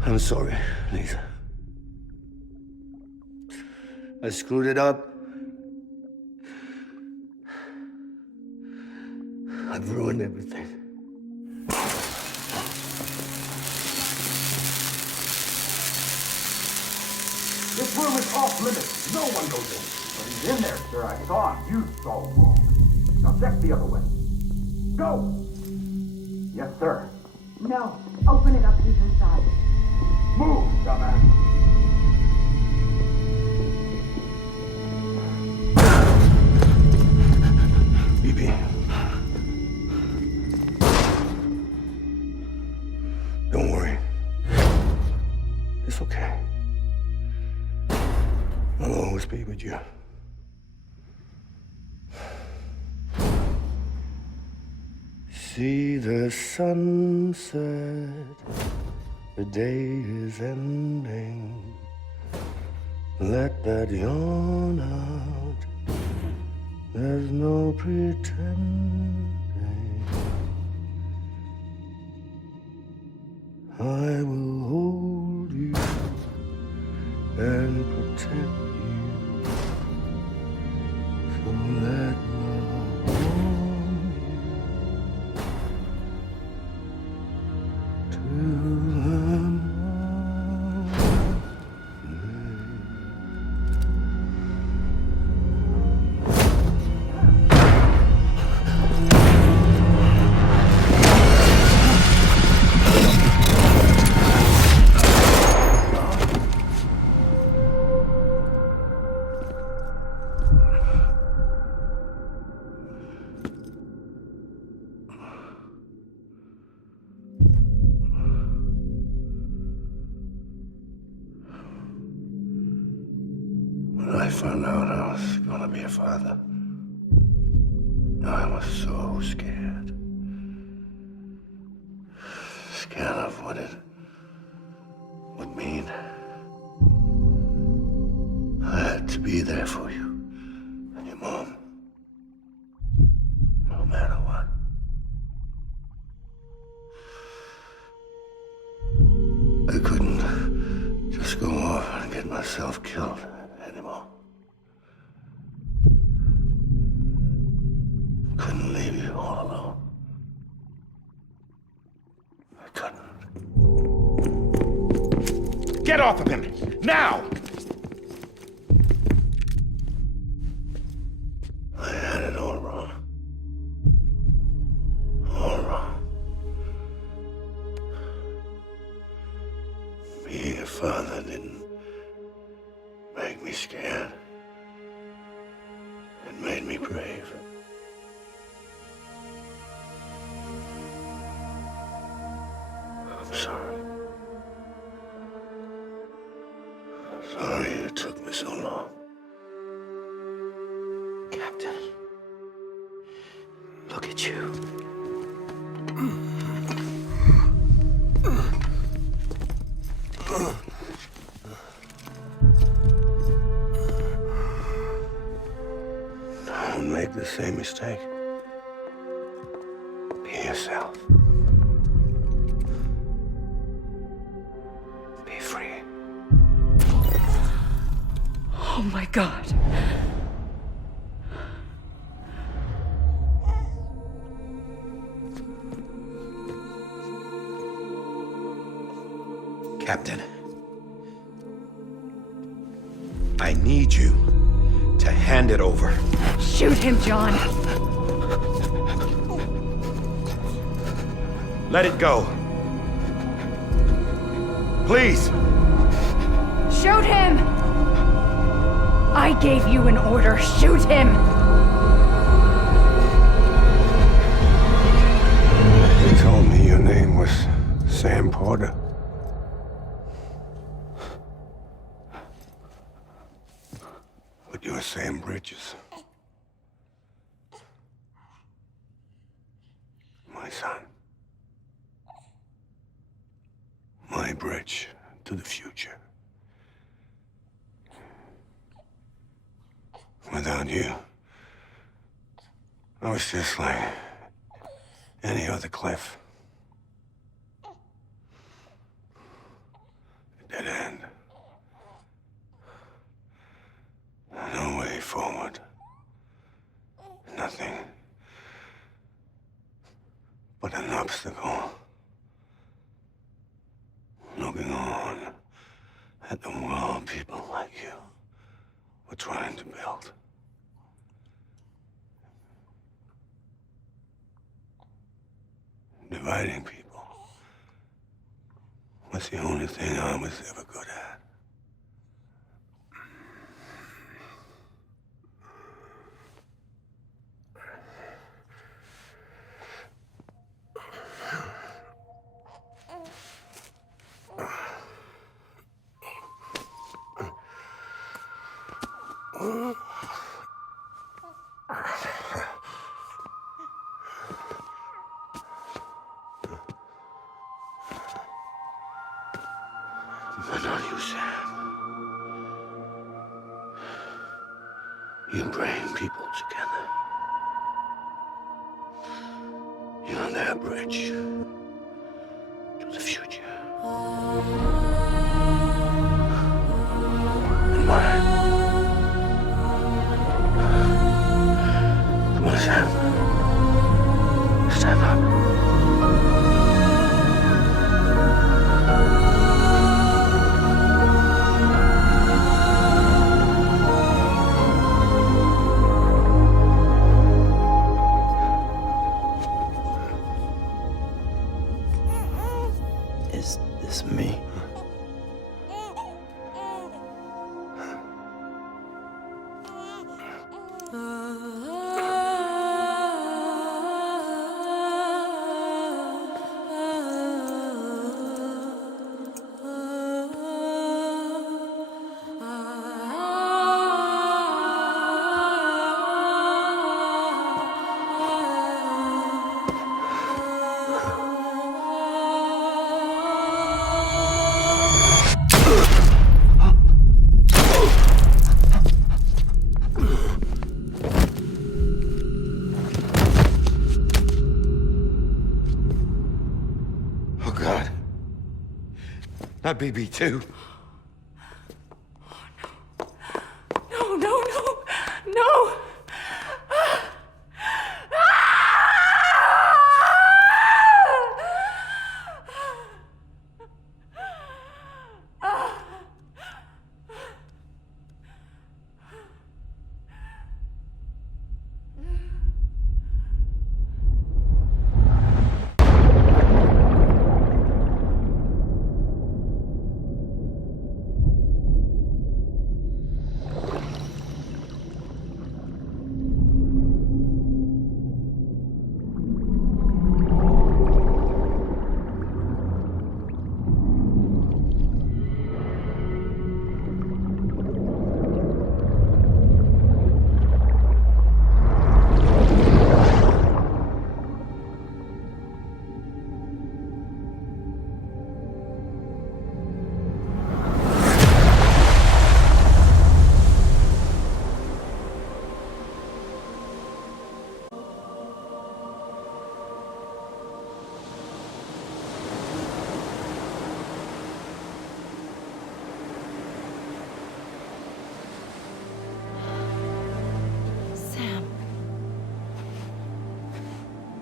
I'm sorry, Lisa. I screwed it up. I've ruined everything. This room is off limits. No one goes in. But he's in there, sir. I saw him. You saw him wrong. Now check the other way. Go! Yes, sir. No. Open it up. He's inside. Move, dumbass. BB. Don't worry. It's okay. I'll always be with you. See the sunset. The day is ending. Let that yawn out. There's no pretending. I will hold you and protect you. So let love your father. I was so scared. Scared of what it would mean. I had to be there for you and your mom. No matter what. I couldn't just go off and get myself killed anymore. Couldn't leave you all alone. I couldn't. Get off of him! Now! I had it all wrong. All wrong. Being a father didn't make me scared. It made me brave. I'm sorry. Sorry it took me so long. Captain, look at you. Don't make the same mistake. Be yourself. Be free. Oh my God. Captain, I need you to hand it over. Shoot him, John. Let it go. Please. Shoot him! I gave you an order. Shoot him! You told me your name was Sam Porter. But you're Sam Bridges. My son. My bridge to the future. Without you, I was just like any other Cliff. A dead end. No way forward. Nothing but an obstacle. Looking on at the world people like you were trying to build. Dividing people was the only thing I was ever good at. But not you, Sam. You bring people together. You're their bridge to the future. And mine. Come on, Sam. Stand up. Is this me? Not BB2. No, no, no, no!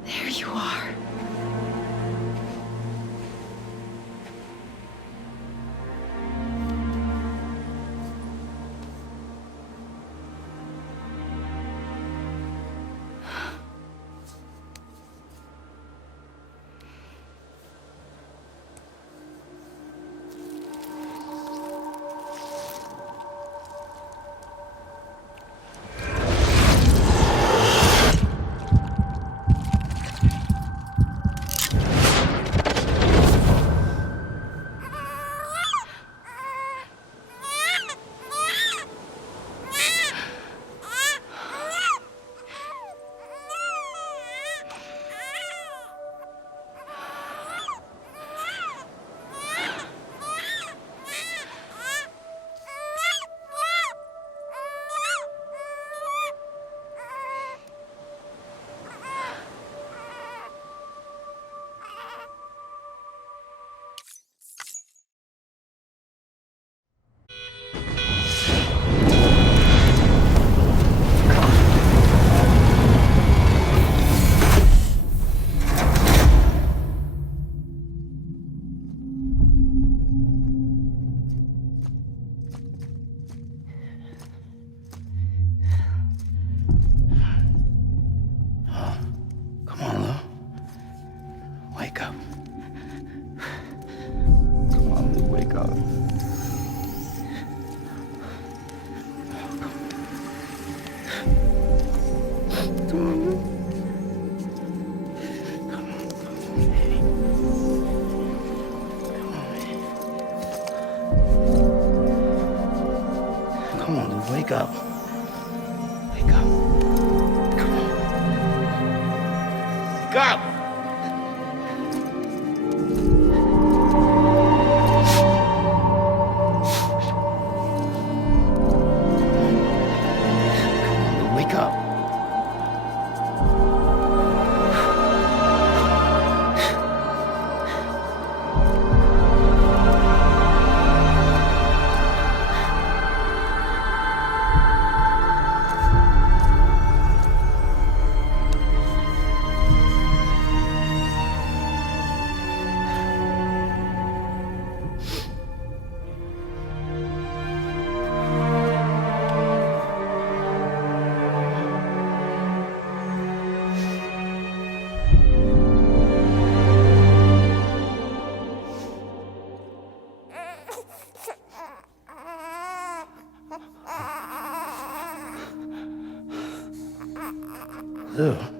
There you are. Come on, Lou, wake up. Wake up. Come on. Wake up! Come on, Lou, wake up. Lou.